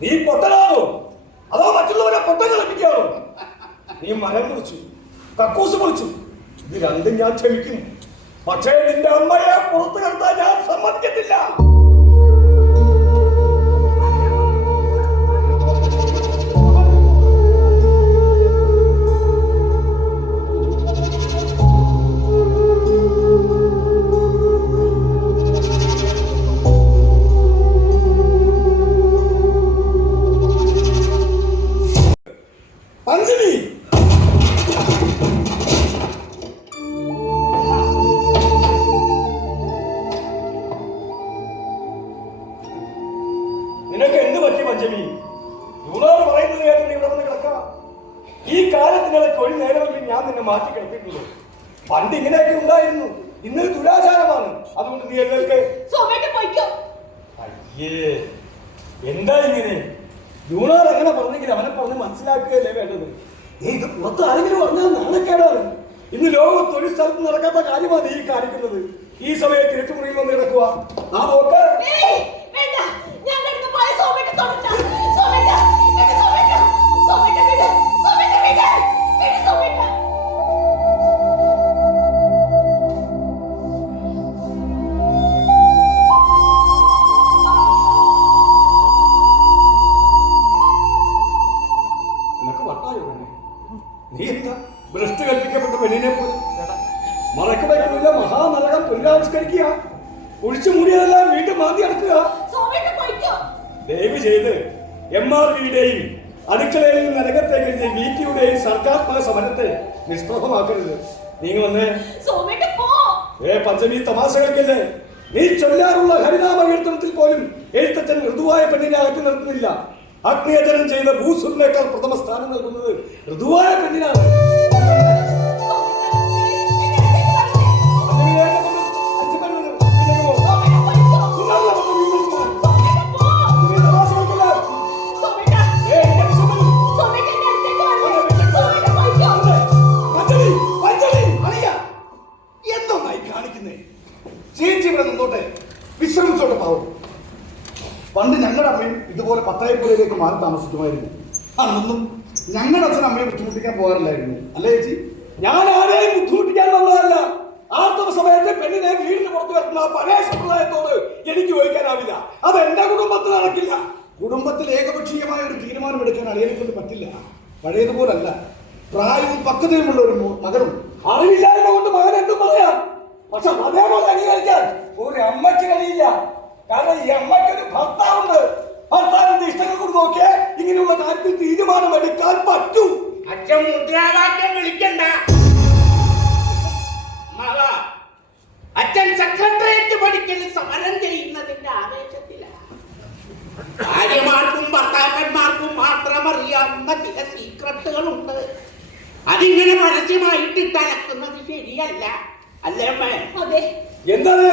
നീ പൊട്ടനാണോ അതോ മറ്റുള്ളവരെ പൊട്ടൻ കളിപ്പിക്കാണോ? നീ മരം കുറിച്ചു, കക്കൂസ് പൊളിച്ചു, ഇത് രണ്ടും ഞാൻ ക്ഷമിക്കും. പക്ഷേ നിന്റെ അമ്മയെ പുറത്തു കിടത്താൻ ഞാൻ സമ്മതിക്കത്തില്ല. പഞ്ചമി! നിനക്ക് എന്ത് പറ്റി പഞ്ചമി? യുവനാർ പറയുന്നത് കേട്ട് നീ ഇവിടെ വന്ന് കിടക്കാം. ഈ കാലത്തിനിടയ്ക്ക് ഒരു നേരമെങ്കിലും ഞാൻ നിന്നെ മാറ്റി കിടത്തിയിട്ടുള്ളൂ. പണ്ട് ഇങ്ങനെയൊക്കെ ഉണ്ടായിരുന്നു, ഇന്നൊരു ദുരാചാരമാണ്. അതുകൊണ്ട് നീ എഴുന്നേൽക്ക്. സോമേട്ടൻ പോയിക്കോ. അയ്യേ, എന്താ ഇങ്ങനെ? യൂണാർ അങ്ങനെ പറഞ്ഞെങ്കിൽ അവനെ പറഞ്ഞ് മനസ്സിലാക്കുകയല്ലേ വേണ്ടത്. ഇത് പുറത്ത് ആരെങ്കിലും പറഞ്ഞാൽ നാണക്കേടാണ്. ഇന്ന് ലോകത്ത് ഒരു സ്ഥലത്ത് നടക്കാത്ത കാര്യമാണ് ഈ കാണിക്കുന്നത്. ഈ സമയത്ത് ഇരുട്ടുമുറിയിൽ വന്ന് കിടക്കുക. ആ നോക്ക്. വേണ്ട, ഞാൻ കിടന്ന് പോയ സോമേട്ടൻ തൊടണ്ട. സോമേട്ട, എന്റെ സോമേട്ട, സോമേട്ട വിട്, സോമേട്ട വിട്, വിട് സോമേട്ട. നിനക്ക് വട്ടായോ പെണ്ണെ? നീ എന്താ ഭ്രഷ്ട് കൽപ്പിക്കപ്പെട്ട പെണ്ണിനെ പോലെ മറക്കടയിലുള്ള മഹാനരകം പുനരാവിഷ്കരിക്കുക. ഒഴിച്ചു മൂടിയതെല്ലാം വീണ്ടും മാന്തി അടക്കുക. സോമേട്ടൻ പോയിക്കോ. ദയവ് ചെയ്ത് MRVയുടെയും അടുക്കളയിൽ നിന്ന് നരകത്തേക്ക് VTയുടെയും സർഗാത്മക സമരത്തെ നിഷ്പ്രഭമാക്കരുത്. നീ വന്ന് സോമേട്ടൻ പോ. പഞ്ചമി തമാശ കളിക്കല്ലേ? നീ ചൊല്ലാറുള്ള ഹരിനാമ കീർത്തനത്തിൽ പോലും എഴുത്തച്ഛൻ ഋതുവായ പെണ്ണിനെ അകറ്റി നിർത്തുന്നില്ല. അഗ്നിയജനം ചെയ്ത ഭൂസുരനേക്കാൾ പ്രഥമ സ്ഥാനം നൽകുന്നത് ഋതുവായ പെണ്ണിനാണ്. സോമേട്ടൻ പോയിക്കോ. പണ്ട് ഞങ്ങളുടെ അമ്മയും ഇതുപോലെ പത്തായപ്പുഴയിലേക്ക് മാറി താമസിക്കുമായിരുന്നു. അന്നൊന്നും ഞങ്ങളുടെ അച്ഛനും അമ്മയെ ബുദ്ധിമുട്ടിക്കാൻ പോകാറില്ലായിരുന്നു, അല്ലേ ചേച്ചി? ഞാൻ ആരെയും ബുദ്ധിമുട്ടിക്കാൻ വന്നതല്ല. ആർത്തവ സമയത്ത് പെണ്ണിനെ വീടിന് പുറത്ത് വരുന്ന പഴയ സമ്പ്രദായത്തോട് എനിക്ക് യോജിക്കാനാവില്ല. അത് എന്റെ കുടുംബത്തിൽ നടക്കില്ല. കുടുംബത്തിൽ ഏകപക്ഷീയമായ ഒരു തീരുമാനം എടുക്കാൻ അളിയനെ കൊണ്ട് പറ്റില്ല. പഴയതുപോലല്ല. പ്രായവും പക്വതയുമുള്ള ഒരു മകനും. അറിവില്ലായ്മ കൊണ്ട് മകൻ എന്തും പറയാം. പക്ഷെ അതേപോലെ അംഗീകരിക്കാൻ ഒരു അമ്മയ്ക്ക് കഴിയില്ല. കാരണം ഈ അമ്മയ്ക്ക് ഒരു ഭർത്താവുണ്ട്. ഭർത്താവിന്റെ ഇഷ്ടങ്ങൾ കൊണ്ട് നോക്കിയേ ഇങ്ങനെയുള്ള കാര്യത്തിൽ തീരുമാനം എടുക്കാൻ പറ്റൂ. അച്ഛൻ മുദ്രാവാക്യം വിളിക്കണ്ട. അച്ഛൻ സെക്രട്ടേറിയറ്റ് പഠിക്കൽ സമരം ചെയ്യുന്നതിന്റെ ആവേശത്തിലാണ്. ഭാര്യമാർക്കും ഭർത്താക്കന്മാർക്കും മാത്രം അറിയാവുന്ന ചില സീക്രട്ടുകളുണ്ട്. അതിങ്ങനെ പരസ്യമായിട്ട് തലക്കുന്നത് ശരിയല്ല, അല്ലേ അമ്മേ? അതെ. എന്താണ്?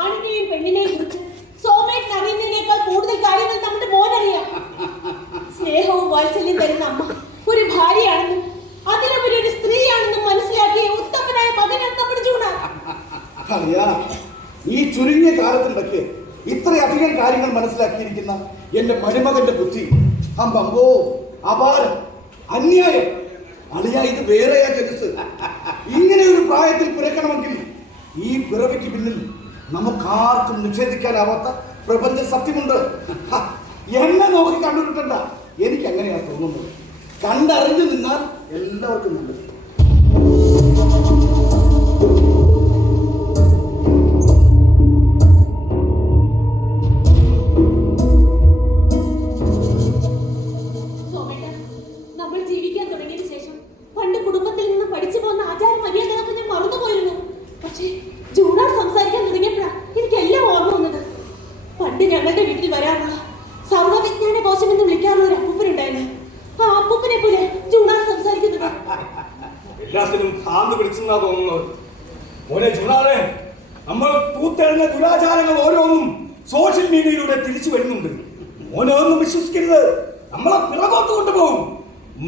ആണിനെയും പെണ്ണിനെയും കുറിച്ച് സോമേട്ടൻ അറിയുന്നതിനേക്കാൾ കൂടുതൽ കാര്യങ്ങൾ നമ്മുടെ മോനറിയാം. സ്നേഹവും വാത്സല്യം തരുന്ന അമ്മ ഒരു ഭാര്യയാണെന്നും അതിലുപരി ഒരു സ്ത്രീയാണെന്നും മനസ്സിലാക്കിയ ഉത്തമനായ മകനാണ് നമ്മുടെ ജൂണാർ. അറിയാ, ഈ ചുരുങ്ങിയ കാലത്തിനിടയ്ക്ക് ഇത്രയധികം കാര്യങ്ങൾ മനസ്സിലാക്കിയിരിക്കുന്ന എന്റെ മരുമകന്റെ ബുദ്ധി അമ്പോ അപാരം, അന്യായം. അളിയ, ഇത് വേറെയാ ജനസ്. ഇങ്ങനെ ഒരു പ്രായത്തിൽ പിറക്കണമെങ്കിൽ ഈ പിറവിക്ക് പിന്നിൽ നമുക്കാർക്കും നിഷേധിക്കാനാവാത്ത പ്രപഞ്ച സത്യമുണ്ട്. എന്നെ നോക്കി കണ്ടുകിട്ടണ്ട, എനിക്ക് അങ്ങനെയാ തോന്നുന്നത്. കണ്ടറിഞ്ഞു നിന്നാൽ എല്ലാവർക്കും നല്ലത്. നമ്മൾ ജീവിക്കാൻ തുടങ്ങിയതിനു ശേഷം പണ്ട് കുടുംബത്തിൽ നിന്ന് പഠിച്ചു പോകുന്ന ആചാര മര്യാദകളൊക്കെ ഞാൻ മറന്നുപോയിരുന്നു. പക്ഷേ ജൂണാർ സംസാരിക്കാൻ തുടങ്ങിയപ്പോഴാണ് എനിക്കെല്ലാം ഓർമ്മ വന്നത്. പണ്ട് ഞങ്ങളുടെ വീട്ടിൽ വരാറുള്ള സർവ്വവിജ്ഞാന കോശം എന്ന് വിളിക്കാറുള്ള ഒരു അപ്പൂപ്പനുണ്ടായിരുന്നു. ആ അപ്പൂപ്പനെ പോലെ ജൂണാർ സംസാരിക്കുന്നത്. എല്ലാത്തിനും ഭ്രാന്ത് പിടിച്ചെന്നാ തോന്നുന്നത്. മോനെ ജൂണാറെ, നമ്മൾ തൂത്തെഴുന്ന ദുരാചാരങ്ങൾ ഓരോന്നും സോഷ്യൽ മീഡിയയിലൂടെ തിരിച്ചു വരുന്നുണ്ട്. മോനെ ഒന്നും വിശ്വസിക്കരുത്. നമ്മളെ പിറകോട്ട് കൊണ്ടുപോകും.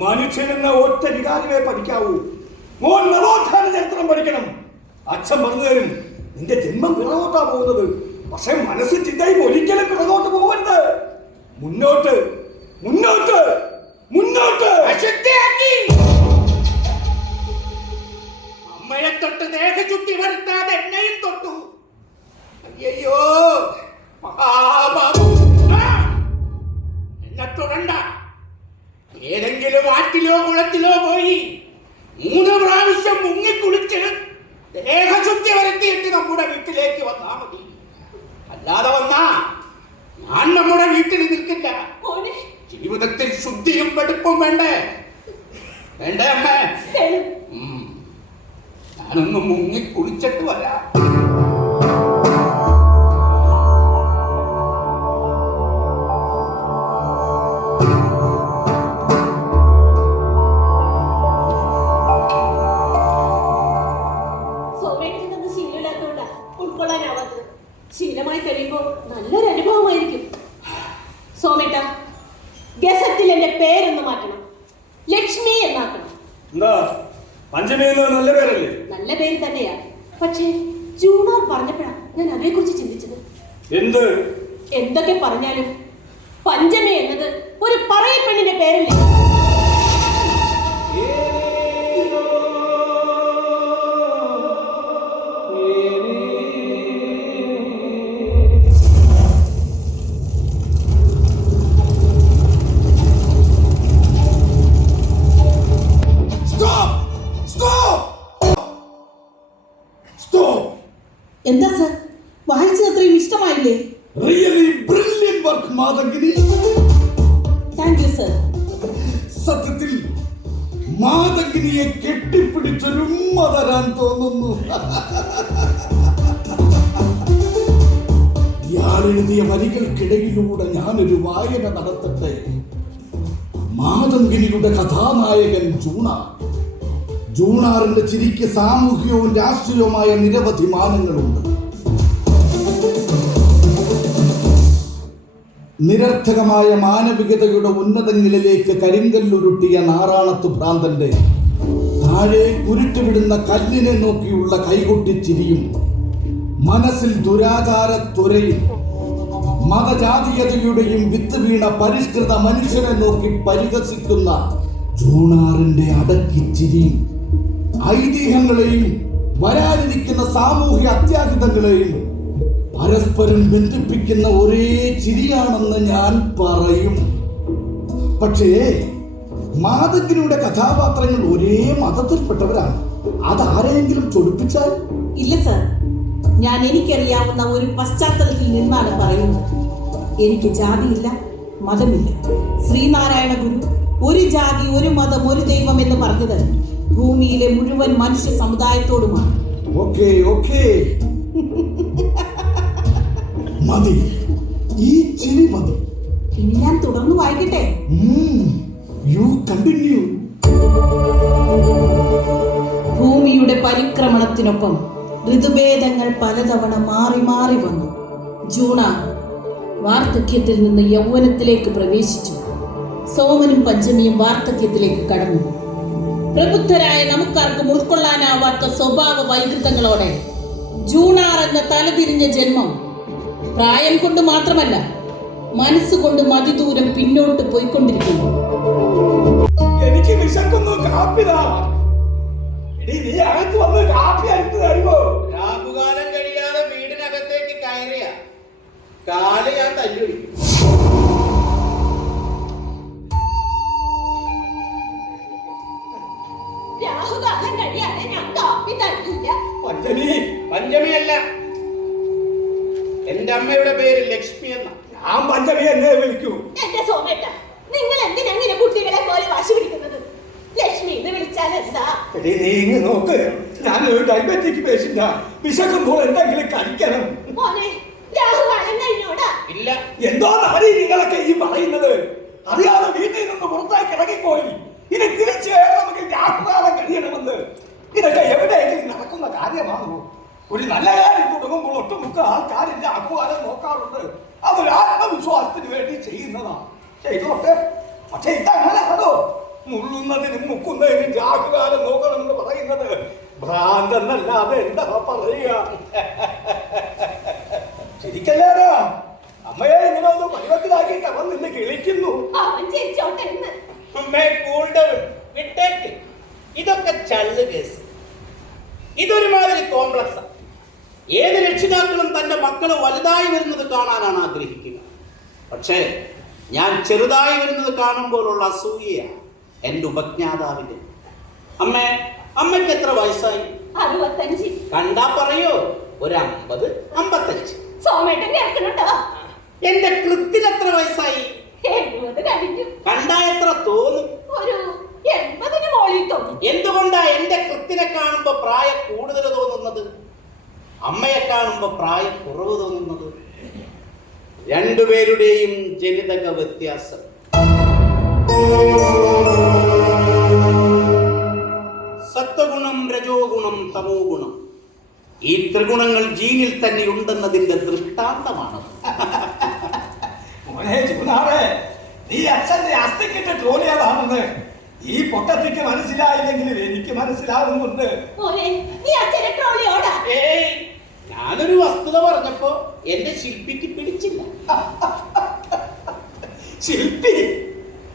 മനുഷ്യനെന്ന ഒറ്റ വികാരമേ പഠിക്കാവൂ. മോൻ നവോത്ഥാന ചരിത്രം പഠിക്കണം. അച്ഛൻ പറഞ്ഞു തരും. നിന്റെ ജന്മം പിറകോട്ടാ പോകുന്നത്. പക്ഷെ മനസ്സ് ചിന്തയും ഒരിക്കലും പിറകോട്ട് പോകരുത്. മുന്നോട്ട്, മുന്നോട്ട്, മുന്നോട്ട്. അമ്മയെ തൊട്ട് ദേഹശുദ്ധി വരുത്താതെ എന്നെയും തൊട്ടു. അയ്യോ, എന്നെ തൊടണ്ട. ഏതെങ്കിലും ആറ്റിലോ കുളത്തിലോ പോയി 3 പ്രാവശ്യം മുങ്ങിക്കുളിച്ച് ദേഹശുദ്ധി വരുത്തിയിട്ട് നമ്മുടെ വീട്ടിലേക്ക് വന്നാ മതി. അല്ലാതെ വന്നാ ഞാൻ നമ്മുടെ വീട്ടിൽ നിൽക്കില്ല. ജീവിതത്തിൽ ശുദ്ധിയും വെടുപ്പും വേണ്ടേ? വേണ്ടേ അമ്മേ? ഞാനൊന്ന് മുങ്ങി കുളിച്ചിട്ട് വരാം. സോമേട്ടനൊന്നും ശീലമില്ലാത്തതുകൊണ്ടാ ഉൾക്കൊള്ളാനാവാത്തത്. ശീലമായി കഴിയുമ്പോൾ നല്ലൊരു അനുഭവമായിരിക്കും. സോമേട്ട, ഗസറ്റിൽ എന്റെ പേരൊന്ന് മാറ്റണം. ലക്ഷ്മി എന്നാക്കണം. എന്താ പഞ്ചമി നല്ല പേരല്ലേ? നല്ല പേര് തന്നെയാ. പക്ഷേ ജൂണാർ പറഞ്ഞപ്പോഴാ ഞാൻ അതേക്കുറിച്ച് ചിന്തിച്ചത്. എന്ത്? എന്തൊക്കെ പറഞ്ഞാലും പഞ്ചമി എന്നത് ഒരു പറയപ്പെണ്ണിന്റെ പേരല്ലേ? എന്താ സർ, വായിച്ചത് അത്രയും ഇഷ്ടമായില്ലേ? Really brilliant work Matangini. Thank you sir. സത്യത്തിൽ മാതങ്കിനിയെ കെട്ടിപ്പിടിച്ചൊരു ഉമ്മ തരാൻ തോന്നുന്നു. ഇയാൾ എഴുതിയ വരികൾക്കിടയിലൂടെ ഞാനൊരു വായന നടത്തട്ടെ. മാതങ്കിനിയുടെ കഥാനായകൻ ജൂണാർ. ജൂണാറിന്റെ ചിരിക്ക് സാമൂഹികവും രാഷ്ട്രീയവുമായ നിരവധി മാനങ്ങളുണ്ട്. നിരർത്ഥകമായ മാനവികതയുടെ ഉന്നതങ്ങളിലേക്ക് കരിങ്കല്ലുരുട്ടിയ നാറാണത്ത് ഭ്രാന്തന്റെ താഴെ കുരുട്ടുവിടുന്ന കല്ലിനെ നോക്കിയുള്ള കൈകൊട്ടിച്ചിരിയും മനസ്സിൽ ദുരാചാര ത്വരയും മതജാതീയതയുടെയും വിത്ത് വീണ പരിഷ്കൃത മനുഷ്യനെ നോക്കി പരിഹസിക്കുന്ന ജൂണാറിന്റെ അടക്കിച്ചിരിയും ഐതിഹ്യങ്ങളെയും വരാനിരിക്കുന്ന സാമൂഹ്യ അത്യാഹിതങ്ങളെയും പരസ്പരം ബന്ധിപ്പിക്കുന്ന ഒരേ ചിരിയാണെന്ന് ഞാൻ പറയും. പക്ഷേ മാതക്കിനുടെ കഥാപാത്രങ്ങൾ ഒരേ മതത്തിൽപ്പെട്ടവരാണ്. അതാരെങ്കിലും ചൊടിപ്പിച്ചാൽ? ഇല്ല സർ, ഞാൻ എനിക്കറിയാവുന്ന ഒരു പശ്ചാത്തലത്തിൽ നിന്നാണ് പറയുന്നത്. എനിക്ക് ജാതിയില്ല, മതമില്ല. ശ്രീനാരായണ ഗുരു ഒരു ജാതി, ഒരു മതം, ഒരു ദൈവം എന്ന് പറഞ്ഞത് ഭൂമിയിലെ മുഴുവൻ മനുഷ്യ സമുദായത്തോടുമാണ്. ഓക്കേ ഓക്കേ, മതി, ഈ ചിരി മതി. ഇനി ഞാൻ തുടർന്ന് വായിക്കട്ടെ? You continue. ഭൂമിയുടെ പരിക്രമണത്തിനൊപ്പം ഋതുഭേദങ്ങൾ പലതവണ മാറി മാറി വന്നു. ജൂണ വാർദ്ധക്യത്തിൽ നിന്ന് യൗവനത്തിലേക്ക് പ്രവേശിച്ചു. സോമനും പഞ്ചമിയും വാർദ്ധക്യത്തിലേക്ക് കടന്നു. പ്രബുദ്ധരായ നമുക്കാർക്കും ഉൾക്കൊള്ളാനാവാത്ത സ്വഭാവ വൈകൃതങ്ങളോടെ ജൂണാർ എന്ന തലതിരിഞ്ഞ ജന്മം പ്രായം കൊണ്ട് മാത്രമല്ല, മനസ്സുകൊണ്ട് മതിദൂരം പിന്നോട്ട് പോയിക്കൊണ്ടിരിക്കുന്നു. എനിക്ക് വിശക്കുന്നു, കാപ്പിതാ. നീ അകത്ത് വന്ന് കാപ്പി അടുത്ത് തരുമോ? രാഹുകാലം കഴിയാതെ വീടിനകത്തേക്ക് കയറിയ കാല് ഞാൻ തല്ലുപിടിക്കും. രാഹുകാലം കഴിയാതെ ഞാൻ കാപ്പി തരില്ല. പഞ്ചമിയല്ല, എന്റെ അമ്മയുടെ പേര് ലക്ഷ്മി എന്ന. ഞാൻ പഞ്ചമി എന്നെ വിളിക്കൂ. എന്റെ സോമേട്ട, നിങ്ങൾ എന്തിനാ കുട്ടികളെ പോലെ വാശി പിടിക്കുന്നത്? ലക്ഷ്മി എന്ന് വിളിച്ചാൽ എന്താ? നീ ഇങ്ങ് നോക്ക്, ഞാനൊരു ഡയബറ്റിക് പേഷ്യന്റാ. വിശക്കുമ്പോൾ എന്തെങ്കിലും കഴിക്കണം. മോനെ, രാഹുകാലം കഴിഞ്ഞോടാ? ഇല്ല. എന്തോ നാടി നിങ്ങളൊക്കെ ഈ പറയുന്നത്? അറിയാതെ വീട്ടിൽ നിന്ന് പുറത്തേക്ക് ഇറങ്ങിപ്പോയി. ഇനി തിരിച്ചു നമുക്ക് രാഹുകാലം കഴിയണമെന്ന് ഇതൊക്കെ എവിടെയെങ്കിലും നടക്കുന്ന കാര്യമാണോ? ഒരു നല്ല കാര്യം തുടങ്ങുമ്പോൾ ഒട്ടുമുക്ക ആൾക്കാരിന്റെ രാഹുകാലം നോക്കാറുണ്ട്. അതൊരു ആത്മവിശ്വാസത്തിന് വേണ്ടി ചെയ്യുന്നതാണ്. ചെയ്തോട്ടെ, പക്ഷെ ഇതങ്ങനെയാണോ? മുള്ളുന്നതിനും മുക്കുന്നതിനും രാഹുകാലം നോക്കണമെന്ന് പറയുന്നത് ഭ്രാന്തെന്നല്ലാതെ എന്താ പറയുക? ശരിക്കല്ലേടാ, അമ്മയെ ഇങ്ങനെ ഒന്ന് പരുവത്തിലാക്കി കവന്നിന്ന് കിളിക്കുന്നു. വിട്ടേക്ക്, ഇതൊക്കെ ചള്ളു കേസ്. ഇതൊരുമാതിരി കോംപ്ലക്സ്. ഏത് രക്ഷിതാക്കളും തന്റെ മക്കൾ വലുതായി വരുന്നത് കാണാനാണ് ആഗ്രഹിക്കുക. പക്ഷേ ഞാൻ ചെറുതായി വരുന്നത് കാണുമ്പോഴുള്ള അസൂയയാണ് എന്റെ ഉപജ്ഞാതാവിന്റെ. അമ്മയ്ക്ക് എത്ര വയസ്സായി? 65. കണ്ടാ പറയോ, ഒരു 50, 55. സോമേട്ടൻ കേൾക്കണുണ്ടോ? എന്റെ കൃത്തിന് എത്ര വയസ്സായി? 70 കഴിഞ്ഞു. കണ്ടാ എത്ര തോന്നും? ഒരു 80 മോളിൽ തോന്നും. എന്തുകൊണ്ടാ എന്റെ കൃത്തിനെ കാണുമ്പോ പ്രായം കൂടുതൽ തോന്നുന്നത്, അമ്മയെ കാണുമ്പോ പ്രായം കുറവ് തോന്നുന്നത്? രണ്ടുപേരുടെയും ജനിതക വ്യത്യാസം. സത്വഗുണം, രജോ ഗുണം, തമോ ഗുണം, ഈ ത്രിഗുണങ്ങൾ ജീനിൽ തന്നെ ഉണ്ടെന്നതിന്റെ ദൃഷ്ടാന്തമാണ്. നീ അച്ഛന്റെ അസ്ഥിക്കിട്ട് ജോലിയാണെന്ന് ഈ പൊട്ടത്തിക്ക് മനസ്സിലായില്ലെങ്കിലും എനിക്ക് മനസ്സിലാവുന്നുണ്ട്. ഞാനൊരു വസ്തുത പറഞ്ഞപ്പോ എന്റെ ശില്പിക്ക് പിടിച്ചില്ല. ശില്പി,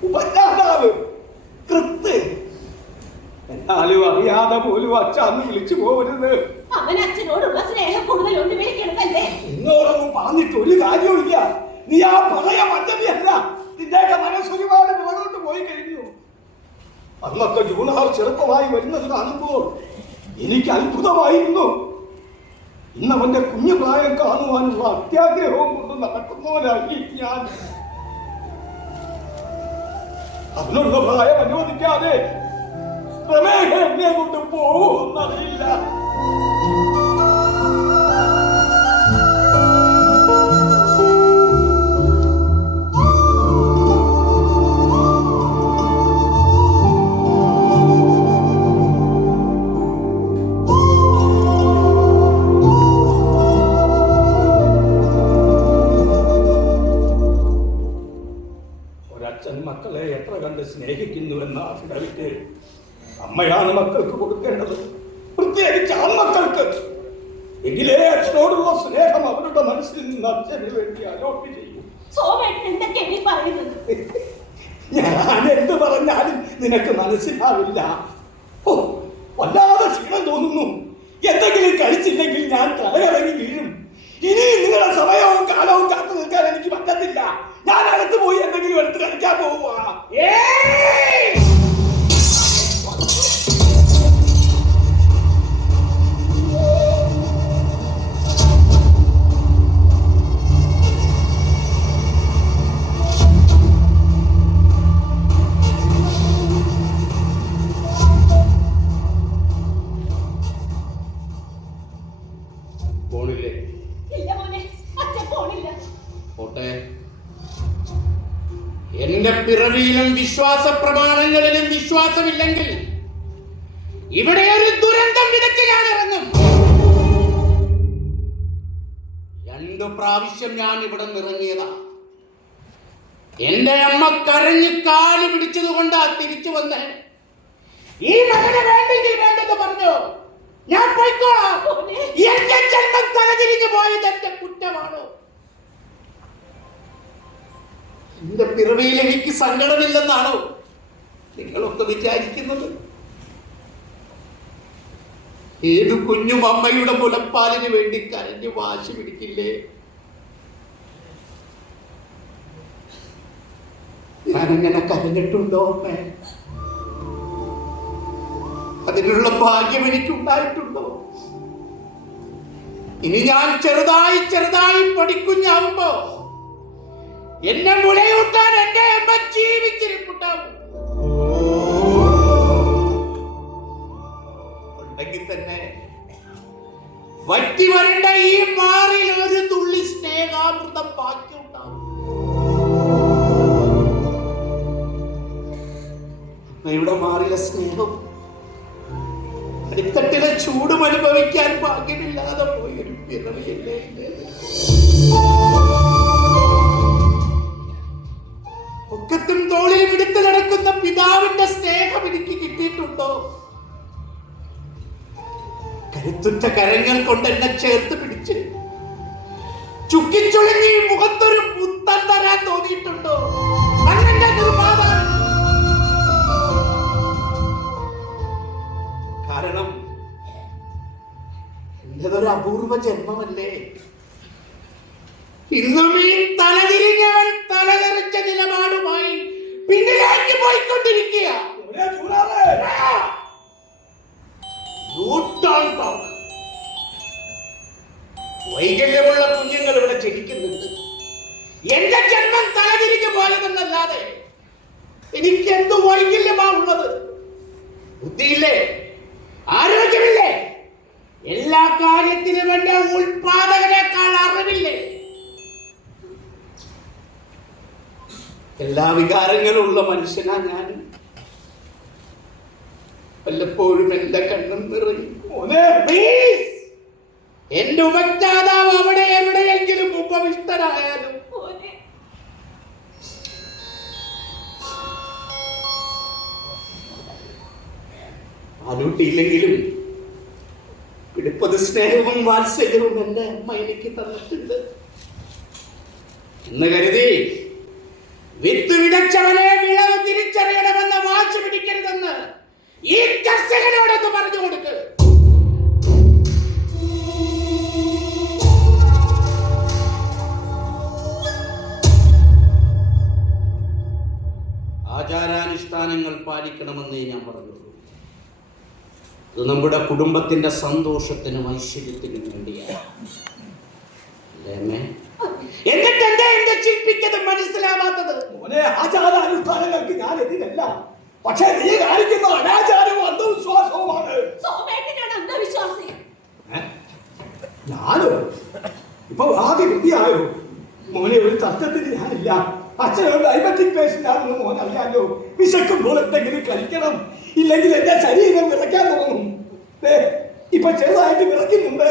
ഉപജ്ഞാതാവ്, കൃത്ത്. എന്നാലും അറിയാതെ പോലും അച്ഛന്ന് വിളിച്ചു പോകരുത്. അവൻ അച്ഛനോടുള്ള സ്നേഹം കൂടുതലുണ്ട്, വിളിക്കണതല്ലേ? എന്നോടൊന്നും പറഞ്ഞിട്ട് ഒരു കാര്യമില്ല. നീ ആ പഴയ പദ്ധതിയല്ല. നിന്റെയൊക്കെ മനസ്സൊരുപാട് പുറകോട്ട് പോയി കഴിഞ്ഞു. അന്നൊക്കെ ജൂണാർ ചെറുപ്പമായി വരുന്നത് കാണുമ്പോൾ എനിക്ക് അത്ഭുതമായിരുന്നു. ഇന്ന് അവന്റെ കുഞ്ഞു പ്രായം കാണുവാനുള്ള അത്യാഗ്രഹവും കൊണ്ട് നടക്കുന്നവനായി ഞാൻ. അവനുള്ള പ്രായം അനുവദിക്കാതെ പ്രമേഹ എന്നെ കൊണ്ട് പോകുമെന്നറിയില്ല. മക്കളെ എത്ര കണ്ട് സ്നേഹിക്കുന്നു അമ്മയാണ് മക്കൾക്ക് കൊടുക്കേണ്ടത്, പ്രത്യേകിച്ച് ആൺമക്കൾക്ക്. എങ്കിലേ അച്ഛനോടുള്ള സ്നേഹം അവരുടെ മനസ്സിൽ നിന്ന് അച്ഛന് വേണ്ടി അലോട്ട് ചെയ്യും. സോമേട്ടൻ എന്തൊക്കെയാ നീ പറയുന്നത്? ഞാൻ എന്ത് പറഞ്ഞാലും നിനക്ക് മനസ്സിലാവില്ല. ഓ, വല്ലാതെ ക്ഷീണം തോന്നുന്നു. എന്തെങ്കിലും കഴിച്ചില്ലെങ്കിൽ ഞാൻ തലയിറങ്ങി വീഴും. ഇനി നിങ്ങളുടെ സമയവും കാലവും കാത്തു നിൽക്കാൻ എനിക്ക് പറ്റത്തില്ല. ഞാൻ അടുത്ത് പോയി എന്തെങ്കിലും എടുത്ത് കഴിക്കാൻ പോവുക. പോണില്ലേ? ഇല്ല മോനെ, അച്ഛൻ പോണില്ല. പോട്ടെ. എന്റെ പിറവിയിലും വിശ്വാസ പ്രമാണങ്ങളിലും വിശ്വാസമില്ലെങ്കിൽ ഇവിടെ ഒരു ദുരന്തം വിതച്ച് ഞാൻ ഇറങ്ങും. 2 പ്രാവശ്യം ഞാൻ ഇവിടെ നിറങ്ങിയതാ. എന്റെ അമ്മ കരഞ്ഞ് കാല് പിടിച്ചത് കൊണ്ടാ തിരിച്ചു വന്ന് ഈ മകനെ വേണ്ടെങ്കിൽ വേണ്ടെന്ന് പറഞ്ഞു. ഞാൻ പോയിക്കോളാം. എന്റെ ജന്മം തലതിരിഞ്ഞു പോയത് എന്റെ കുറ്റമാണോ? എന്റെ പിറവിയിൽ എനിക്ക് സങ്കടമില്ലെന്നാണോ നിങ്ങളൊക്കെ വിചാരിക്കുന്നത്? ഏതു കുഞ്ഞും അമ്മയുടെ മുലപ്പാലിന് വേണ്ടി കരഞ്ഞു വാശി പിടിക്കില്ലേ? ഞാനങ്ങനെ കരഞ്ഞിട്ടുണ്ടോ അമ്മേ? അതിനുള്ള ഭാഗ്യം എനിക്കുണ്ടായിട്ടുണ്ടോ? ഇനി ഞാൻ ചെറുതായി ചെറുതായി പഠിക്കുഞ്ഞാവുമ്പോ എന്നെ മുലയൂട്ടാൻ എന്റെ അമ്മ ജീവിച്ചിരിപ്പുണ്ടാവും. ഉണ്ടെങ്കിൽ തന്നെ വറ്റി വരേണ്ട ഈ മാറിൽ ഒരു തുള്ളി സ്നേഹാമൃതം ബാക്കി ഉണ്ടാവും. അമ്മയുടെ മാറിലെ സ്നേഹം അടിത്തട്ടിലെ ചൂടും അനുഭവിക്കാൻ ഭാഗ്യമില്ലാതെ പോയൊരു പിറവിയല്ലേ ഒക്കത്തും തോളിലും എടുത്തു നടക്കുന്ന പിതാവിന്റെ സ്നേഹം എനിക്ക് കിട്ടിയിട്ടുണ്ടോ? കരുത്തുറ്റ കരങ്ങൾ കൊണ്ട് എന്നെ ചേർത്ത് പിടിച്ച് ചുക്കിച്ചുളിഞ്ഞ് ഈ മുഖത്തൊരു പുത്തൻ തരാൻ തോന്നിയിട്ടുണ്ടോ? അന്നെന്റെ നിർമ്മാതാവ്. കാരണം എന്റേതൊരു അപൂർവ ജന്മമല്ലേ. ഇന്നും ഈ തലതിരിഞ്ഞവൻ തലതെറിച്ച നിലപാടുമായി പിന്നിലേക്ക് പോയിക്കൊണ്ടിരിക്കുക. വൈകല്യമുള്ള കുഞ്ഞുങ്ങൾ ഇവിടെ ജനിക്കുന്നുണ്ട്. എന്റെ ജന്മം തലതിരിഞ്ഞു പോയതെന്നല്ലാതെ എനിക്ക് എന്ത് വൈകല്യമാ ഉള്ളത്? ബുദ്ധിയില്ലേ? ആരോഗ്യമില്ലേ? എല്ലാ കാര്യത്തിലും എന്റെ ഉൽപാദകനേക്കാൾ അറിവില്ലേ? എല്ലാ വികാരങ്ങളും ഉള്ള മനുഷ്യനാ ഞാൻ. വല്ലപ്പോഴും എന്റെ കണ്ണും നിറയും. എന്റെ ഉപജ്ഞാതാവ് അവിടെ എവിടെയെങ്കിലും ഉപവിഷ്ടനായാലും ആലൂട്ടിയില്ലെങ്കിലും പിടിപ്പത് സ്നേഹവും വാത്സല്യവും എന്റെ അമ്മ എനിക്ക് തന്നിട്ടുണ്ട് എന്ന് കരുതി വിത്ത് വിതച്ചവനെ വിളവ് തിരിച്ചറിയണമെന്ന വാശി പിടിക്കരുതെന്ന് ഈ കർഷകനോടൊന്ന് പറഞ്ഞു കൊടുക്ക്. ആചാരാനുഷ്ഠാനങ്ങൾ പാലിക്കണമെന്നേ ഞാൻ പറഞ്ഞുള്ളൂ. ഇത് നമ്മുടെ കുടുംബത്തിന്റെ സന്തോഷത്തിനും ഐശ്വര്യത്തിനും വേണ്ടിയാണ്. എന്നിട്ട് എന്താ എന്റെ ശില്പിക്കത് മനസ്സിലാവാത്തത്? ആചാരാനുഷ്ഠാനങ്ങൾക്ക് ഞാൻ എതിരല്ല. പക്ഷേ നീ കാണിക്കുന്ന അനാചാരവും അന്ധവിശ്വാസവുമാണ്. അന്ധവിശ്വാസി ഞാനോ? ഇപ്പൊ ആദ്യ വൃത്തിയായോ? മോനെ, ഒരു തർക്കത്തിന് ഞാനില്ല. അച്ഛനൊരു ഡയബറ്റിക് പേഷ്യന്റ് ആണെന്ന് മോൻ അറിയാലോ. വിശക്കുമ്പോൾ എന്തെങ്കിലും കഴിക്കണം, ഇല്ലെങ്കിൽ എന്റെ ശരീരം വിറയ്ക്കാൻ തുടങ്ങും. ഇപ്പൊ ചെറുതായിട്ട് വിറയ്ക്കുന്നുണ്ട്.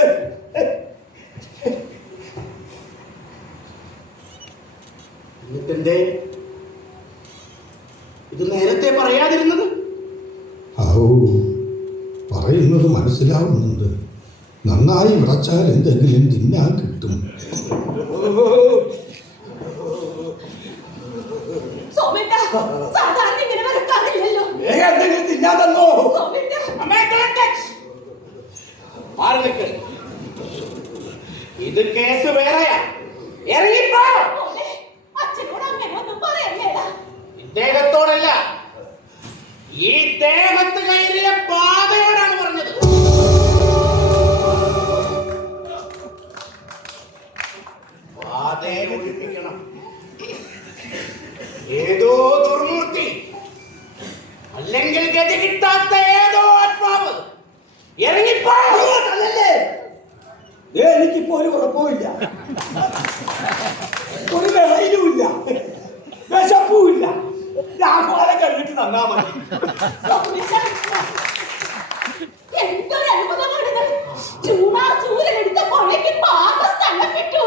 എന്നിട്ടെന്തേ ഇത് നേരത്തെ പറയാതിരുന്നത്? പറയുന്നത് മനസ്സിലാവുന്നുണ്ട്. നന്നായി വിളച്ചാൽ എന്തെങ്കിലും തിന്നാൻ കിട്ടും. സോമേട്ട, സാധാരണ ഇങ്ങനെ വരക്കാറില്ലല്ലോ. എന്തെങ്കിലും തിന്നാൻ തന്നോ? സോമേട്ട, മാറി നിൽക്ക്. ഇത് കേസ് വേറെയാ. ഇറങ്ങിപ്പോ. മോനെ, അച്ഛനോട് അങ്ങനെ ഒന്നും പറയല്ലേടാ. ഇദ്ദേഹത്തോടല്ല, ഈ ദേഹത്ത് കയറിയ പാതയോടാണ് പറഞ്ഞത്. പാതയെ ഒഴിപ്പിക്കണം. ഏതോ ദുർമൂർത്തി, അല്ലെങ്കിൽ ഗതി കിട്ടാത്ത ഏതോ ആത്മാവ് ഇറങ്ങിപ്പോ. എനിക്കിപ്പോ ഒരു കുഴപ്പമില്ല, ഒരു വിളയിലുമില്ല, വിശപ്പുമില്ല. ആഹ്വാനം കഴിഞ്ഞിട്ട് തന്നാ മതി. എന്തൊരു അത്ഭുതമാണിത്. ചൂരലെടുത്ത പുഴയ്ക്ക് പാത സ്ഥലപ്പെട്ടു.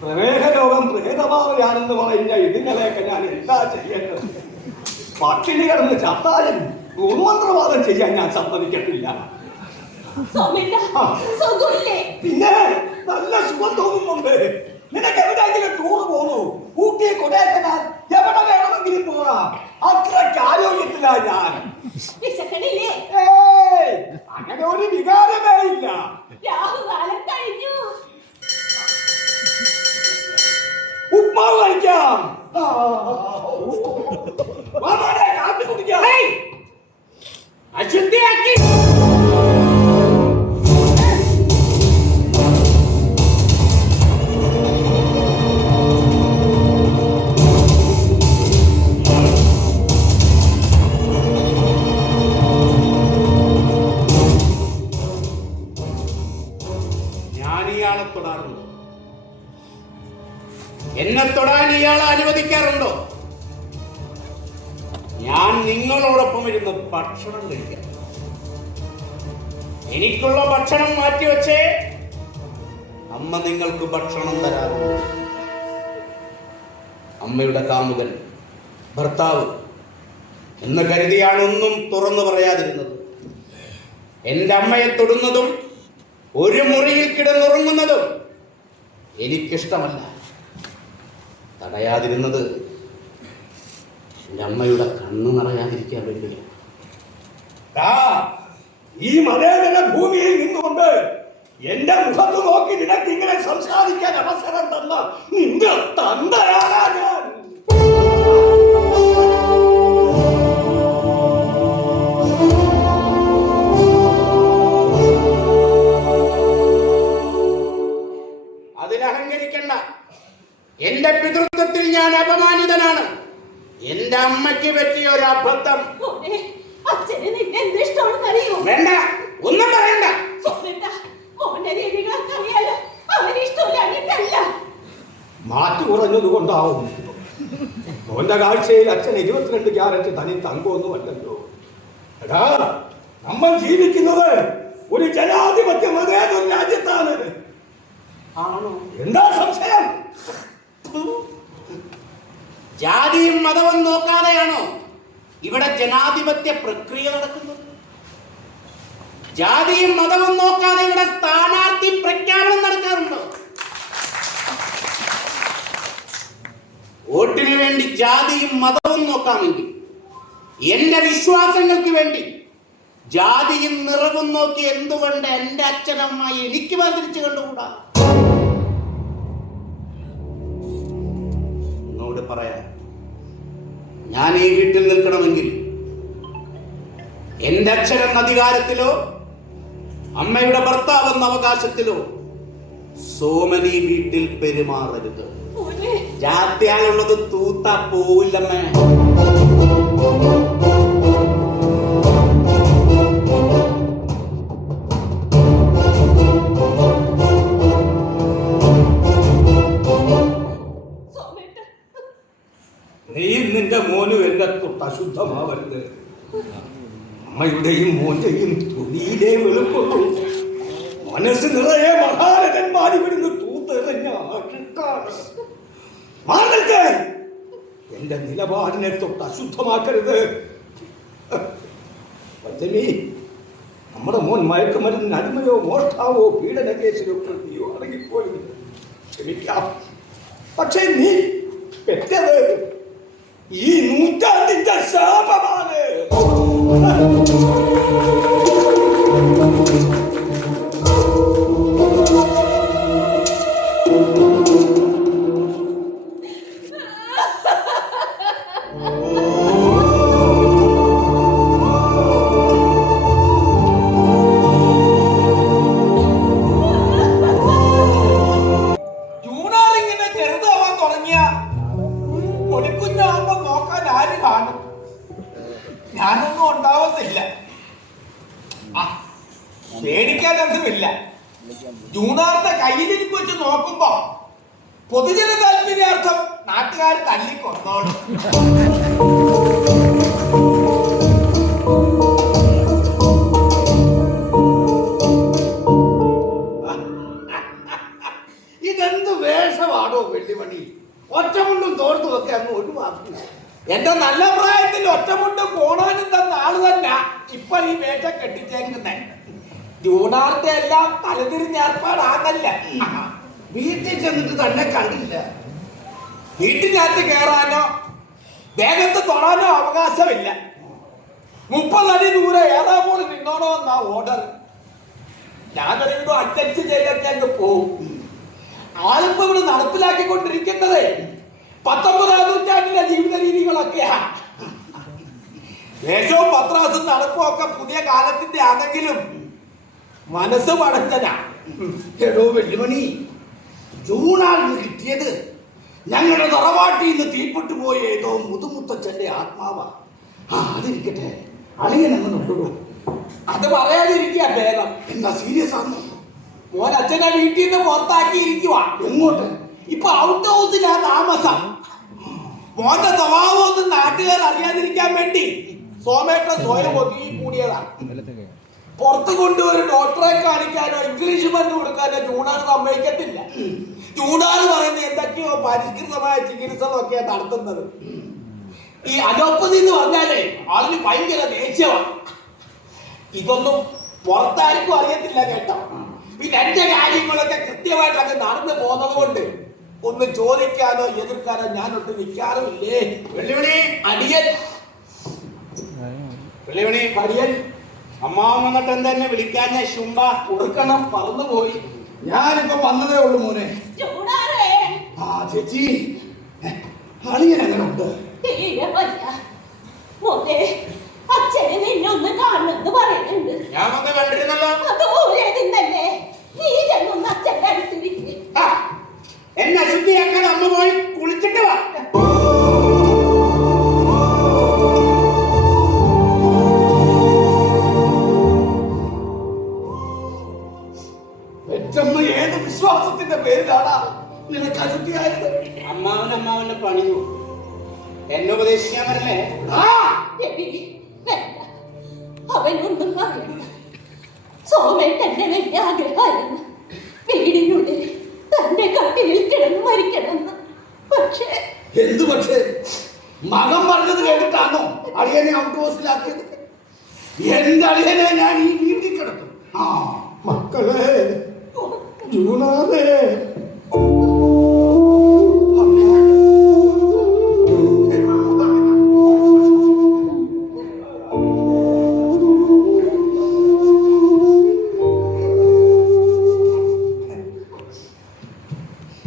പ്രമേഹ രോഗം പ്രേതബാധയാണെന്ന് പറഞ്ഞ ഇതിങ്ങളെയൊക്കെ ഞാൻ എന്താ ചെയ്യേണ്ടത്? പട്ടിണി കിടന്ന് ചത്താലും ദുർമന്ത്രവാദം ചെയ്യാൻ ഞാൻ സമ്മതിക്കത്തില്ല. സോമേട്ട, സുഖമില്ലേ? പിന്നെ നല്ല സുഖം തോന്നുന്നുണ്ട്. നിനക്ക് എവിടെയെങ്കിലും ടൂർ പോന്നു? ഊട്ടി, കൊടൈക്കനാൽ, എവിടെ വേണമെങ്കിലും പോകാം. അത്രയ്ക്ക് ആരോഗ്യത്തിലാ ഞാൻ. വിശക്കണില്ലേ? അങ്ങനെ ഒരു വികാരമേ ഇല്ല. രാഹുകാലം കഴിഞ്ഞു. ഉപ്മാവ് കഴിക്കാം. കാപ്പി കുടിക്കാം. അശുദ്ധിയാക്കി. ഞാൻ ഇയാളെ തൊടാറുണ്ടോ? എന്നെ തൊടാൻ ഇയാളെ അനുവദിക്കാറുണ്ടോ? ഞാൻ നിങ്ങളോടൊപ്പം ഇരുന്ന് ഭക്ഷണം കഴിക്കാം. എനിക്കുള്ള ഭക്ഷണം മാറ്റിവെച്ചേ അമ്മ നിങ്ങൾക്ക് ഭക്ഷണം തരാറുണ്ട്. അമ്മയുടെ കാമുകൻ, ഭർത്താവ് എന്ന് കരുതിയാണ് ഒന്നും തുറന്നു പറയാതിരുന്നത്. എൻ്റെ അമ്മയെ തൊടുന്നതും ഒരു മുറിയിൽ കിടന്നുറങ്ങുന്നതും എനിക്കിഷ്ടമല്ല. തടയാതിരുന്നത് എൻ്റെ അമ്മയുടെ കണ്ണ് നിറയാതിരിക്കാൻ വേണ്ടിയാണ്. ഈ മതേതര ഭൂമിയിൽ നിന്നുകൊണ്ട് എന്റെ മുഖത്ത് നോക്കി നിനക്ക് ഇങ്ങനെ സംസാരിക്കാൻ അവസരം തന്ന നിന്റെ തന്തയാകാ ഞാൻ. അതിലഹങ്കരിക്കണ്ട. എന്റെ പിതൃത്വത്തിൽ ഞാൻ അപമാനിതനാണ്. എന്റെ അമ്മയ്ക്ക് പറ്റിയ ഒരു അബദ്ധം. അച്ഛന് നിന്നെ എന്ത് ഇഷ്ടമാണെന്ന് അറിയോ? വേണ്ട, ഒന്നും പറയണ്ട. മോന്റെ രീതികളൊക്കെ അറിയാലോ. അവന് ഇഷ്ടമില്ല. മാറ്റു കുറഞ്ഞത് കൊണ്ടാവും. മോന്റെ കാഴ്ചയിൽ അച്ഛൻ 22 ക്യാരറ്റ് തനി തങ്കമൊന്നുമല്ലല്ലോ. എടാ, നമ്മൾ ജീവിക്കുന്നത് ഒരു ജനാധിപത്യ മതേതര രാജ്യത്താണ്. ആണോ? എന്താ സംശയം? ജാതിയും മതവും നോക്കാതെയാണോ ഇവിടെ ജനാധിപത്യ പ്രക്രിയ നടക്കുന്നത്? ജാതിയും മതവും നോക്കാതെ ഇവിടെ സ്ഥാനാർത്ഥി പ്രഖ്യാപനം നടക്കാറുണ്ടോ? വോട്ടിന് വേണ്ടി ജാതിയും മതവും നോക്കാമെങ്കിൽ എന്റെ വിശ്വാസങ്ങൾക്ക് വേണ്ടി ജാതിയും നിറവും നോക്കി എന്തുകൊണ്ട് എന്റെ അച്ഛനമ്മ എനിക്ക് വേർതിരിച്ചു കണ്ടുകൂടാ? എന്നോട് പറയാം, ഞാൻ ഈ വീട്ടിൽ നിൽക്കണമെങ്കിൽ എന്റെ അച്ഛനെന്ന അധികാരത്തിലോ അമ്മയുടെ ഭർത്താവ് എന്ന അവകാശത്തിലോ സോമനി വീട്ടിൽ പെരുമാറരുത്. ജാത്യാലുള്ളത് തൂത്താ പോവില്ലമ്മേ. നീയും നിന്റെ മോനും എന്നെ തൊട്ട് അശുദ്ധമാവരുത്. അമ്മയുടെയും മോന്റെയും തൊടിയിലേ വെളുപ്പുള്ളൂ. മനസ്സ് നിറയെ മഹാരഥന്മാർ ഇവിടുന്ന് തൂത്തെറിഞ്ഞ ആഷിക്കാണ്. എന്റെ നിലപാടിനെ തൊട്ട് അശുദ്ധമാക്കരുത്. പഞ്ചമി, നമ്മുടെ മോൻ മയക്കുമരുന്ന് അടിമയോ മോഷ്ടാവോ പീഡന കേസിലോ പ്രതിയോ അടങ്ങിപ്പോയി. ക്ഷമിക്കാം. പക്ഷെ നീ പെറ്റത് ഈ നൂറ്റാണ്ടിന്റെ ശാപമാണ്. ജൂണാറിങ്ങനെ ചെറുതാവാൻ തുടങ്ങിയ പൊടിക്കുഞ്ഞാകുമ്പോ നോക്കാൻ ആര് കാണും? ഞാനൊന്നും ഉണ്ടാവത്തില്ല. പേടിക്കാനൊന്നുമില്ല. ജൂണാറിന്റെ കയ്യിലിരിപ്പ് വെച്ച് നോക്കുമ്പോ പൊതുജന താല്പര്യാർത്ഥം നാട്ടുകാർ തല്ലിക്കൊന്നോളും. ഇതെന്ത് വേഷമാണോ വെള്ളിമണി? ഒറ്റമുണ്ടും തോർത്തു ഒക്കെ അങ്ങ് ഒഴിവാക്കി. എന്റെ നല്ല പ്രായത്തിൽ ഒറ്റമുണ്ട് പോണാനും തന്ന ആള് തന്നെ ഇപ്പൊ ഈ വേഷ കെട്ടിച്ചേക്കുന്നേ. ജൂണാറിന്റെ എല്ലാം തലതിരിഞ്ഞേർപ്പാടാകല്ല. വീട്ടിൽ ചെന്നിട്ട് തന്നെ കണ്ടില്ല. വീട്ടിനകത്ത് കയറാനോ ദേഹത്ത് തൊടാനോ അവകാശമില്ല. 30 അടി ദൂരെ ഏറാമോള് നിന്നോണോ എന്നാ ഓർഡർ. ഞാനൊരു അഡ്ജസ്റ്റ് ചെയ്തൊക്കെ അങ്ങ് പോവും. ആളിപ്പോ ഇവിടെ നടപ്പിലാക്കിക്കൊണ്ടിരിക്കുന്നത് 19ാം നൂറ്റാണ്ടിലെ ജീവിത രീതികളൊക്കെയാ. വേഷവും പത്രാസും നടപ്പും ഒക്കെ പുതിയ കാലത്തിന്റെ ആണെങ്കിലും മനസ്സ് പടച്ചനാ. എടോ വെള്ളിമണി, ജൂണാറിന് കിട്ടിയത് ഞങ്ങളുടെ തറവാട്ടിൽ നിന്ന് തീപ്പെട്ടു പോയ ഏതോ മുതുമുത്തച്ഛന്റെ ആത്മാവാ. അതിരിക്കട്ടെ, അളിയൻ എന്നുണ്ടോ? അത് പറയാതിരിക്കുക ഭേദം. എന്താ സീരിയസ് ആണോ? മോൻ അച്ഛനെ വീട്ടിൽ നിന്ന് പുറത്താക്കിയിരിക്കുക. എങ്ങോട്ട്? ഇപ്പൊ ഔട്ട് ഹൗസിലാ താമസം. മോന്റെ സ്വഭാവം ഒന്നും നാട്ടുകാർ അറിയാതിരിക്കാൻ വേണ്ടി സോമേട്ടൻ സ്വയം ഒതുങ്ങി കൂടിയതാ. പുറത്തു കൊണ്ടുവരും ഡോക്ടറെ കാണിക്കാനോ ഇംഗ്ലീഷ് മരുന്ന് കൊടുക്കാനോ ജൂണാർ സമ്മതിക്കത്തില്ല. ജൂണാർ പറയുന്നത് എന്തൊക്കെയോ പരിഷ്കൃതമായ ചികിത്സകളൊക്കെയാ നടത്തുന്നത്. ഈ അലോപ്പതി എന്ന് പറഞ്ഞാലേ അതിന് ഭയങ്കര ദേഷ്യമാണ്. ഇതൊന്നും പുറത്താർക്കും അറിയത്തില്ല കേട്ടോ. പിന്നെ എന്റെ കാര്യങ്ങളൊക്കെ കൃത്യമായിട്ടൊക്കെ നടന്നു പോകുന്നത് കൊണ്ട് ഒന്നും ചോദിക്കാനോ എതിർക്കാനോ ഞാനൊട്ട് നിൽക്കാറുമില്ലേ. വെള്ളിമണി, അടിയൻ വെള്ളിമണി, അടിയൻ അമ്മാവൻ വന്നിട്ട് എന്തെന്നെ വിളിക്കാൻ ശുംഭ കൊടുക്കണം, പറന്നുപോയി. ഞാനിപ്പോ വന്നതേ ഉള്ളൂ മോനെ. ചൂടാറേ ചേച്ചി, അളിയൻ എങ്ങനെ ഉണ്ട്? തീരെ വയ്യ മോനെ. അച്ഛനെ നിന്നെ ഒന്ന് കാണുമെന്ന് പറയുന്നുണ്ട്. ഞാൻ വന്ന് കണ്ടിരുന്നല്ലോ. ദൂരെ നിന്നല്ലേ. നീ ചെന്നൊന്ന് അച്ഛൻ്റെ അടുത്തിരിക്കും. എന്നെ അശുദ്ധിയാക്കാൻ അമ്മ പോയി കുളിച്ചിട്ട് വാ. പെറ്റമ്മ ഏത് വിശ്വാസത്തിന്റെ പേരിലാണ് നിനക്ക് അശുദ്ധിയായത്? അമ്മാവന്റെ പണി നോക്കും. എന്നെ ഉപദേശിക്കാൻ വരല്ലേ? അവനൊന്നും പറയണ്ട. സോമേട്ടന്റെ വലിയ ആഗ്രഹമായിരുന്നു വീടിനുള്ളിൽ തന്റെ കട്ടിലിൽ കിടന്ന് മരിക്കണമെന്ന്. പക്ഷേ എന്തു പക്ഷേ? മകൻ പറഞ്ഞത് കേട്ടിട്ടാണോ അളിയനെ ഔട്ട് ഹൗസിലാക്കിയത്? എന്റെ അളിയനെ ഞാൻ ഈ വീട്ടിൽ കിടക്കും. മക്കളെ, ജൂണാറേ,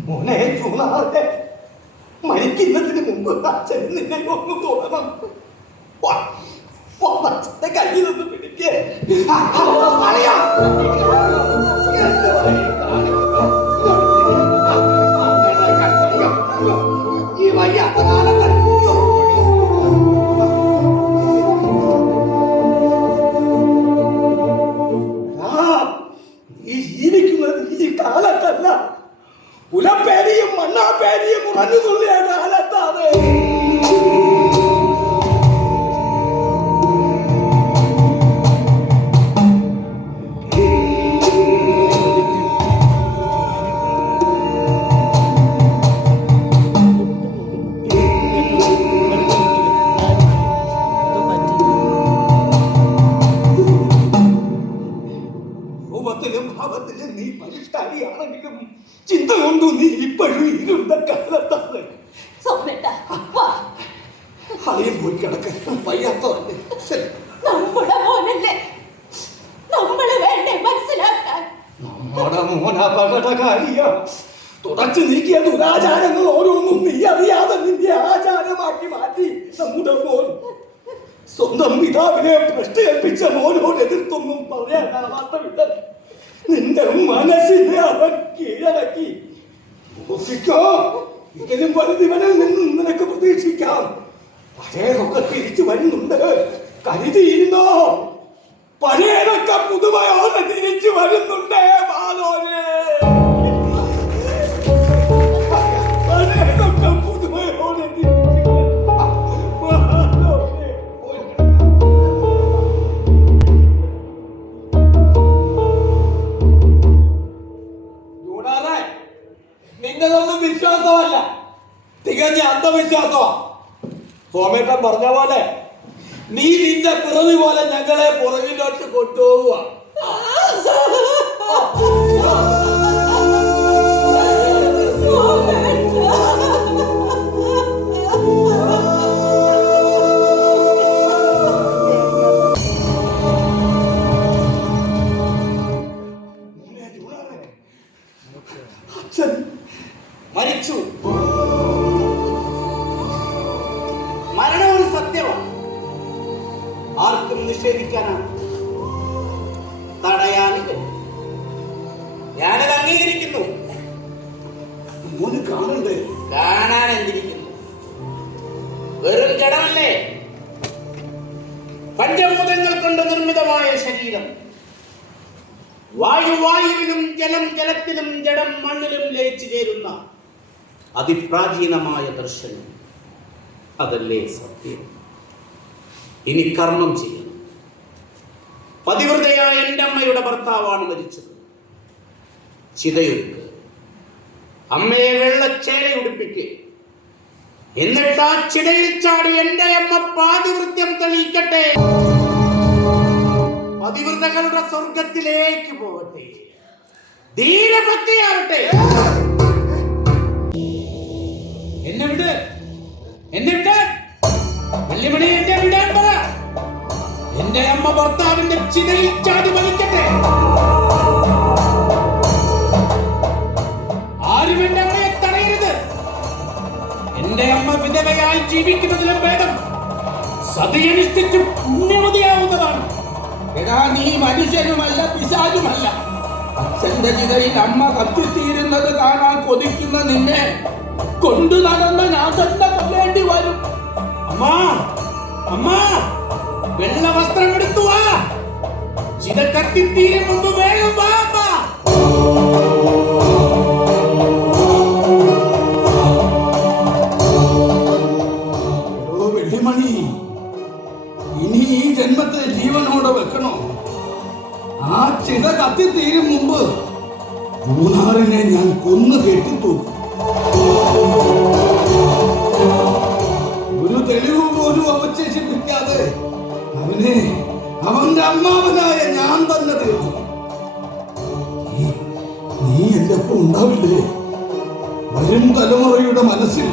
മോനെ ജൂണാറേ, മരിക്കുന്നതിന് മുമ്പ് അച്ഛൻ നിന്നെ ഒന്ന് തോന്നണം. അച്ഛന്റെ കയ്യിൽ നിന്ന് പിടിക്കേ. ഈ വയ്യാത്ത കാലത്ത് ഈ ജീവിക്കുന്നത് ഈ കാലത്തല്ല, കുലപ്പേരിയും മണ്ണാപ്പേരിയും ഉറഞ്ഞു തുള്ളിയ കാലത്താണ്. ഓരോന്നും നീ ഇപ്പോഴും ഇരുന്ന കാലത്താണ്. സോമേട്ടാ, വാ. അളിയും പോയി കിടക്കാൻ വയ്യാത്തതല്ലേ? ശരി, നമ്മുടെ മോനല്ലേ, നമ്മള് വേണ്ടേ മനസ്സിലാക്കാൻ? നമ്മുടെ മോൻ അപകടകാരിയാ. തുടച്ചു നീക്കിയ ദുരാചാരങ്ങൾ ഓരോന്നും നീ അറിയാതെ നിന്റെ ആചാരമാക്കി മാറ്റി നമ്മുടെ മോൻ. സ്വന്തം പിതാവിനെ ഭ്രഷ്ട് മോനോട് എതിർത്തൊന്നും പറയാനാവാത്ത വിധം നിന്റെ മനസ്സിനെ അവൻ കീഴടക്കി. ഇതിലും വലുതിവനിൽ നിന്നും നിനക്ക് പ്രതീക്ഷിക്കാം. പഴയതൊക്കെ തിരിച്ചു വരുന്നുണ്ട്, കരുതിയിരുന്നോ? പഴയതൊക്കെ പുതുമയോടെ തിരിച്ചു വരുന്നുണ്ട് ബാലോനെ. പഴയതൊക്കെ പുതുമയോടെ നിന്നതൊന്നും വിശ്വാസമല്ല, തികഞ്ഞ അന്ധവിശ്വാസമാ. സോമേട്ടൻ പറഞ്ഞ പോലെ നീ നിന്റെ പിറവി പോലെ ഞങ്ങളെ പുറകിലോട്ട് കൊണ്ടുപോവുക. അച്ഛൻ മരിച്ചു. മരണം ഒരു സത്യമാണ്, ആർക്കും നിഷേധിക്കാനാണ്, തടയാനില്ല. ഞാനത് അംഗീകരിക്കുന്നു. മോന് കാണണ്ടേ? കാണാൻ എന്തിരിക്കുന്നു? വെറും ജഡമല്ലേ, പഞ്ചഭൂതങ്ങൾ കൊണ്ട് നിർമ്മിതമായ ശരീരം. വായുവിലും ജലം ജലത്തിലും ജഡം മണ്ണിലും ലയിച്ചു ചേരുന്ന അതിപ്രാചീനമായ ദർശനം, അതല്ലേ സത്യം? ഇനി കർമ്മം ചെയ്യണം. പതിവ്രതയായ എൻ്റെ അമ്മയുടെ ഭർത്താവാണ് മരിച്ചത്. ചിതയൊരുക്ക്, അമ്മയെ വെള്ളച്ചേല ഉടുപ്പിക്ക്, എന്നിട്ട് ആ ചിതയിൽ ചാടി എൻ്റെ അമ്മ പാതിവൃത്യം തെളിയിക്കട്ടെ. പതിവ്രതകളുടെ സ്വർഗത്തിലേക്ക് പോകട്ടെ, ധീരഭക്തിയാവട്ടെ. എന്നെ വിട്, എന്നെ വിടാൻ, വല്യമണി എന്നെ വിടാൻ പറ. എന്റെ അമ്മ ഭർത്താവിന്റെ ചിതയിൽ ചാടി മരിക്കട്ടെ. ആരും എന്റെ അമ്മയെ തടയരുത്. എന്റെ അമ്മ വിധവയായി ജീവിക്കുന്നതിലും ഭേദം സതിയനുഷ്ഠിച്ച് പുണ്യവതിയാവുന്നതാണ്. എടാ, നീ മനുഷ്യനുമല്ല പിശാചുമല്ല. അച്ഛന്റെ ചിതയിൽ അമ്മ കത്തിത്തീരുന്നത് കാണാൻ കൊതിക്കുന്ന നിന്നെ കൊണ്ടു നടന്ന് ഞാൻ തന്നെ കൊല്ലേണ്ടി വരും. അമ്മാ, അമ്മാ, വെള്ള വസ്ത്രം എടുത്തു വാ. ചിത കത്തിത്തീരും മുമ്പ് വേഗം വാ അമ്മാ. വെള്ളിമണി, ഇനി ഈ ജന്മത്തെ ജീവനോടെ വെക്കണോ? ആ ചിത കത്തിത്തീരും മുമ്പ് മൂന്നാറിനെ ഞാൻ കൊന്നു കെട്ടിത്തൂക്കും. ഒരു തെളിവ് പോലും അവശേഷിപ്പിക്കാതെ അവനെ അവന്റെ അമ്മാവനായ ഞാൻ തന്നെ തീർക്കും. നീ എന്റെ ഒപ്പം ഉണ്ടാവില്ലേ? വരും തലമുറയുടെ മനസ്സിൽ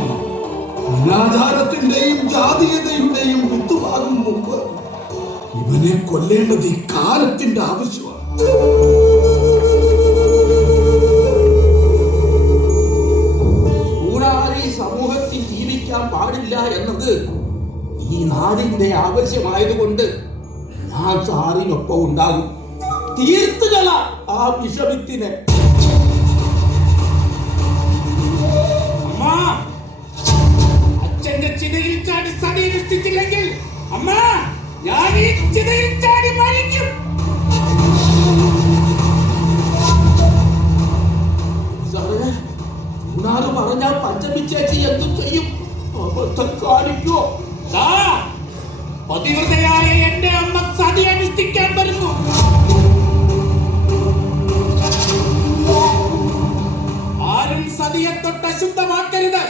അനാചാരത്തിന്റെയും ജാതീയതയുടെയും വിത്തുവാകും മുമ്പ് ഇവനെ കൊല്ലേണ്ടത് ഈ കാലത്തിന്റെ ആവശ്യമാണ്. കൂടാതെ ഈ സമൂഹത്തിൽ ജീവിക്കാൻ പാടില്ല എന്നത് ഈ നാടിന്റെ ആവശ്യമായതുകൊണ്ട് ഞാൻ സാറിനൊപ്പം ഉണ്ടാകും. തീർത്തുകള ആ വിഷവിത്തിനെ. അമ്മാ, അച്ഛന്റെ ചിതയിൽ ചാടി സതിയനുഷ്ഠിച്ചില്ലെങ്കിൽ അമ്മ, ഞാൻ ഈ ചിതയിൽ ചാടി മരിക്കും. സാറേ, മൂന്നാറ് പറഞ്ഞാൽ പഞ്ചമി ചേച്ചി എന്തും ചെയ്യും. അബദ്ധം കാണിക്കോ? പതിവ്രതയായ എന്റെ അമ്മ സതി അനുഷ്ഠിക്കാൻ വരുന്നു. ആരും സതിയെ തൊട്ട് അശുദ്ധമാക്കരുത്.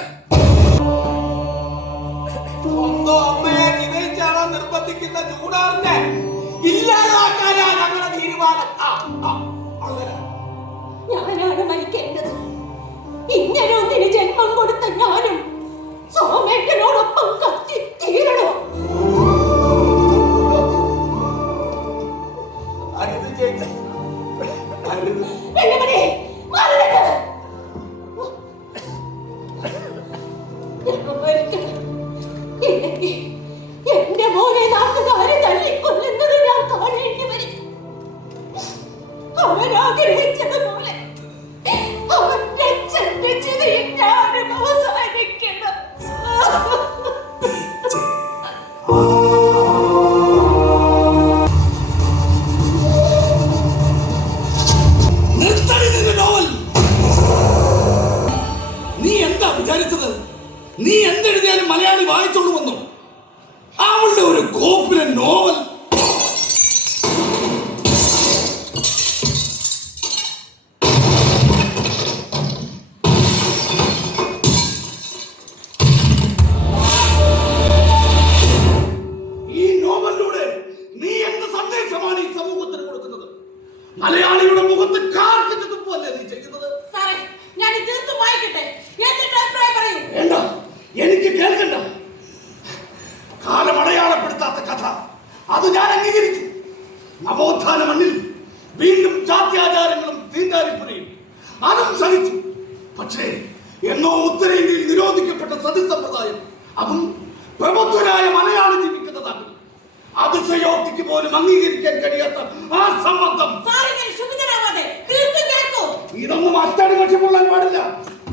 സ്വന്തം അമ്മയെ ചിതയിച്ചാണോ നിർബന്ധിക്കുന്ന ചൂടാറിനെ ഇല്ലാതാക്കാനാ ഞങ്ങളുടെ തീരുമാനം. ഞാനാണ് മരിക്കേണ്ടത്. വിചാരിച്ചത് നീ എന്തെഴുതിയാലും മലയാളി വായിച്ചോളൂ വന്നു? അവളുടെ ഒരു കോപ്പിലെ നോവൽ. ഈ നോവലിലൂടെ നീ എന്ത് സന്ദേശമാണ് ഈ സമൂഹത്തിന് കൊടുക്കുന്നത്? മലയാളിയുടെ മുഖത്ത് കാർക്കിച്ച് തുപ്പല്ലേ നീ ചെയ്യുന്നത്? സാറേ, ഞാൻ ഇത് തീർത്തും വായിക്കട്ടെ, എന്നിട്ട് അഭിപ്രായം പറയൂ. വേണ്ട, എനിക്ക് കേൾക്കണ്ട. കാലം അടയാളപ്പെടുത്താത്ത കഥ അത് ഞാൻ അംഗീകരിച്ചു. നവോത്ഥാന മണ്ണിൽ വീണ്ടും ജാത്യാചാരങ്ങളും തീണ്ടാരിപ്പുരയും അതും സഹിച്ചു. പക്ഷേ എന്നോ ഉത്തരേന്ത്യയിൽ നിരോധിക്കപ്പെട്ട സതിസമ്പ്രദായം, അതും പ്രബുദ്ധരായ മലയാളി ജീവിക്കുന്ന നാട്ടിൽ അതിശയോക്തിക്ക് പോലും അംഗീകരിക്കാൻ കഴിയാത്ത ആ സംബന്ധം. ഇതൊന്നും അച്ചടി വശമുള്ളാൻ പാടില്ല,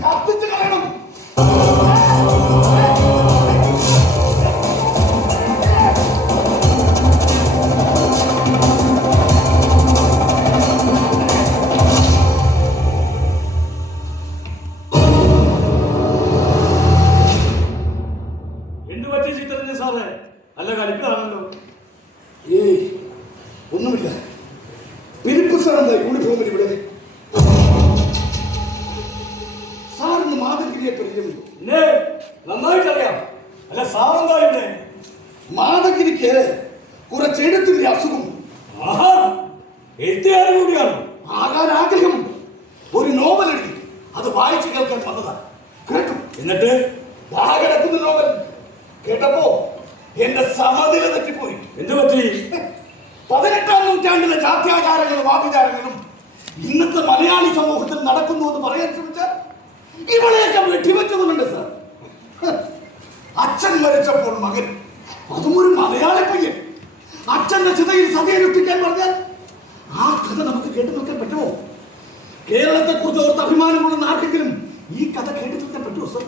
കത്തിച്ചു കളയണം. എന്ത് പറ്റി ചിത്രരഞ്ജൻ സാറേ? നല്ല കളിപ്പിലാണല്ലോ. ഏയ്, ഒന്നുമില്ല. പിരിപ്പ് സാറിന്റെ യൂണിഫോമിൽ ഇവിടെ സാറിന് മാതൃഗിരിയെ പരിചയമുണ്ടോ? പിന്നെ നന്നായിട്ടറിയാം. അല്ല, സാറെന്താ ഇവിടെ? മാതൃഗിരിക്ക് കുറച്ച് എഴുത്തിന്റെ അസുഖം. ആഹാ, എഴുത്തുകാരൻ കൂടിയാണ്. ആകാൻ ആഗ്രഹമുണ്ട്. ഒരു നോവൽ എഴുതി അത് വായിച്ചു കേൾക്കാൻ വന്നതാണ്. കേട്ടു. എന്നിട്ട് കിടക്കുന്ന നോവൽ കേട്ടപ്പോ എന്റെ സമനില തെറ്റിപ്പോയി. എന്ത് പറ്റി? 18ാം നൂറ്റാണ്ടിലെ ജാത്യാചാരങ്ങളും ആഭിചാരങ്ങളും ഇന്നത്തെ മലയാളി സമൂഹത്തിൽ നടക്കുന്നു എന്ന് പറയാൻ ശ്രമിച്ചാൽ ഇവളെയൊക്കെ വെട്ടിവെച്ചതുണ്ട് സാർ. അച്ഛൻ മരിച്ചപ്പോൾ മകൻ, അതും ഒരു മലയാളി പയ്യൻ, അച്ഛന്റെ ചിതയിൽ സതയനുഷ്ഠിക്കാൻ പറഞ്ഞാൽ ആ കഥ നമുക്ക് കേട്ടു നോക്കാൻ പറ്റുമോ? കേരളത്തെ കുറിച്ച് ഓർത്ത് അഭിമാനമുള്ള ആർക്കെങ്കിലും ഈ കഥ കേട്ടു നോക്കാൻ പറ്റുമോ സാർ?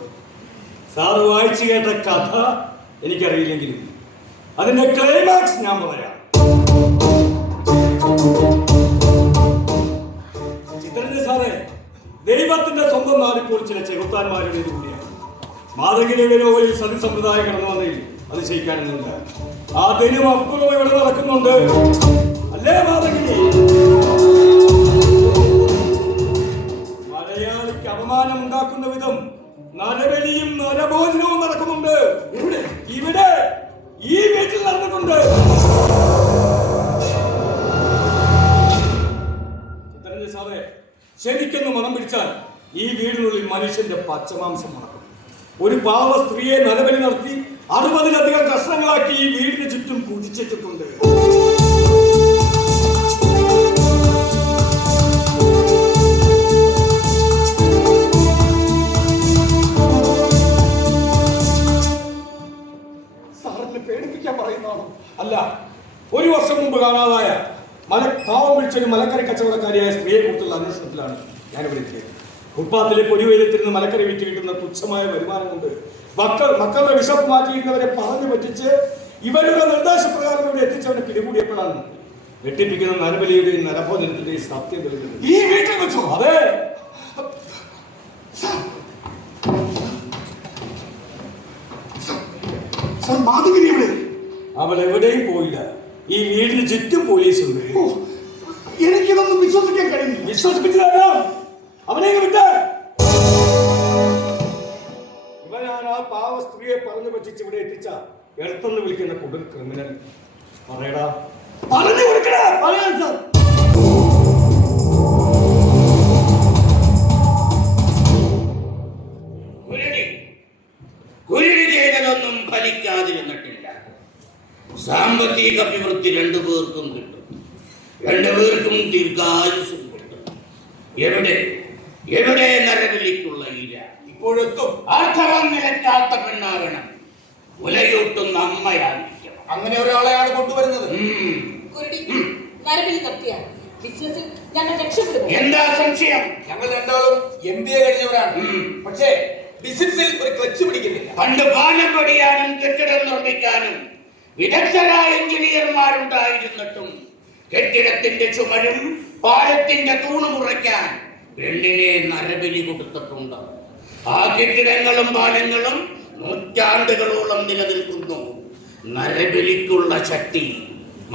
സാറ് വായിച്ചു കേട്ട കഥ എനിക്കറിയില്ലെങ്കിലും അതിന്റെ ക്ലൈമാക്സ് ഞാൻ പറയാം. ചിത്രരഞ്ജൻ സാറേ, ദൈവത്തിന്റെ സ്വന്തം നാടിപ്പോൾ ചില ചെകുത്താന്മാരുടെ കൂടിയാണ്. മാതൃകയുടെ നോവലിൽ സതിസമ്പ്രദായം കടന്നു വന്നതിൽ അതിശയിക്കാനൊന്നുമില്ല. ആ ദിനം അപ്പുറം ഇവിടെ നടക്കുന്നുണ്ട്, അല്ലേ മാതൃകി? മലയാളിക്ക് അപമാനം ഉണ്ടാക്കുന്ന വിധം നരബലിയും നരഭോജനവും നടക്കുന്നുണ്ട്. ഇവിടെ ഈ വീട്ടിൽ നടന്നിട്ടുണ്ട്. ചിത്രരഞ്ജൻ സാറേ, ശരിക്കൊന്ന് മണം പിടിച്ചാൽ ഈ വീടിനുള്ളിൽ മനുഷ്യന്റെ പച്ചമാംസം നടക്കും. ഒരു പാവ സ്ത്രീയെ നരബലി നടത്തി 60ലധികം കഷ്ണങ്ങളാക്കി ഈ വീടിന് ചുറ്റും കുതിച്ചിട്ടുണ്ട്. പേടിപ്പിക്കാൻ പറയുന്നതാണോ? അല്ല, ഒരു വർഷം മുമ്പ് കാണാതായ പാവം പിടിച്ചൊരു മലക്കറി കച്ചവടക്കാരിയായ സ്ത്രീയെ കുറിച്ചുള്ള അന്വേഷണത്തിലാണ് ഞാനിവിടെ എത്തിയത്. ഫുട്പാത്തിലെ പൊടിവെയിലത്തിരുന്ന് മലക്കറി വിറ്റ് കിട്ടുന്ന തുച്ഛമായ വരുമാനം കൊണ്ട് മക്കളുടെ വിശപ്പ് മാറ്റിയിരുന്നവരെ പറഞ്ഞു പറ്റിച്ച് ഇവരുടെ നിർദ്ദേശപ്രകാരം ഇവിടെ എത്തിച്ചവരെ പിടികൂടിയപ്പോഴാണ് വെട്ടിപ്പിക്കുന്ന നരബലിയുടെയും നരഭോജനത്തിന്റെയും സത്യം തെളിഞ്ഞത്. ഈ വീട്ടിൽ വെച്ചോ? അതെ. അവൾ എവിടെയും പോയില്ല. ഈ വീടിന് ചുറ്റും പോലീസ് ഉണ്ട്. എനിക്കിതൊന്നും വിശ്വസിക്കാൻ കഴിയുന്നില്ല. വിശ്വസിപ്പിച്ചതാകാം. അവനെ വിട്ട ഇവനാണ് ആ പാവ സ്ത്രീയെ പറഞ്ഞു പറ്റിച്ച് ഇവിടെ എത്തിച്ച എടുത്തെന്ന് വിളിക്കുന്ന കൊടും ക്രിമിനൽ. പറയടാ, പറഞ്ഞു കൊടുക്കടാ. പറയാൻ സാർ. കുരുടി ചെയ്തതൊന്നും ഫലിക്കാതിരുന്നിട്ടില്ല. സാമ്പത്തിക അഭിവൃദ്ധി രണ്ടുപേർക്കും കിട്ടും, രണ്ടുപേർക്കും ദീർഘായുസും കിട്ടും. എവിടെ എവിടെ നരബലിക്കുള്ള ഇര? ഇപ്പോഴെത്തും. ആർത്തവം നിലയ്ക്കാത്ത പെണ്ണാകണം, ഉലയൂട്ടുന്ന അമ്മയായിരിക്കണം. അങ്ങനെ ഒരാളെയാണ് കൊണ്ടുവരുന്നത്. എന്താ സംശയം? ഞങ്ങൾ രണ്ടാളും MBA കഴിഞ്ഞവരാണ്. പക്ഷേ ബിസിനസിൽ ഒരു ക്ലച്ച് പിടിക്കുന്നില്ല. പണ്ട് പാലം പണിയാനും കെട്ടിടം നിർമ്മിക്കാനും വിദഗ്ധരായ എഞ്ചിനീയർമാരുണ്ടായിരുന്നിട്ടും കെട്ടിടത്തിന്റെ ചുമരും പാലത്തിന്റെ തൂണ് മുറിക്കാൻ പെണ്ണിനെ നരബലി കൊടുത്തിട്ടുണ്ട്. ആ കെട്ടിടങ്ങളും പാലങ്ങളും നൂറ്റാണ്ടുകളോളം നിലനിൽക്കുന്നു. നരബലിക്കുള്ള ശക്തി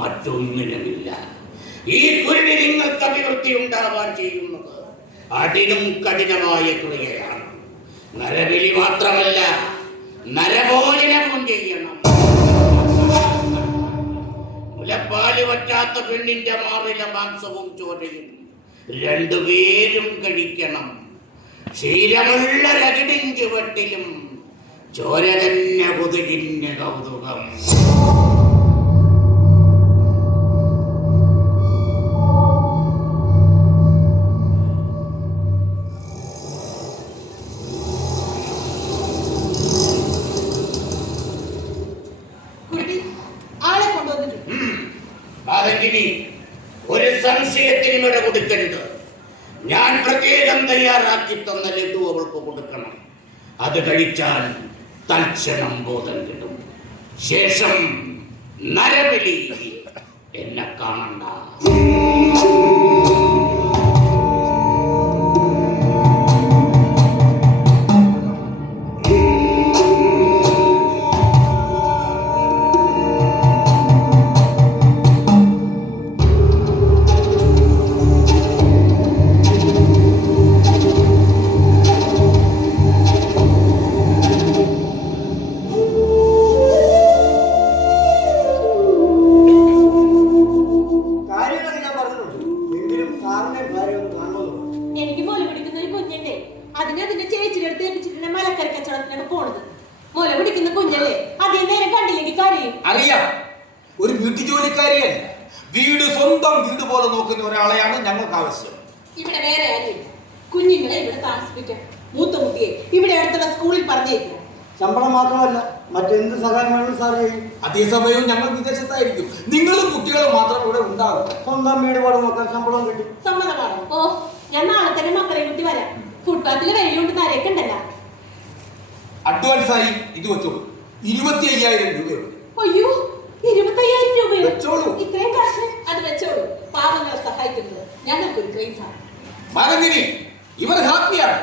മറ്റൊന്നിനുമില്ല. ഈ കുരുടി നിങ്ങൾക്ക് അഭിവൃദ്ധി ഉണ്ടാവാൻ ചെയ്യുന്നത് അതിനും കഠിനമായ ക്രിയയാണ്. നരബലി മാത്രമല്ല, നരഭോജനവും ചെയ്യണം. മുലപ്പാല് പറ്റാത്ത പെണ്ണിന്റെ മാറിലെ മാംസവും ചോരയും രണ്ടുപേരും കഴിക്കണം. ശീലമുള്ള രകിടിൻ ചുവട്ടിലും ചോര തന്നെ കൊതുകിന് കൗതുകം. ഒരു സംശയത്തിനും ഇട കൊടുക്കരുത്. ഞാൻ പ്രത്യേകം തയ്യാറാക്കി തന്ന ലഡു അവൾക്ക് കൊടുക്കണം. അത് കഴിച്ചാൽ തൽക്ഷണം ബോധം കിട്ടും. ശേഷം നരബലി. എന്നെ കാണണ്ട. എനിക്ക് മുല പിടിക്കുന്ന ഒരു കുഞ്ഞുണ്ടേ, അതിന്റെ ചേച്ചിയുടെ അടുത്ത് ഏൽപ്പിച്ചിട്ട് മലക്കറി കച്ചവടത്തിനാണ് പോണത്. മുല പിടിക്കുന്ന കുഞ്ഞല്ലേ, അതേ നേരം കണ്ടില്ലെങ്കിൽ കരയും. അറിയാം, ഒരു വീട്ടു ജോലിക്കാരിയല്ല, വീട് സ്വന്തം വീട് പോലെ നോക്കുന്ന ഒരാളെയാണ് ഞങ്ങൾക്ക് ആവശ്യം. ഇവിടെ വേറെ ആരും കുഞ്ഞുങ്ങളെ ഇവിടെ താമസിപ്പിക്കാം. മൂത്ത കുട്ടിയെ ഇവിടെ അടുത്തുള്ള സ്കൂളിൽ പറഞ്ഞേക്കാം. ശമ്പളം മാത്രമല്ല മറ്റെന്ത് സഹായം വേണം സാർ ചെയ്യും. അതേസമയവും ഞങ്ങൾ വിദേശത്തായിരിക്കും. നിങ്ങളും കുട്ടികളും മാത്രം ഇവിടെ ഉണ്ടാകും. സ്വന്തം വീട് പാട് നോക്കാൻ ശമ്പളം കിട്ടും. സമ്മതമാണോ? ഓ, ഞാൻ നാളെ തന്നെ മക്കളെ കുട്ടി വരാം. ഫുട്പാത്തിൽ വെയിലുകൊണ്ട് നരയൊക്കെണ്ടല്ലോ. അഡ്വാൻസായി ഇത് വെച്ചോളൂ. 25,000 രൂപയുണ്ട്. അയ്യോ, 25,000 രൂപയോ? വെച്ചോളൂ. ഇത്രയും കാശ്? അത് വെച്ചോളൂ. പാവങ്ങളെ സഹായിക്കുന്നത് ഞങ്ങൾക്കൊരു ക്രൈസാണ്. മാനന്ദിനി, ഇവർ ഹാപ്പിയാണ്.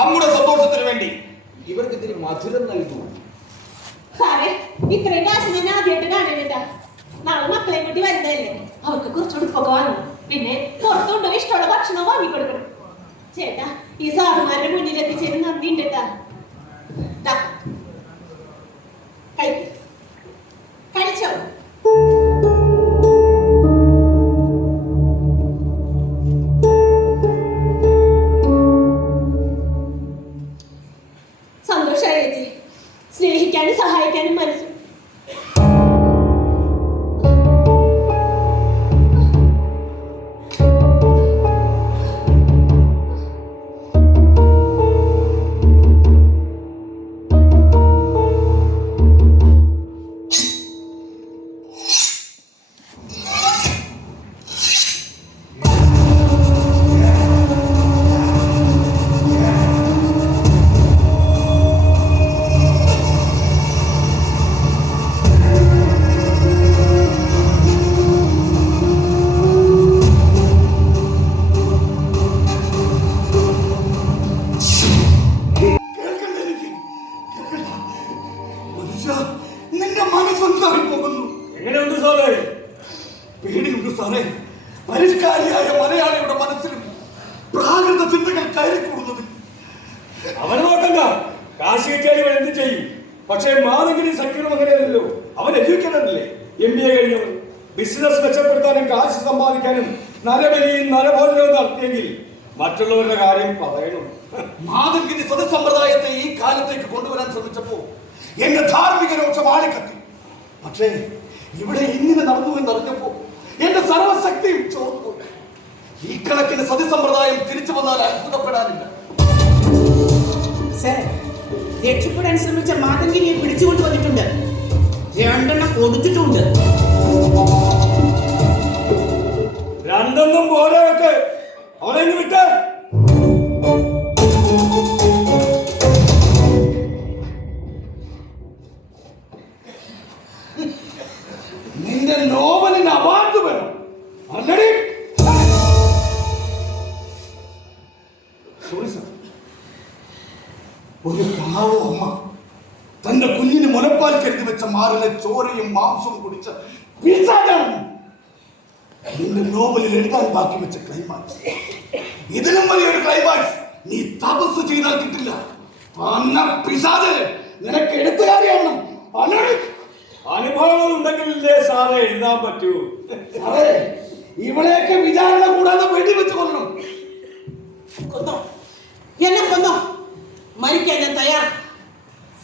നമ്മുടെ സന്തോഷത്തിന് വേണ്ടി ഇവർക്ക് ഇത്തിരി മധുരം നൽകൂ. സാറേ, ഇത്രയും കാശ് ഞാൻ ആദ്യമായിട്ട് കാണുന്നില്ല. നാളെ മക്കളെ കൂട്ടി വരുന്നതല്ലേ, അവർക്ക് കുറച്ച് ഉടുപ്പൊക്കെ വാങ്ങണം. പിന്നെ പുറത്തുകൊണ്ടോ ഇഷ്ടമുള്ള ഭക്ഷണം വാങ്ങിക്കൊടുക്കണം. ചേട്ടാ, ഈ സാറുമാരുടെ മുന്നിൽ എത്തിച്ചതിന് നന്ദി ഉണ്ട് കേട്ടാ. കഴിച്ചോ? സന്തോഷമായി ചേച്ചി. സ്നേഹിക്കാനും സഹായിക്കാനും മനസ്സും. നിന്റെ മനസ്സെന്തായി പോകുന്നു? എങ്ങനെയുണ്ട് സാറേ? പേടിയുണ്ട് സാറേ. പരിഷ്കാരിയായ മലയാളിയുടെ മനസ്സിലും പ്രാകൃത ചിന്തകൾ കയറിക്കൂടുന്നത്. അവനെ നോക്കണ്ട, കാശ് കിട്ടിയാൽ എന്ത് ചെയ്യും? പക്ഷേ മാതെങ്കിലും സങ്കീർണം അങ്ങനെയല്ലോ. അവൻ എഡ്യൂക്കേറ്റഡ് അല്ലേ, MBA കഴിഞ്ഞവൻ. ബിസിനസ് മെച്ചപ്പെടുത്താനും കാശ് സമ്പാദിക്കാനും നരബലിയും നരഭോജനവും നടത്തിയെങ്കിൽ മറ്റുള്ളവരുടെ കാര്യം പറയണം. മാതങ്കിനി സദസമ്പ്രദായത്തെ ഈ കാലത്തേക്ക് കൊണ്ടുവരാൻ ശ്രമിച്ചപ്പോ എന്റെ ധാർമ്മിക രോക്ഷം ആളിക്കത്തി. പക്ഷേ ഇവിടെ ഇങ്ങനെ നടന്നു എന്നറിഞ്ഞപ്പോ എന്റെ സർവശക്തിയും ചോർന്നു. ഈ കണക്കിന് സതിസമ്പ്രദായം തിരിച്ചു വന്നാൽ അത്ഭുതപ്പെടാനില്ല. സർ, രക്ഷപ്പെടാൻ ശ്രമിച്ച മാതങ്കിനിയെ പിടിച്ചുകൊണ്ട് വന്നിട്ടുണ്ട്. 2 എണ്ണം കൊടുത്തിട്ടുണ്ട്. 2 പോരൊക്കെ അവനെ വിട്ട്. നിന്റെ നോവലിന് അവാർഡ് വേണം അല്ലടി? Sorry sir. പാവോ അമ്മ തന്റെ കുഞ്ഞിന് മുലപ്പാൽ കരുതി വെച്ച മാറിലെ ചോരയും മാംസവും കുടിച്ച പിശാചാണ് നിന്റെ നോവലിൽ എഴുതാൻ ബാക്കി വെച്ച ക്ലൈമാക്സ്. ഇതിലും വലിയൊരു ക്ലൈമാക്സ് നീ തപസ് ചെയ്താൽ കിട്ടില്ല. പിശാച് നിനക്ക് എഴുത്തുകാരിയാണ്. അനുഭവങ്ങൾ ഉണ്ടെങ്കിലല്ലേ സാറേ എഴുതാൻ പറ്റൂ. സാറേ ഇവളെയൊക്കെ വിചാരണ കൂടാതെ വെടിവെച്ച് കൊല്ലണം. കൊന്നോ, എന്നെ കൊന്നോ, മരിക്കാൻ ഞാൻ തയ്യാർ.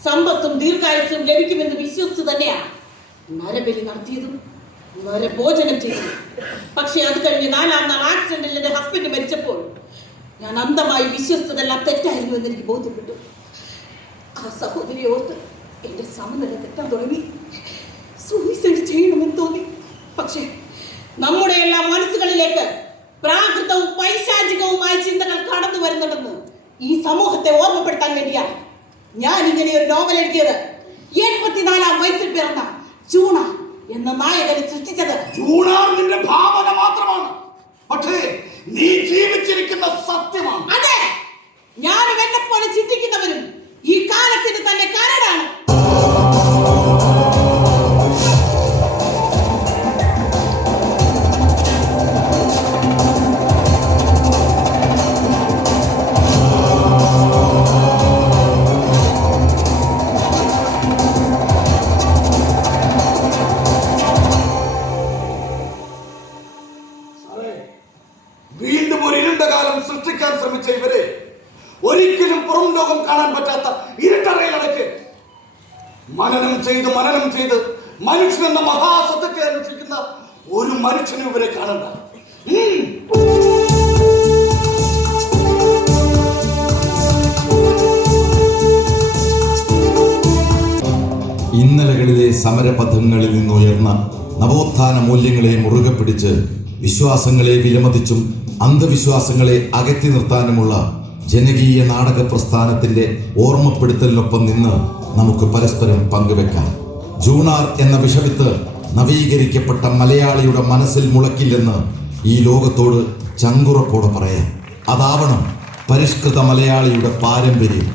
സമ്പത്തും ദീർഘായുസ്സും ലഭിക്കുമെന്ന് വിശ്വസിച്ച് തന്നെയാണ് നരബലി നടത്തിയതും നരഭോജനം ചെയ്തതും. പക്ഷെ അത് കഴിഞ്ഞ് 4-ാം നാൾ ആക്സിഡന്റിൽ എന്റെ ഹസ്ബൻഡ് മരിച്ചപ്പോൾ ഞാൻ അന്ധമായി വിശ്വസിച്ചതെല്ലാം തെറ്റായിരുന്നു എന്ന് എനിക്ക് ബോധ്യപ്പെട്ടു. ആ സഹോദരിയെ ഓർത്ത് എന്റെ സമനില തെറ്റാൻ തുടങ്ങി. സൂയിസൈഡ് ചെയ്യണമെന്ന് തോന്നി. പക്ഷേ നമ്മുടെ എല്ലാ മനസ്സുകളിലേക്ക് പ്രാകൃതവും പൈശാചികവുമായ ചിന്തകൾ കടന്നു വരുന്നുണ്ടെന്ന് ഈ സമൂഹത്തെ ഓർമ്മപ്പെടുത്താൻ വേണ്ടിയാണ് ഞാൻ ഇങ്ങനെ ഒരു നോവൽ എഴുതിയത്. 84-ാം വയസ്സിൽ പിറന്ന ജൂണ എന്ന നായകനെ സൃഷ്ടിച്ചത്. ജൂണ നിന്റെ ഭാവന മാത്രമാണ്, പക്ഷേ നീ ജീവിച്ചിരിക്കുന്ന സത്യമാണ്. അതെ, ഞാനും എന്നെ പോലെ ചിന്തിക്കുന്നവരും ഈ കാലത്തിന് തന്നെ കരടാണ്. വീണ്ടും ഒരു ഇരുണ്ട കാലം സൃഷ്ടിക്കാൻ ശ്രമിച്ച ഇവരെ ഒരിക്കലും പുറം ലോകം കാണാൻ പറ്റാത്ത ഇരുട്ടറയിലടക്ക് മനനം ചെയ്ത് മനുഷ്യൻ എന്ന മഹാസത്യത്തെ അന്വേഷിക്കുന്ന ഒരു മനുഷ്യനും ഇവരെ കാണണ്ട. ഇന്നലകളിലെ സമരപഥങ്ങളിൽ നിന്നുയർന്ന നവോത്ഥാന മൂല്യങ്ങളെ മുറുകെ പിടിച്ച് വിശ്വാസങ്ങളെ വിലമതിച്ചും അന്ധവിശ്വാസങ്ങളെ അകറ്റി നിർത്താനുമുള്ള ജനകീയ നാടക പ്രസ്ഥാനത്തിന്റെ ഓർമ്മപ്പെടുത്തലിനൊപ്പം നിന്ന് നമുക്ക് പരസ്പരം പങ്കുവെക്കാം. ജൂണാർ എന്ന വിഷവിത്ത് നവീകരിക്കപ്പെട്ട മലയാളിയുടെ മനസ്സിൽ മുളക്കില്ലെന്ന് ഈ ലോകത്തോട് ചങ്കുറപ്പോടെ പറയാം. അതാവണം പരിഷ്കൃത മലയാളിയുടെ പാരമ്പര്യം.